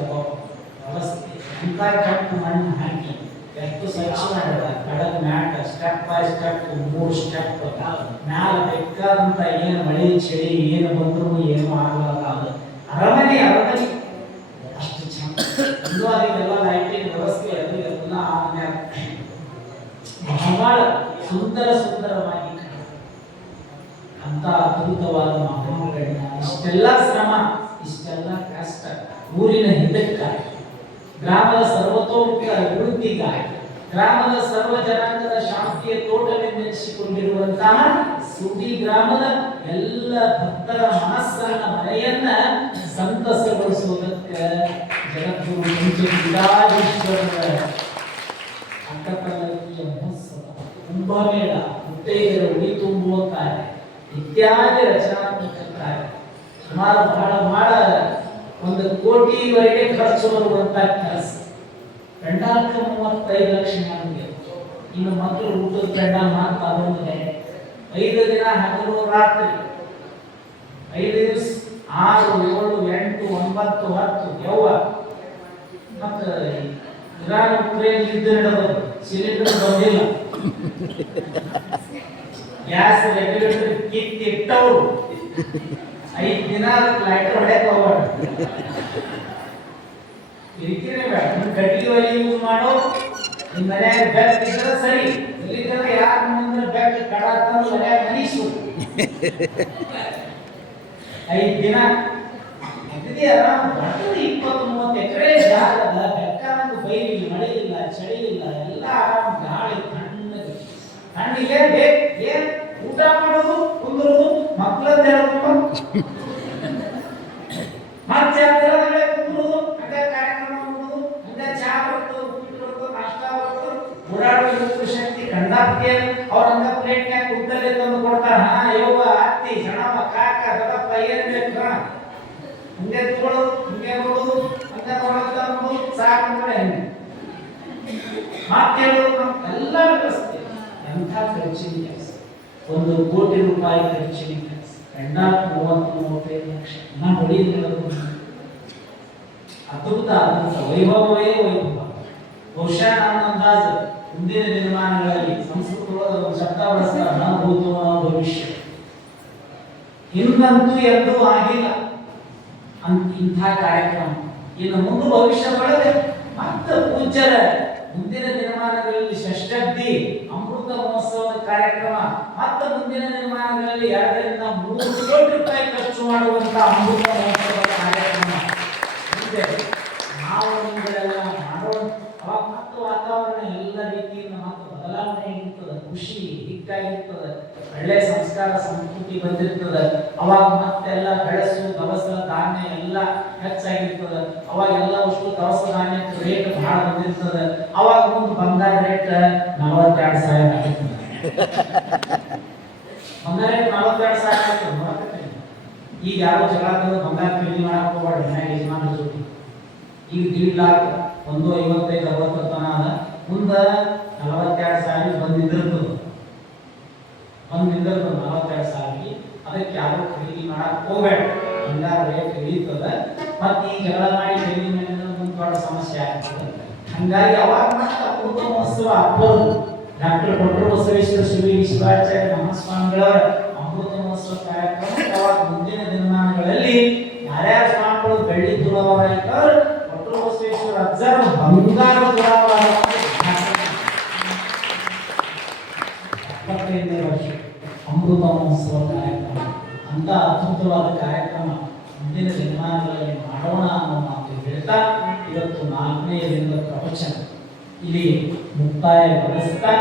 ವ್ಯವಸ್ಥೆ. ಅಂತ ಕಟ್ಟು ಮಣ್ಣು ಹಾಕಿ ಎಷ್ಟು ಸ್ವಚ್ಛ ಮಾಡಿದ, ಕಡಗ mat step by step 3 step ಮ್ಯಾಲ ಬೇಕಾದಂತ ಏನು ಮಳೆ ಚಳಿ ಏನು ಬಂದ್ರು ಏನು ಆಗಲ್ಲ. ಅರಮನೆ ಅಷ್ಟು ಚಂದ. ಒಂದು ಅದಕ್ಕೆಲ್ಲ ಲೈಟಿಂಗ್ ವ್ಯವಸ್ಥೆ ಅದು ಎಲ್ಲ ಆದ್ಮೇಲೆ ಬಹಳ ಸುಂದರವಾಗಿ ಅಂತ ಅದ್ಭುತವಾದ ಮಹಾಮಗಳನ್ನ ಇಷ್ಟೆಲ್ಲ ಶ್ರಮ, ಇಷ್ಟೆಲ್ಲ ಕಷ್ಟ ಊರಿನ ಹಿತಕ್ಕಾಗಿ, ಗ್ರಾಮದ ಸರ್ವತೋಮುಖ ಅಭಿವೃದ್ಧಿಗಾಗಿ, ಗ್ರಾಮದ ಸರ್ವ ಜನಾಂಗದ ಶಾಂತಿಯ ತೋಟವೆಂದೆನಿಸಿಕೊಂಡಿರುವಂತಹ ಸುದ್ದಿ ಗ್ರಾಮದ ಎಲ್ಲ ಭಕ್ತರ ಮನಸ್ಸನ್ನ ಮನೆಯನ್ನ ಸಂತಸಗೊಳಿಸುವುದಕ್ಕೆ ಜಗದ್ಗುರು ಪಂಚಮೀರಾಜೇಶ್ವರರ ಅಕ್ಕಪಲ್ಲಕ್ಕಿಯ ಮಹೋತ್ಸವ, ಕುಂಭಮೇಳ, ಮುತ್ತೈದೆಯರ ಉಡಿ ತುಂಬುವ ಕಾರ್ಯ ಇತ್ಯಾದಿ ರಚನಾತ್ಮಕ ಕಾರ್ಯ ಸುಮಾರು ಬಹಳ 1 ಕೋಟಿವರೆಗೆ ಖರ್ಚು ಬರುವಂತ ಕೆಲಸ. ಪೆಂಡಾಲ್ಗೆ 35 ಲಕ್ಷ ಮಾಡಿದೆ. ಇನ್ನು ಮಕ್ಕಳು ಊಟದ ಪೆಂಡಾಲ್ ಮಾತ್ರ ಅದೊಂದಿದೆ. 5 ದಿನ ಹಗಲು ರಾತ್ರಿ, 5 ದಿವಸ 6, 7, 8, 9, 10 ಯವ್ವ. ಮತ್ತು ಇರಾನ್ ಉಕ್ರೇನ್ ಯುದ್ಧ ನಡೆದದು, ಸಿಲಿಂಡರ್ ಬಂದಿಲ್ಲ, ಗ್ಯಾಸ್ ರೆಗ್ಯುಲೇಟರ್ ಕಿತ್ತಿಟ್ಟವರು 5 ದಿನ ಲೈಟರ್ ಹೊಡೆಯಕ್ಕೆ ಹೋಗ್ಬಾರ್ದು. ಕಿರಿಕಿರಿ ಬೇಡ. ನಿಮ್ಮ ಕಟ್ಟಿಗೆ ಒಲೆ ಯೂಸ್ ಮಾಡೋ, ನಿಮ್ಮ ಮನ್ಯಾಗ ಬೆಕ್ ಇದ್ರೆ ಸರಿ, ಇಲ್ಲಿದ್ರೆ ಯಾರ ಮುಂದೆ ಬೆಕ್ ಕಡ ತಂದು ಮನ್ಯಾಗ ಮನೀಸು. 5 ದಿನ ಅಗದಿ ಆರಾಮ್. 20-30 ಎಕರೆ ಜಾಗದ ಬೆಕ್ಕಾನಂದು ಬೈಲಿಲ್ಲ, ಮಳೆ ಇಲ್ಲ, ಚಳಿ ಇಲ್ಲ, ಎಲ್ಲ ಆರಾಮ್ ಗಾಳಿ ತಣ್ಣಗೆ ಬೇಕು. ಏನ್ ಊಟ ಮಾಡೋದು, ಕುಂದ್ರೋದು, ಮಕ್ಕಳನ್ನ ಹೇಳ್ಕೊಂಡು ಮತ್ತೆ ಕುಂದ್ರೋದು, ಹಂಗ ಕಾರ್ಯಕ್ರಮ ಮಾಡೋದು, ಹಂಗ ಚಾ ಬರ್ತದೆ, ಉಪ್ಪಿಟ್ಟು ಬರ್ತದೆ, ನಾಷ್ಟ ಬರ್ತದೆ, ಓಡಾಡೋ ಶಕ್ತಿ ಕಂಡಾಪ್ತಿ. ಅವ್ರ ಹಂಗ ಪ್ಲೇಟ್ನ್ಯಾಗ ಕುಂತಲ್ಲೇ ತಂದು ಕೊಡ್ತಾರ. ಹಾ ಯೋಗ ಅತ್ತಿ ಸಣವ ಕಾಕ ದೊಡ್ಡಪ್ಪ ಏನ್ ಬೇಕು ಹಂಗೆ ತಗೊಳ್ಳೋದು, ಹಂಗೆ ನೋಡೋದು, ಹಂಗ ನೋಡೋದು, ಸಾಕು ಅಂದ್ರೆ ಹಂಗೆ ಮಾತೇಳೋದು, ಎಲ್ಲ ವ್ಯವಸ್ಥೆ. ಎಂಥ ಖರ್ಚಿನ ಕೆಲಸ, 1 ಕೋಟಿ ರೂಪಾಯಿ ಖರ್ಚಿನ ಕೆಲಸ. 30-35 ಲಕ್ಷ ನಾ ಹೊಡಿಯೋದು. ಅದ್ಭುತ ವೈಭವವೇ ವೈಭವ. ಬಹುಶಃ ನನ್ನ ಅಂದಾಜು ಮುಂದಿನ ದಿನಮಾನಗಳಲ್ಲಿ ಸಂಸ್ಕೃತದೊಳಗೆ ಒಂದು ಶಬ್ದ ಬಳಸ್ತಾರೆ, ನ ಭೂತೋ ನ ಭವಿಷ್ಯ. ಇನ್ನಂತೂ ಎಂದೂ ಆಗಿಲ್ಲ ಇಂಥ ಕಾರ್ಯಕ್ರಮ. ಇನ್ನು ಮುಂದೆ ಭವಿಷ್ಯದೊಳಗೆ ಮತ್ತೆ ಪೂಜ್ಯರ ಮುಂದಿನ ದಿನಮಾನಗಳಲ್ಲಿ ಷಷ್ಠಬ್ದಿ ಅಮೃತ ಮಹೋತ್ಸವದ ಕಾರ್ಯಕ್ರಮ, ಮತ್ತೆ ಮುಂದಿನ ದಿನಮಾನಗಳಲ್ಲಿ 2 ರಿಂದ 3 ಕೋಟಿ ರೂಪಾಯಿ ಖರ್ಚು ಮಾಡುವಂತ ಅಮೃತ ಮಹೋತ್ಸವದ ಕಾರ್ಯಕ್ರಮ ಇದೆ. ನಾವು ನಿಮ್ಗಳೆಲ್ಲ ಮಾಡೋ ಅವಾಗ ಮತ್ತು ವಾತಾವರಣ ಎಲ್ಲ ರೀತಿಯಿಂದ ಮತ್ತು ಬದಲಾವಣೆ ಇರ್ತದೆ, ಖುಷಿ ಹಿಗ್ಗಾಗಿರ್ತದೆ, ಒಳ್ಳೆ ಸಂಸ್ಕಾರ ಸಂಸ್ಕೃತಿ ಬಂದಿರ್ತದೆ. ಅವಾಗ ಮತ್ತೆಲ್ಲ ಬೆಳೆಸು ದವಸ ಧಾನ್ಯ ಎಲ್ಲ ಹೆಚ್ಚಾಗಿರ್ತದೆ. ಅವಾಗ ಎಲ್ಲ ಅಷ್ಟು ದವಸ ಧಾನ್ಯಕ್ಕೆ ರೇಟ್ ಬಹಳ ಬಂದಿರ್ತದೆ. ಅವಾಗ ಮುಂದೆ ಬಂಗಾರ ರೇಟ್ 42,000 ಆಗಿರ್ತದೆ. ಬಂಗಾರ ರೇಟ್ 42,000 ಆಗ್ತದೆ ನೋಡಕತ್ತೀನಿ. ಈಗ ಯಾರು ಜಗಳ ತಂದು ಬಂಗಾರ ಖರೀದಿ ಮಾಡಕ್ ಹೋಗ್ಬಾರ್ದು ಮನ್ಯಾಗ ಯಜಮಾನ್ರ ಜೊತೆ. ಈಗ 1.5 ಲಕ್ಷ 155 60 ತನ ಅದ. ಮುಂದೆ 42,000 ಬಂದಿದ್ದಿರ್ತದೆ. 42,000 ಅದಕ್ಕೆ ಯಾರು ಖರೀದಿ ಮಾಡಕ್ ಹೋಗ್ಬೇಡ. ಬಂಗಾರ ರೇಟ್ ಇಳಿತದ. ಮತ್ತೆ ಈ ಜಗಳ ಮಾಡಿ ಖರೀದಿ ಮಾಡಿದ್ರೆ ಮುಂದೆ ದೊಡ್ಡ ಸಮಸ್ಯೆ ಆಗ್ತದೆ. ಹಂಗಾಗಿ ಅವಾಗ ಮತ್ತೆ ಅಮೃತ ಮಹೋತ್ಸವ ಹಬ್ಬದು ಡಾಕ್ಟರ್ ಕೊಟ್ರು ಬಸವೇಶ್ವರ ಶಿವಾಚಾರ್ಯ ಮಹಾಸ್ವಾಮಿಗಳವರ ಅಮೃತ ಮಹೋತ್ಸವ ಕಾರ್ಯಕ್ರಮ. ಅವಾಗ ಮುಂದಿನ ದಿನಮಾನಗಳಲ್ಲಿ ಯಾರ್ಯಾರ ಸ್ವಾಮಿಗಳು ಬೆಳ್ಳಿ ತುಳವರಾಯ್ತವ್ರು ಕೊಟ್ರು ಬಸವೇಶ್ವರ ಅಜ್ಜರ ಬಂಗಾರ ತುಳವಾರ 75ನೇ ವರ್ಷ ಅಮೃತ ಮಹೋತ್ಸವ ಕಾರ್ಯಕ್ರಮ. ಅಂತ ಅದ್ಭುತವಾದ ಕಾರ್ಯಕ್ರಮ ಮುಂದಿನ ದಿನಮಾನಗಳಲ್ಲಿ ಮಾಡೋಣ ಅನ್ನೋ ಮಾತು ಹೇಳ್ತಾ ಇವತ್ತು 4ನೇ ದಿನದ ಪ್ರವಚನ ಇಲ್ಲಿ ಮುಕ್ತಾಯಗೊಳಿಸ್ತಾ,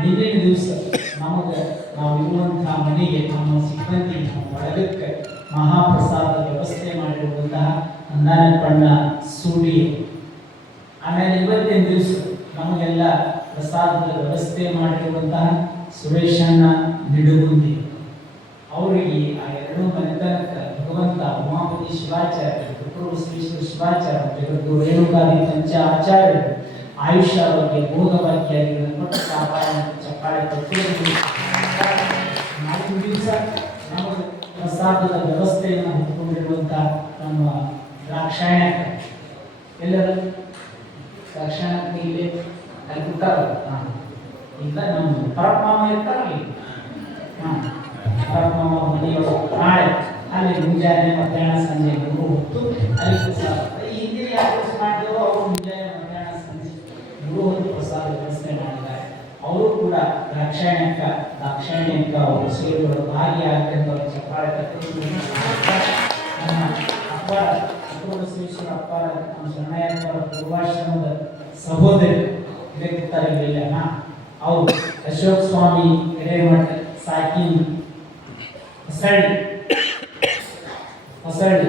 ನಿನ್ನಿನ ದಿವಸ ನಮಗೆ ನಾವು ಇರುವಂತಹ ಮನೆಗೆ ನಮ್ಮ ಸಿಬ್ಬಂದಿ ನಮ್ಮ ಒಳಗಕ್ಕೆ ಮಹಾಪ್ರಸಾದ ವ್ಯವಸ್ಥೆ ಮಾಡಿರುವಂತಹ ಅಂದಾನಪಣ್ಣ ಸೂಡಿ, ಆಮೇಲೆ ಇವತ್ತಿನ ದಿವಸ ನಮಗೆಲ್ಲ ಪ್ರಸಾದದ ವ್ಯವಸ್ಥೆ ಮಾಡಿರುವಂತಹ ಸುರೇಶಣ್ಣ ನಿಡುಗುಂದಿ, ಅವರಿಗೆ ಆ 2 ಮನೆತನಕ್ಕೆ ಭಗವಂತ ಉಮಾಪತಿ ಶಿವಾಚಾರ್ಯ, ಬಸವೇಶ್ವರ ಶಿವಾಚಾರ್ಯ, ಜಗದ್ಗುರು ರೇಣುಕಾದಿ ಪಂಚ ಆಚಾರ್ಯರು ಆಯುಷ್ಯ ಬಗ್ಗೆ ಭೋಗ ಭಾಗ್ಯಾದಿಗಳನ್ನು ಕೊಟ್ಟು ಕಾಪಾಡ ಚಪ್ಪಾಳೆ ಕೊಟ್ಟು ನಾಲ್ಕು ದಿವಸ ನಮಗೆ ಪ್ರಸಾದದ ವ್ಯವಸ್ಥೆಯನ್ನು ಹೊಂದಿಕೊಂಡಿರುವಂಥ ನಮ್ಮ ದ್ರಾಕ್ಷಾಯಣ ಎಲ್ಲರೂ ದ್ರಾಕ್ಷಾಯಣಕ್ಕೆ ಇಲ್ಲಿ ಅಲ್ಲಿ ಕೂತಾರಲ್ಲ, ಇಲ್ಲ ನಮ್ಮ ಪರಮಾಮ ಇರ್ತಾರಲ್ಲ, ಪರಮಾಮ ಮನೆಯೊಳಗೆ ನಾಳೆ ಅಲ್ಲಿ ಮುಂಜಾನೆ ಮಧ್ಯಾಹ್ನ ಸಂಜೆ 3 ಹೊತ್ತು ಅಲ್ಲಿ ಪ್ರಸಾದ. ಈ ಹಿಂದಿನ ಯಾರು ಕೆಲಸ ಮಾಡಿದವರು ಅವರು ಮುಂಜಾನೆ ಮಧ್ಯಾಹ್ನ ಸಂಜೆ 3 ಹೊತ್ತು ಪ್ರಸಾದ ವ್ಯವಸ್ಥೆ ಮಾಡಿದ್ದಾರೆ. ಅವರು ಕೂಡ ದಾಕ್ಷಾಯಣಿಕ ಅವರು ಸೇವೆಗಳು ಭಾಗಿಯಾಗಂತ ಚಪ್ಪಾಳೆ ತಟ್ಟು ನಮ್ಮ ಅಪ್ಪಾರ ಬಸವೇಶ್ವರ ಅಪ್ಪಾರ ನಮ್ಮ ಶರಣಯ್ಯಪ್ಪರ ಪೂರ್ವಾಶ್ರಮದ ಸಹೋದರಿ ಇರಲಿಲ್ಲ, ಅವರು ಅಶೋಕ್ ಸ್ವಾಮಿ ಹಿರೇಮಠ ಸಾಕಿ ಹೊಸಳ್ಳಿ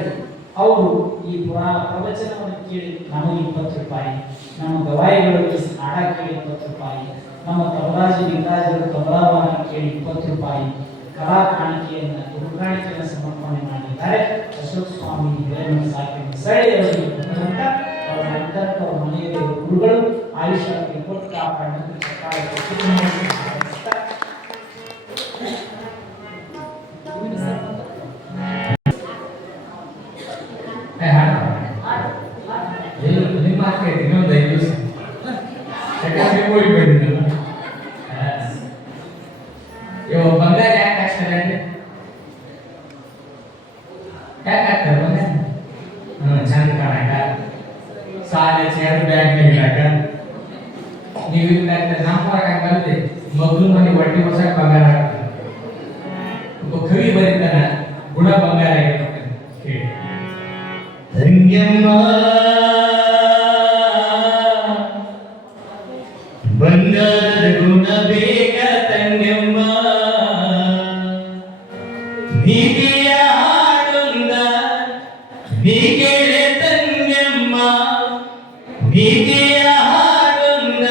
ಅವರು ಈ ಪುರಾಣ ಪ್ರವಚನವನ್ನು ಕೇಳಿ ನಮಗೆ 20 ರೂಪಾಯಿ, ನಮ್ಮ ಗವಾಯಿಗಳಿಗೆ ಹಾಡ ಕೇಳಿ 20 ರೂಪಾಯಿ, ನಮ್ಮ ತಬಲಾಜಿ ಲಿಂಗಾಜರು ತಬಲಾವಾನ ಕೇಳಿ 20 ರೂಪಾಯಿ ಕಲಾ ಕಾಣಿಕೆಯನ್ನು ಗುರುಕಾಣಿಕೆಯನ್ನು ಸಮರ್ಪಣೆ ಮಾಡಿದ್ದಾರೆ. ಅಶೋಕ್ ಸ್ವಾಮಿ ಹಿರೇಮಠ ಸಾಕಿ ಹೊಸಳ್ಳಿ ಅವರಿಗೆ ಅವರ ನಂತರ ಮನೆಯ ಗುರುಗಳು ಆಯುಷ್ಯಕ್ಕೆ ಕೊಟ್ಟು ಕಾಪಾಡಲು ಬಂಗಾರ ಯಾಕೆ ಹಾಕ್ತಾರೆ? ಯಾಕೆ ಹಾಕ್ತಾರೆ ಬಂಗಾರ? ಚಂದ ಕಾಣಕ, ಸಾಲೆ ಚೇರ್ ಬ್ಯಾಗ್ ಇಡಕ, ನೀವು ಇರ್ಲಾಕ ನಮ್ಮ ಹಾಕಂಗಲ್ದೆ ಮಗ್ಳು ಮನೆ ಒಟ್ಟಿ ಹೊಸಕ್ ಬಂಗಾರ ಹಾಕ್ತಾರೆ. ಒಬ್ಬ ಕವಿ ಬರೀತಾನ ಗುಣ ಬಂಗಾರ ಆಗಿರ್ಬೇಕು ಕೇಳಿ. ತಂಗ್ಯಮ್ಮ ಬಂಗಾರದ ಗುಣ ಬೇಗ ತಂಗ್ಯಮ್ಮ, ನೀತಿಯ ಹಾಡೊಂದ ನೀ ಕೇಳೆ ತಂಗ್ಯಮ್ಮ, ನೀತಿಯ ಹಾಡೊಂದ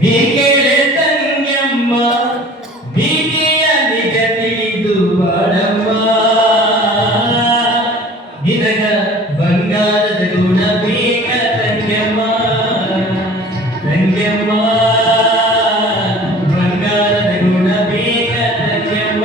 ನೀ ಕೇಳೆ ತಂಗ್ಯಮ್ಮ, ನೀತಿಯ ನಿಜ ತಿಳಿದು ಬಾಳಮ್ಮ, ನಿನಗ ಬಂಗಾರದ ಗುಣ ಬೇಗ ತಂಗ್ಯಮ್ಮ, ತಂಗ್ಯಮ್ಮ ಬಂಗಾರದ ಗುಣ ಬೇಗ ತಂಗ್ಯಮ್ಮ.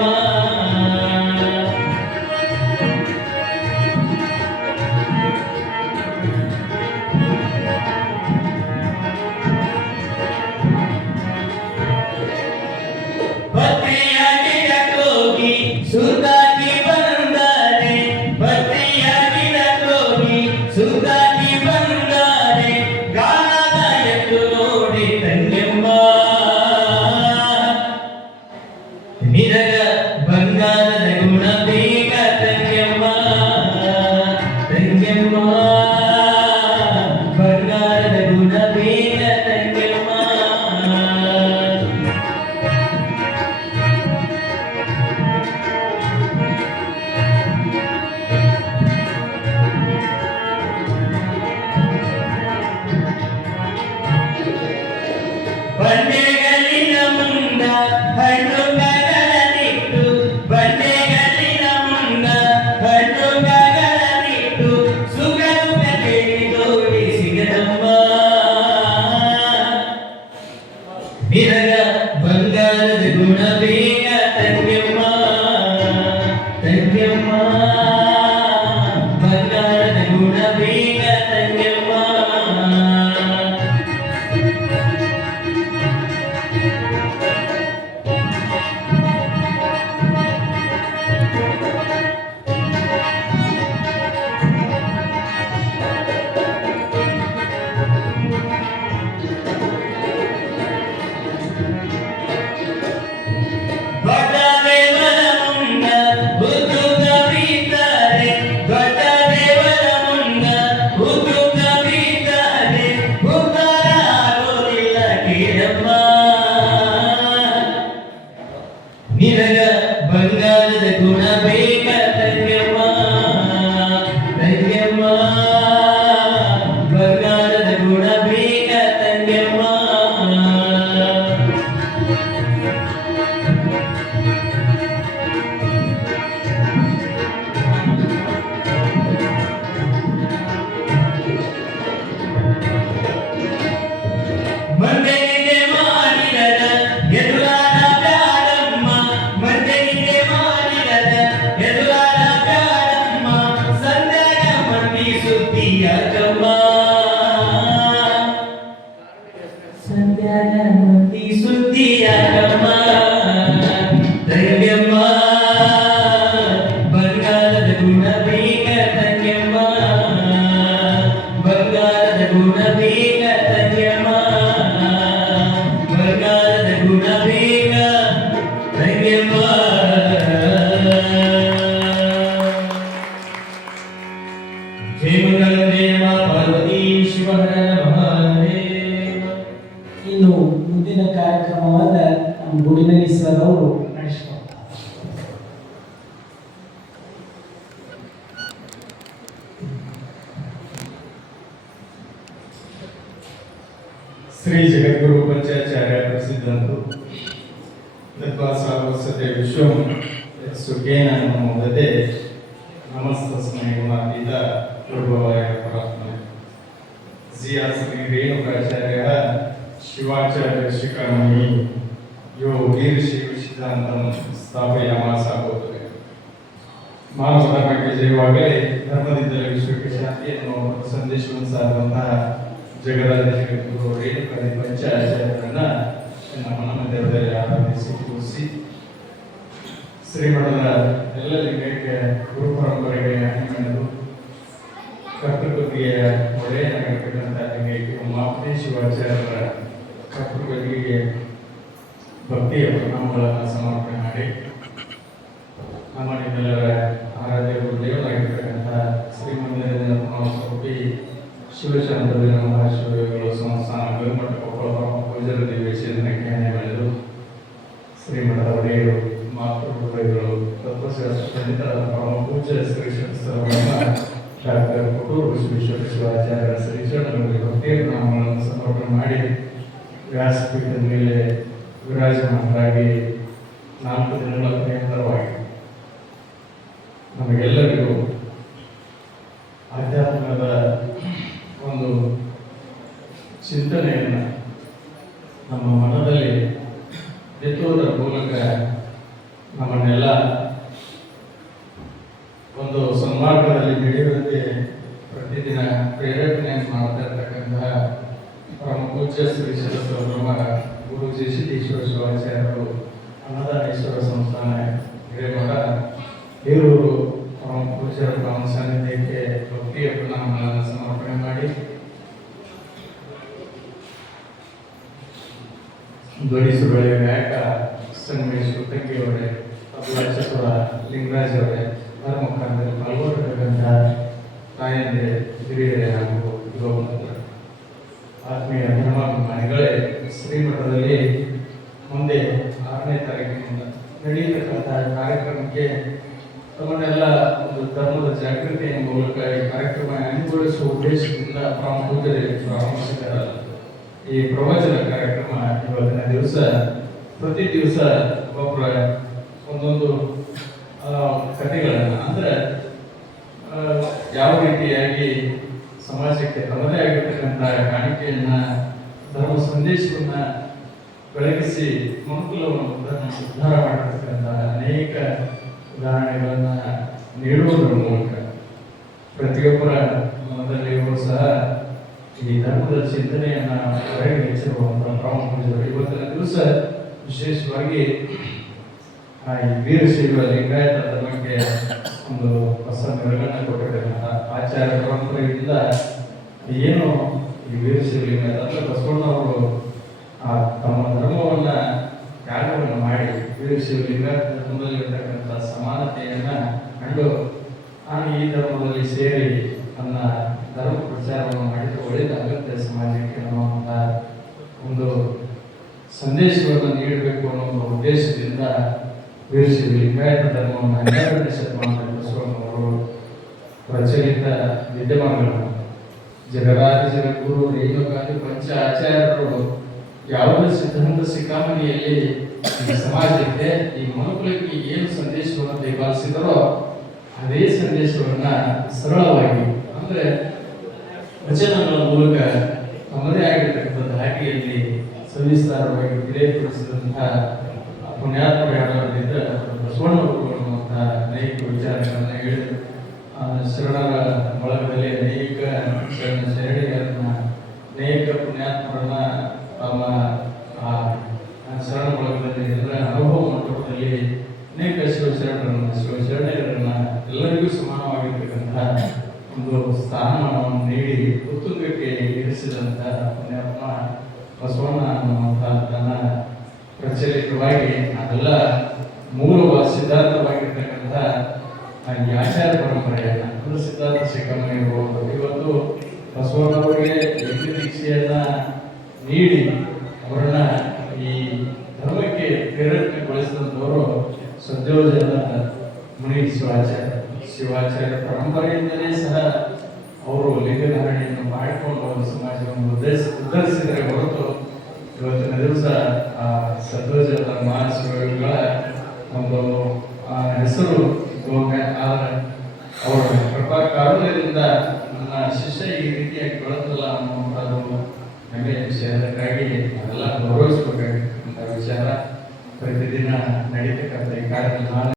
ತಂಗ್ಯಮ್ಮ ಬಂಗಾರದ ಗುಣ ಬೇಗ ತಂಗ್ಯಮ್ಮ ಬಂಡೆಗಲ್ಲಿನ ಮುಂದ ಹಣ್ಣುಗಳನ್ನಿಟ್ಟು ಬಂಡೆಗಲ್ಲಿನ ಮುಂದ ಹಣ್ಣುಗಳನ್ನಿಟ್ಟು ಸುಗಂಧ ಕೇಳಿದೋಡಿ ಸಿಗದಮ್ಮ ನಿನಗ ಬಂಗಾರದ ಗುಣ ಬೇಗ ತಂಗ್ಯಮ್ಮ ತಂಗ್ಯಮ್ಮ ಬಂಗಾರದ ಗುಣ ಬೇಗ ತಂಗ್ಯಮ್ಮ ನಿನಗ ಬಂಗಾರದ ಗುಣ ಬೇಗ ತಂಗ್ಯಮ್ಮ ತಂಗ್ಯಮ್ಮ ಬಂಗಾರದ ಗುಣ ಬೇಗ ತಂಗ್ಯಮ್ಮ ಮಂದೆನಿಗೆ ಮಾಡಿರದ ಎದುರಾದ ಬ್ಯಾಡಮ್ಮ ಮಂದೆನಿಗೆ ಮಾಡಿರದ ಎದುರಾದ ಬ್ಯಾಡಮ್ಮ ಸಂದಾಗ ಮಂದಿ ಸುದ್ದಿಯಾಗಮ್ಮ ಸಂದಾಗ ಮಂದಿ ಸುದ್ದಿಯಾಗಮ್ಮ ತಂಗ್ಯಮ್ಮ ಬಂಗಾರದ ಗುಣ ಬೇಗ ತಂಗ್ಯಮ್ಮ ಬಂಗಾರದ ಗುಣ ಬೇಗ ತಂಗ್ಯಮ್ಮ ಬಂಗಾರದ ಗುಣ ಬೇಗ ತಂಗ್ಯಮ್ಮ ಜಯ ಮಂಗಲದೇವ ಪಾರ್ವತಿ ಶಿವಹರ ಮಹಾದೇವ. ಇನ್ನು ಮುಂದಿನ ಕಾರ್ಯಕ್ರಮವನ್ನ ನಮ್ಮ ಗುಡಿನರಿ ಸರ್ ಅವರು ನಡೆಸ್ಕೊಡ್ತಾರೆ. ಶ್ರೀ ಜಗದ್ಗುರು ಪಂಚಾಚಾರ್ಯ ಪ್ರಸಿದ್ಧಂತು ತತ್ವಾಸಾವಸತೆ ವಿಶ್ವಂ ಸುಖೇನ ನಮೋದತೆ ನಮಸ್ತಸ್ಮೈ ಗುಣಾತೀತ ಪ್ರಭುವಾಯ ಪರಮಾತ್ಮನೆ. ಜಿಯಾ ಶ್ರೀ ರೇಣುಕಾಚಾರ್ಯ ಶಿವಾಚಾರ್ಯ ಶಿಖಾಮಣಿ ಯೋ ವೀರಶೈವ ಸಿದ್ಧಾಂತಂ ಸ್ಥಾಪಯಾಮಾಸ ಗೋತುವೆ. ಮಾನವ ಧರ್ಮಕ್ಕೆ ಜಯವಾಗಲಿ, ಧರ್ಮದಿಂದಲೇ ವಿಶ್ವಕ್ಕೆ ಶಾಂತಿ ಎನ್ನುವ ಸಂದೇಶವನ್ನು ಸಾರುವಂತಹ ಜಗದಾದ ಜಗದ್ಗುರು ರೇಣುಕಾದಿ ಪಂಚಾಚಾರ್ಯರನ್ನ ನಮ್ಮ ಮಂದಿರದಲ್ಲಿ ಆರಾಧಿಸಿ ಪೂಜಿಸಿ ಶ್ರೀಮಠದ ಎಲ್ಲ ಲಿಂಗೈಕ್ಯ ಗುರು ಪರಂಪರೆಗೆ ಅಣಿಮೆಣದು ಕರ್ತೃಪತಿಯ ಒಡೆಯನಾಗಿರ್ತಕ್ಕಂಥ ಲಿಂಗೈಕ್ಯ ಮಾಪತಿ ಶಿವಾಚಾರ್ಯರ ಕರ್ತೃಪತಿಗೆ ಭಕ್ತಿಯ ಪ್ರಣಾಮಗಳನ್ನು ಸಮರ್ಪಣೆ ಮಾಡಿ ನಮ್ಮ ನಿಮ್ಮೆಲ್ಲರ ಆರಾಧ್ಯ ದೇವರಾಗಿರ್ತಕ್ಕಂಥ ಶ್ರೀಮಂದಿರದ ಪುನಃಸ್ವರೂಪಿ ಶಿವಶಾಂತದ ಮಹಾಶಿವಗಳು ಸಂಸ್ಥಾನ ಗವಿಮಠ ಕೊಪ್ಪಳ ಪೂಜಾರ ದೇವೇಶನ ಜ್ಞಾನ ಬೆಳೆದು ಶ್ರೀಮಠದ ಒಡೆಯರು ಮಾತೃಗಳು ತತ್ವಶಾಸ್ತ್ರ ಪಂಡಿತರಾದ ಪರಮ ಪೂಜ್ಯ ಶ್ರೀ ಶಕ್ತಿಸ್ತರಬ್ರಹ್ಮ ಡಾಕ್ಟರ್ ಕೊಟ್ಟೂರು ವಿಶ್ವೇಶ್ವರ ಶಿವಾಚಾರ್ಯ ಶ್ರೀಶರಣರಿಗೆ ಭಕ್ತಿಯ ನಾಮಗಳನ್ನು ಸಮರ್ಪಣೆ ಮಾಡಿ ವ್ಯಾಸಪೀಠದ ಮೇಲೆ ವಿರಾಜಮಾನರಾಗಿ 4 ದಿನಗಳ ಪರ್ಯಂತರವಾಗಿ ನಮಗೆಲ್ಲರಿಗೂ ಆಧ್ಯಾತ್ಮದ ಒಂದು ಚಿಂತನೆಯನ್ನು ನಮ್ಮ ಮನದಲ್ಲಿ ಎತ್ತುವುದರ ಮೂಲಕ ನಮ್ಮನ್ನೆಲ್ಲ ಒಂದು ಸನ್ಮಾರ್ಗದಲ್ಲಿ ನಡೆಯುವಂತೆ ಪ್ರತಿದಿನ ಪ್ರೇರೇಪಣೆಯನ್ನು ಮಾಡ್ತಾ ಇರ್ತಕ್ಕಂತಹ ಪರಮ ಪೂಜ್ಯ ಶ್ರೀ ಶರಸ್ವಬ್ರಹ್ಮ ಗುರುಜಿ ಸಿದ್ದೇಶ್ವರ ಶಿವಾಚಾರ್ಯರು ಅನ್ನದಾನೇಶ್ವರ ಸಂಸ್ಥಾನ ಹಿರೇಮಠ ಹೀರೂರು ಪರಮ ಪೂಜ್ಯರ ಪಾವನ ಸಾನ್ನಿಧ್ಯಕ್ಕೆ ಭಕ್ತಿಯ ಪ್ರಣಾಮಗಳನ್ನು ಸಮರ್ಪಣೆ ಮಾಡಿ ಧ್ವನಿಸುರಳೆ ವ್ಯಾಕ ಸಂಗಮೇಶ್ ತಂಗಿಯವರೇ ಅಬ್ದುಲ್ ಚತುರ ಲಿಂಗರಾಜ್ ಅವರೇ ಧರ್ಮಕಾಂಡದಲ್ಲಿ ಪಾಲ್ಗೊಂಡಿರ್ತಕ್ಕಂಥ ತಾಯಿ ತಾಯಂದೆ, ಹಿರಿಯರೇ ಹಾಗೂ ಯುವ ಮಿತ್ರರೇ, ಆತ್ಮೀಯ ಧರ್ಮಾಭಿಮಾನಿಗಳೇ, ಶ್ರೀಮಠದಲ್ಲಿ ಮುಂದೆ 6ನೇ ತಾರೀಕಿನಿಂದ ನಡೆಯತಕ್ಕಂಥ ಕಾರ್ಯಕ್ರಮಕ್ಕೆ ತಮ್ಮನ್ನೆಲ್ಲ ಒಂದು ಧರ್ಮದ ಜಾಗೃತಿಯ ಮೂಲಕ ಈ ಕಾರ್ಯಕ್ರಮ ಅನುಗೊಳಿಸುವ ಉದ್ದೇಶದಿಂದ ಪ್ರಾರಂಭಿಸಿದ ಈ ಪ್ರವಚನ ಕಾರ್ಯಕ್ರಮ ಇವತ್ತಿನ ದಿವಸ ಪ್ರತಿ ದಿವಸ ಒಬ್ಬರ ಒಂದೊಂದು ಕಥೆಗಳನ್ನು ಅಂದ್ರೆ ಯಾವ ರೀತಿಯಾಗಿ ಸಮಾಜಕ್ಕೆ ತಮ್ಮದೇ ಆಗಿರ್ತಕ್ಕಂಥ ಕಾಣಿಕೆಯನ್ನ ಧರ್ಮ ಸಂದೇಶವನ್ನ ಬೆಳಗಿಸಿ ಮನುಕುಲವನ್ನು ಉದ್ಧಾರ ಮಾಡಿರ್ತಕ್ಕಂಥ ಅನೇಕ ಉದಾಹರಣೆಗಳನ್ನ ನೀಡುವುದರ ಮೂಲಕ ಪ್ರತಿಯೊಬ್ಬರ ಮನದಲ್ಲಿಯೂ ಸಹ ಈ ಧರ್ಮದ ಚಿಂತನೆಯನ್ನ ಹೊರಗೆ ಹೆಚ್ಚಿರುವಂತಹ ಪ್ರಮುಖ ಪೂಜೆಗಳು ಇವತ್ತಿನ ದಿವಸ ವಿಶೇಷವಾಗಿ ಈ ವೀರಶೈವ ಲಿಂಗಾಯತ ಧರ್ಮಕ್ಕೆ ಒಂದು ಹೊಸ ಮೆರುಗನ್ನು ಕೊಟ್ಟಿರ್ತಕ್ಕಂಥ ಆಚಾರ ಪರಂಪರೆಯಿಂದ ಏನು ಈ ವೀರಶೈವ ಲಿಂಗಾಯತ ಅಂದ್ರೆ ಬಸವಣ್ಣವರು ತಮ್ಮ ಧರ್ಮವನ್ನ ತ್ಯಾಗವನ್ನು ಮಾಡಿ ವೀರಶೈವ ಲಿಂಗಾಯತ ಧರ್ಮದಲ್ಲಿ ಇರತಕ್ಕಂಥ ಸಮಾನತೆಯನ್ನ ಕಂಡು ನಾನು ಈ ಧರ್ಮದಲ್ಲಿ ಸೇರಿ ನನ್ನ ಧರ್ಮ ಪ್ರಚಾರವನ್ನು ಮಾಡಿದ್ರೆ ಒಳ್ಳೆಯದಾಗುತ್ತೆ ಸಮಾಜಕ್ಕೆ ಅನ್ನುವಂಥ ಒಂದು ಸಂದೇಶವನ್ನು ನೀಡಬೇಕು ಅನ್ನೋ ಒಂದು ಉದ್ದೇಶದಿಂದ ವೀರಶೈವ ಲಿಂಗಾಯತ ಧರ್ಮವನ್ನು 12ನೇ ಶತಮಾನದಲ್ಲಿ ಬಸವಣ್ಣವರು ಪ್ರಚಲಿತ ವಿದ್ಯಮಾನಗಳನ್ನು ಜಗರಾಜ ಜಗದ್ಗುರು ರೇಣುಕಾದಿ ಪಂಚ ಆಚಾರ್ಯರು ಯಾವುದೇ ಸಿದ್ಧಾಂತ ಶಿಖಾಮಣಿಯಲ್ಲಿ ಈ ಸಮಾಜಕ್ಕೆ ಈ ಮನುಕುಲಕ್ಕೆ ಏನು ಸಂದೇಶವನ್ನು ದಯಪಾಲಿಸಿದರೋ ಅದೇ ಸಂದೇಶವನ್ನ ಸರಳವಾಗಿ ಅಂದ್ರೆ ವಚನಗಳ ಮೂಲಕ ತಮ್ಮದೇ ಆಗಿರ್ತಕ್ಕಂಥ ಧಾಟಿಯಲ್ಲಿ ಸವಿಸ್ತಾರವಾಗಿ ತಿಳಿಯಪಡಿಸಿದಂತಹ ಪುಣ್ಯಾತ್ಮರಿಂದ ಬಸವಣ್ಣವರು ಅನ್ನುವಂತಹ ಅನೇಕ ವಿಚಾರಗಳನ್ನ ಹೇಳಿ ಶರಣರ ಬಳಗದಲ್ಲಿ ಅನೇಕ ಶರಣಿಯರನ್ನ ಅನೇಕ ಪುಣ್ಯಾತ್ಮರನ್ನ ತಮ್ಮ ಶರಣ ಬಳಗದಲ್ಲಿ ಎಲ್ಲರ ಅನುಭವ ಮಂಟಪದಲ್ಲಿ ಅನೇಕ ಶಿವಶರಣರನ್ನ ಎಲ್ಲರಿಗೂ ಸಮಾನವಾಗಿರ್ತಕ್ಕಂತಹ ಒಂದು ಸ್ಥಾನಮಾನವನ್ನು ನೀಡಿ ಉತ್ತುಂಗಕ್ಕೆ ಇರಿಸಿದಂತಹ ಪುಣ್ಯಾತ್ಮ ಬಸವಣ್ಣ ಅನ್ನುವಂತಹ ತನ್ನ ಪ್ರಚಲಿತವಾಗಿ ಅದೆಲ್ಲ ಮೂಲ ಸಿದ್ಧಾಂತವಾಗಿರ್ತಕ್ಕಂಥ ಈ ಆಚಾರ ಪರಂಪರೆಯನ್ನ ಸಿದ್ಧಾಂತ ಶಿಖಾಮಣಿ ಇರಬಹುದು. ಇವತ್ತು ಬಸವಣ್ಣವರಿಗೆ ಯಜ್ಞ ದೀಕ್ಷೆಯನ್ನ ನೀಡಿ ಅವರನ್ನ ಈ ಧರ್ಮಕ್ಕೆ ಪ್ರೇರೇಪಣೆಗೊಳಿಸಿದಂಥವರು ಸದ್ಯೋಜನ ಮುನಿ ಶಿವಾಚಾರ್ಯ ಪರಂಪರೆಯಿಂದಲೇ ಸಹ ಅವರು ಲಿಂಗಧಾರಣೆಯನ್ನು ಮಾಡಿಕೊಂಡು ಒಂದು ಸಮಾಜವನ್ನು ಉದ್ಧರಿಸಿದರೆ ಹೊರತು ಇವತ್ತಿನ ದಿವಸ ಸದ್ಯೋಜನ ಮಹಾಶಿವಗಳ ಒಂದು ಹೆಸರು ಅವರ ಕೃಪಾ ಕಾರುಣ್ಯದಿಂದ ನನ್ನ ಶಿಷ್ಯ ಈ ರೀತಿಯಾಗಿ ಬೆಳೆದಲ್ಲ ಅನ್ನುವಂಥದ್ದು ಹೆಮ್ಮೆಯ ವಿಷಯ. ಅದಕ್ಕಾಗಿ ಅದೆಲ್ಲ ಗೌರವಿಸಬೇಕಾಗಿರ್ತಕ್ಕಂಥ ವಿಚಾರ. ಪ್ರತಿದಿನ ನಡೀತಕ್ಕಂಥ ಈ ಕಾರ್ಯಕ್ರಮ